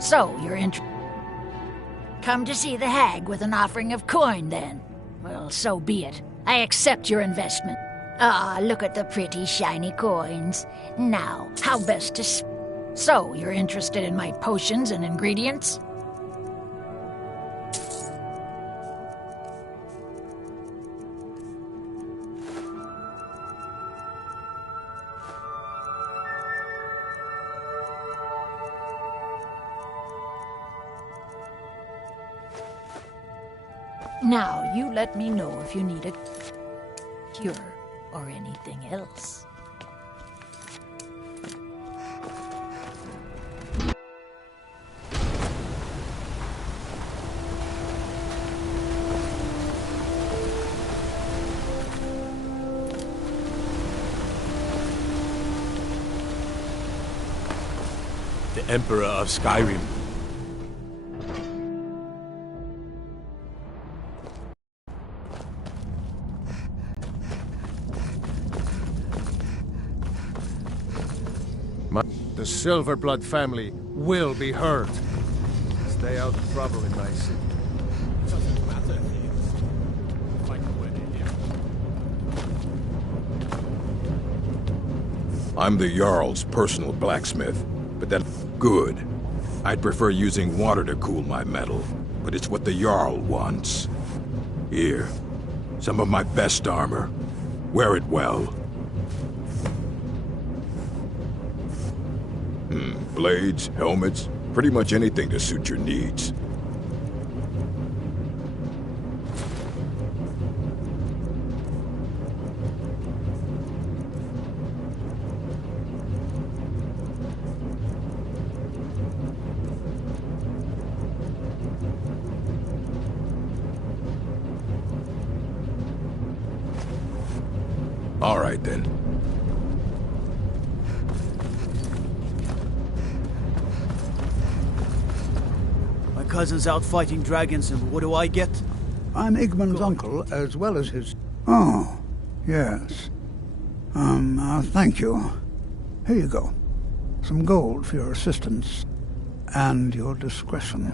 So, you're come to see the hag with an offering of coin, then? Well, so be it. I accept your investment. Ah, look at the pretty, shiny coins. Now, how best to... So, you're interested in my potions and ingredients? Now, you let me know if you need a cure or anything else. The Emperor of Skyrim. The Silverblood family will be heard. Stay out of trouble in my city. Doesn't matter if fight I'm the Jarl's personal blacksmith, but that's good. I'd prefer using water to cool my metal, but it's what the Jarl wants. Here, some of my best armor. Wear it well. Blades, helmets, pretty much anything to suit your needs. All right, then. Cousin's out fighting dragons, and what do I get? I'm Igmund's uncle, as well as his... Oh, yes. Thank you. Here you go. Some gold for your assistance and your discretion.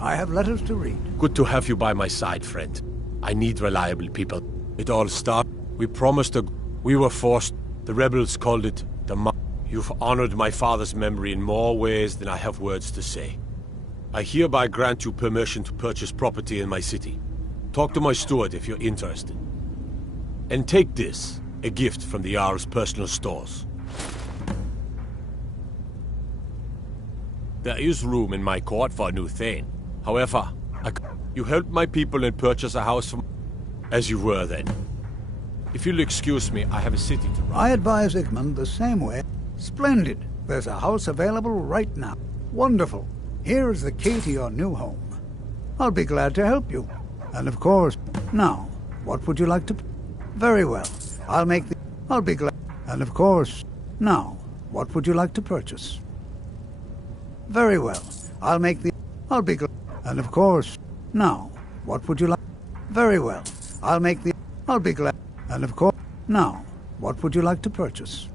I have letters to read. Good to have you by my side, friend. I need reliable people. It all started. We promised we were forced. The rebels called it the You've honored my father's memory in more ways than I have words to say. I hereby grant you permission to purchase property in my city. Talk to my steward if you're interested. And take this, a gift from the Jarl's personal stores. There is room in my court for a new Thane. However, you helped my people and purchase a house from... as you were then. If you'll excuse me, I have a city to run. I advise Igmund the same way. Splendid. There's a house available right now. Wonderful. Here is the key to your new home. I'll be glad to help you. And of course, now, what would you like to... Very well. I'll make the... I'll be glad... And of course, now, what would you like to purchase? Very well. I'll make the... I'll be glad... And of course, now, what would you like... Very well. I'll make the... I'll be glad... And of course, now, what would you like to purchase?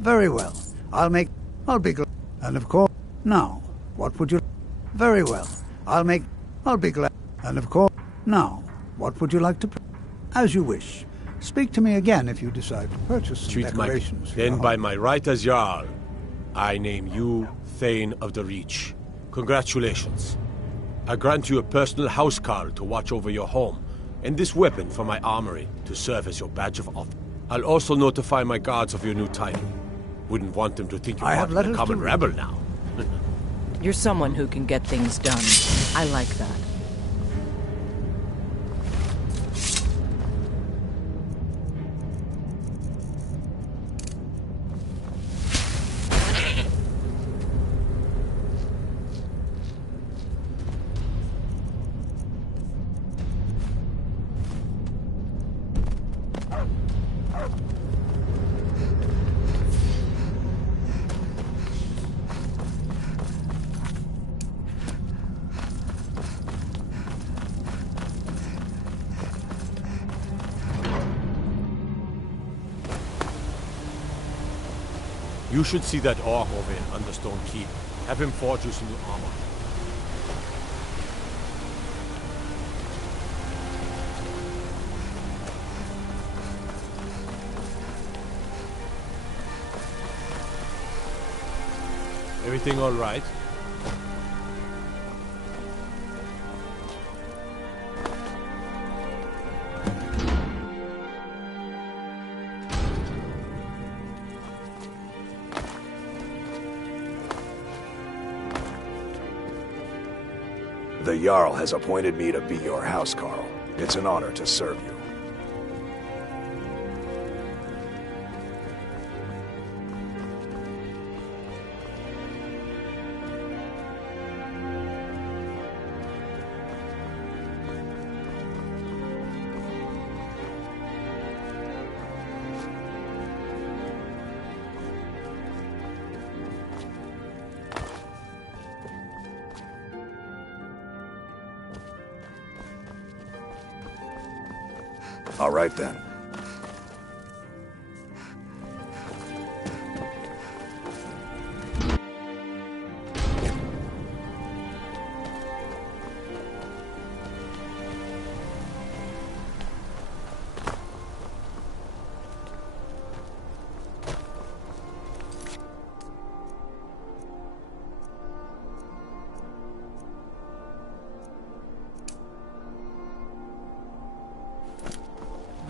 Very well. I'll make... I'll be glad... And of course, now, what would you... Very well. I'll make... I'll be glad... And of course, now, what would you like to... As you wish. Speak to me again if you decide to purchase some decorations. Then by my right as Jarl, I name you Thane of the Reach. Congratulations. I grant you a personal housecarl to watch over your home, and this weapon from my armory to serve as your badge of office. I'll also notify my guards of your new title. Wouldn't want them to think you're part of the common rebel now. You're someone who can get things done. I like that. You should see that orc over in Understone Keep. Have him forge you some new armor. Everything all right? The Jarl has appointed me to be your housecarl. It's an honor to serve you. All right, then.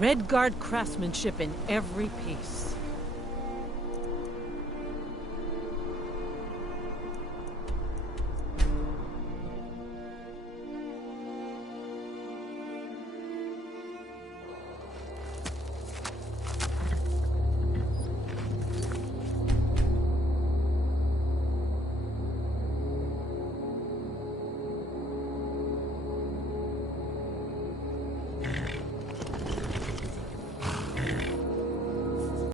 Redguard craftsmanship in every piece.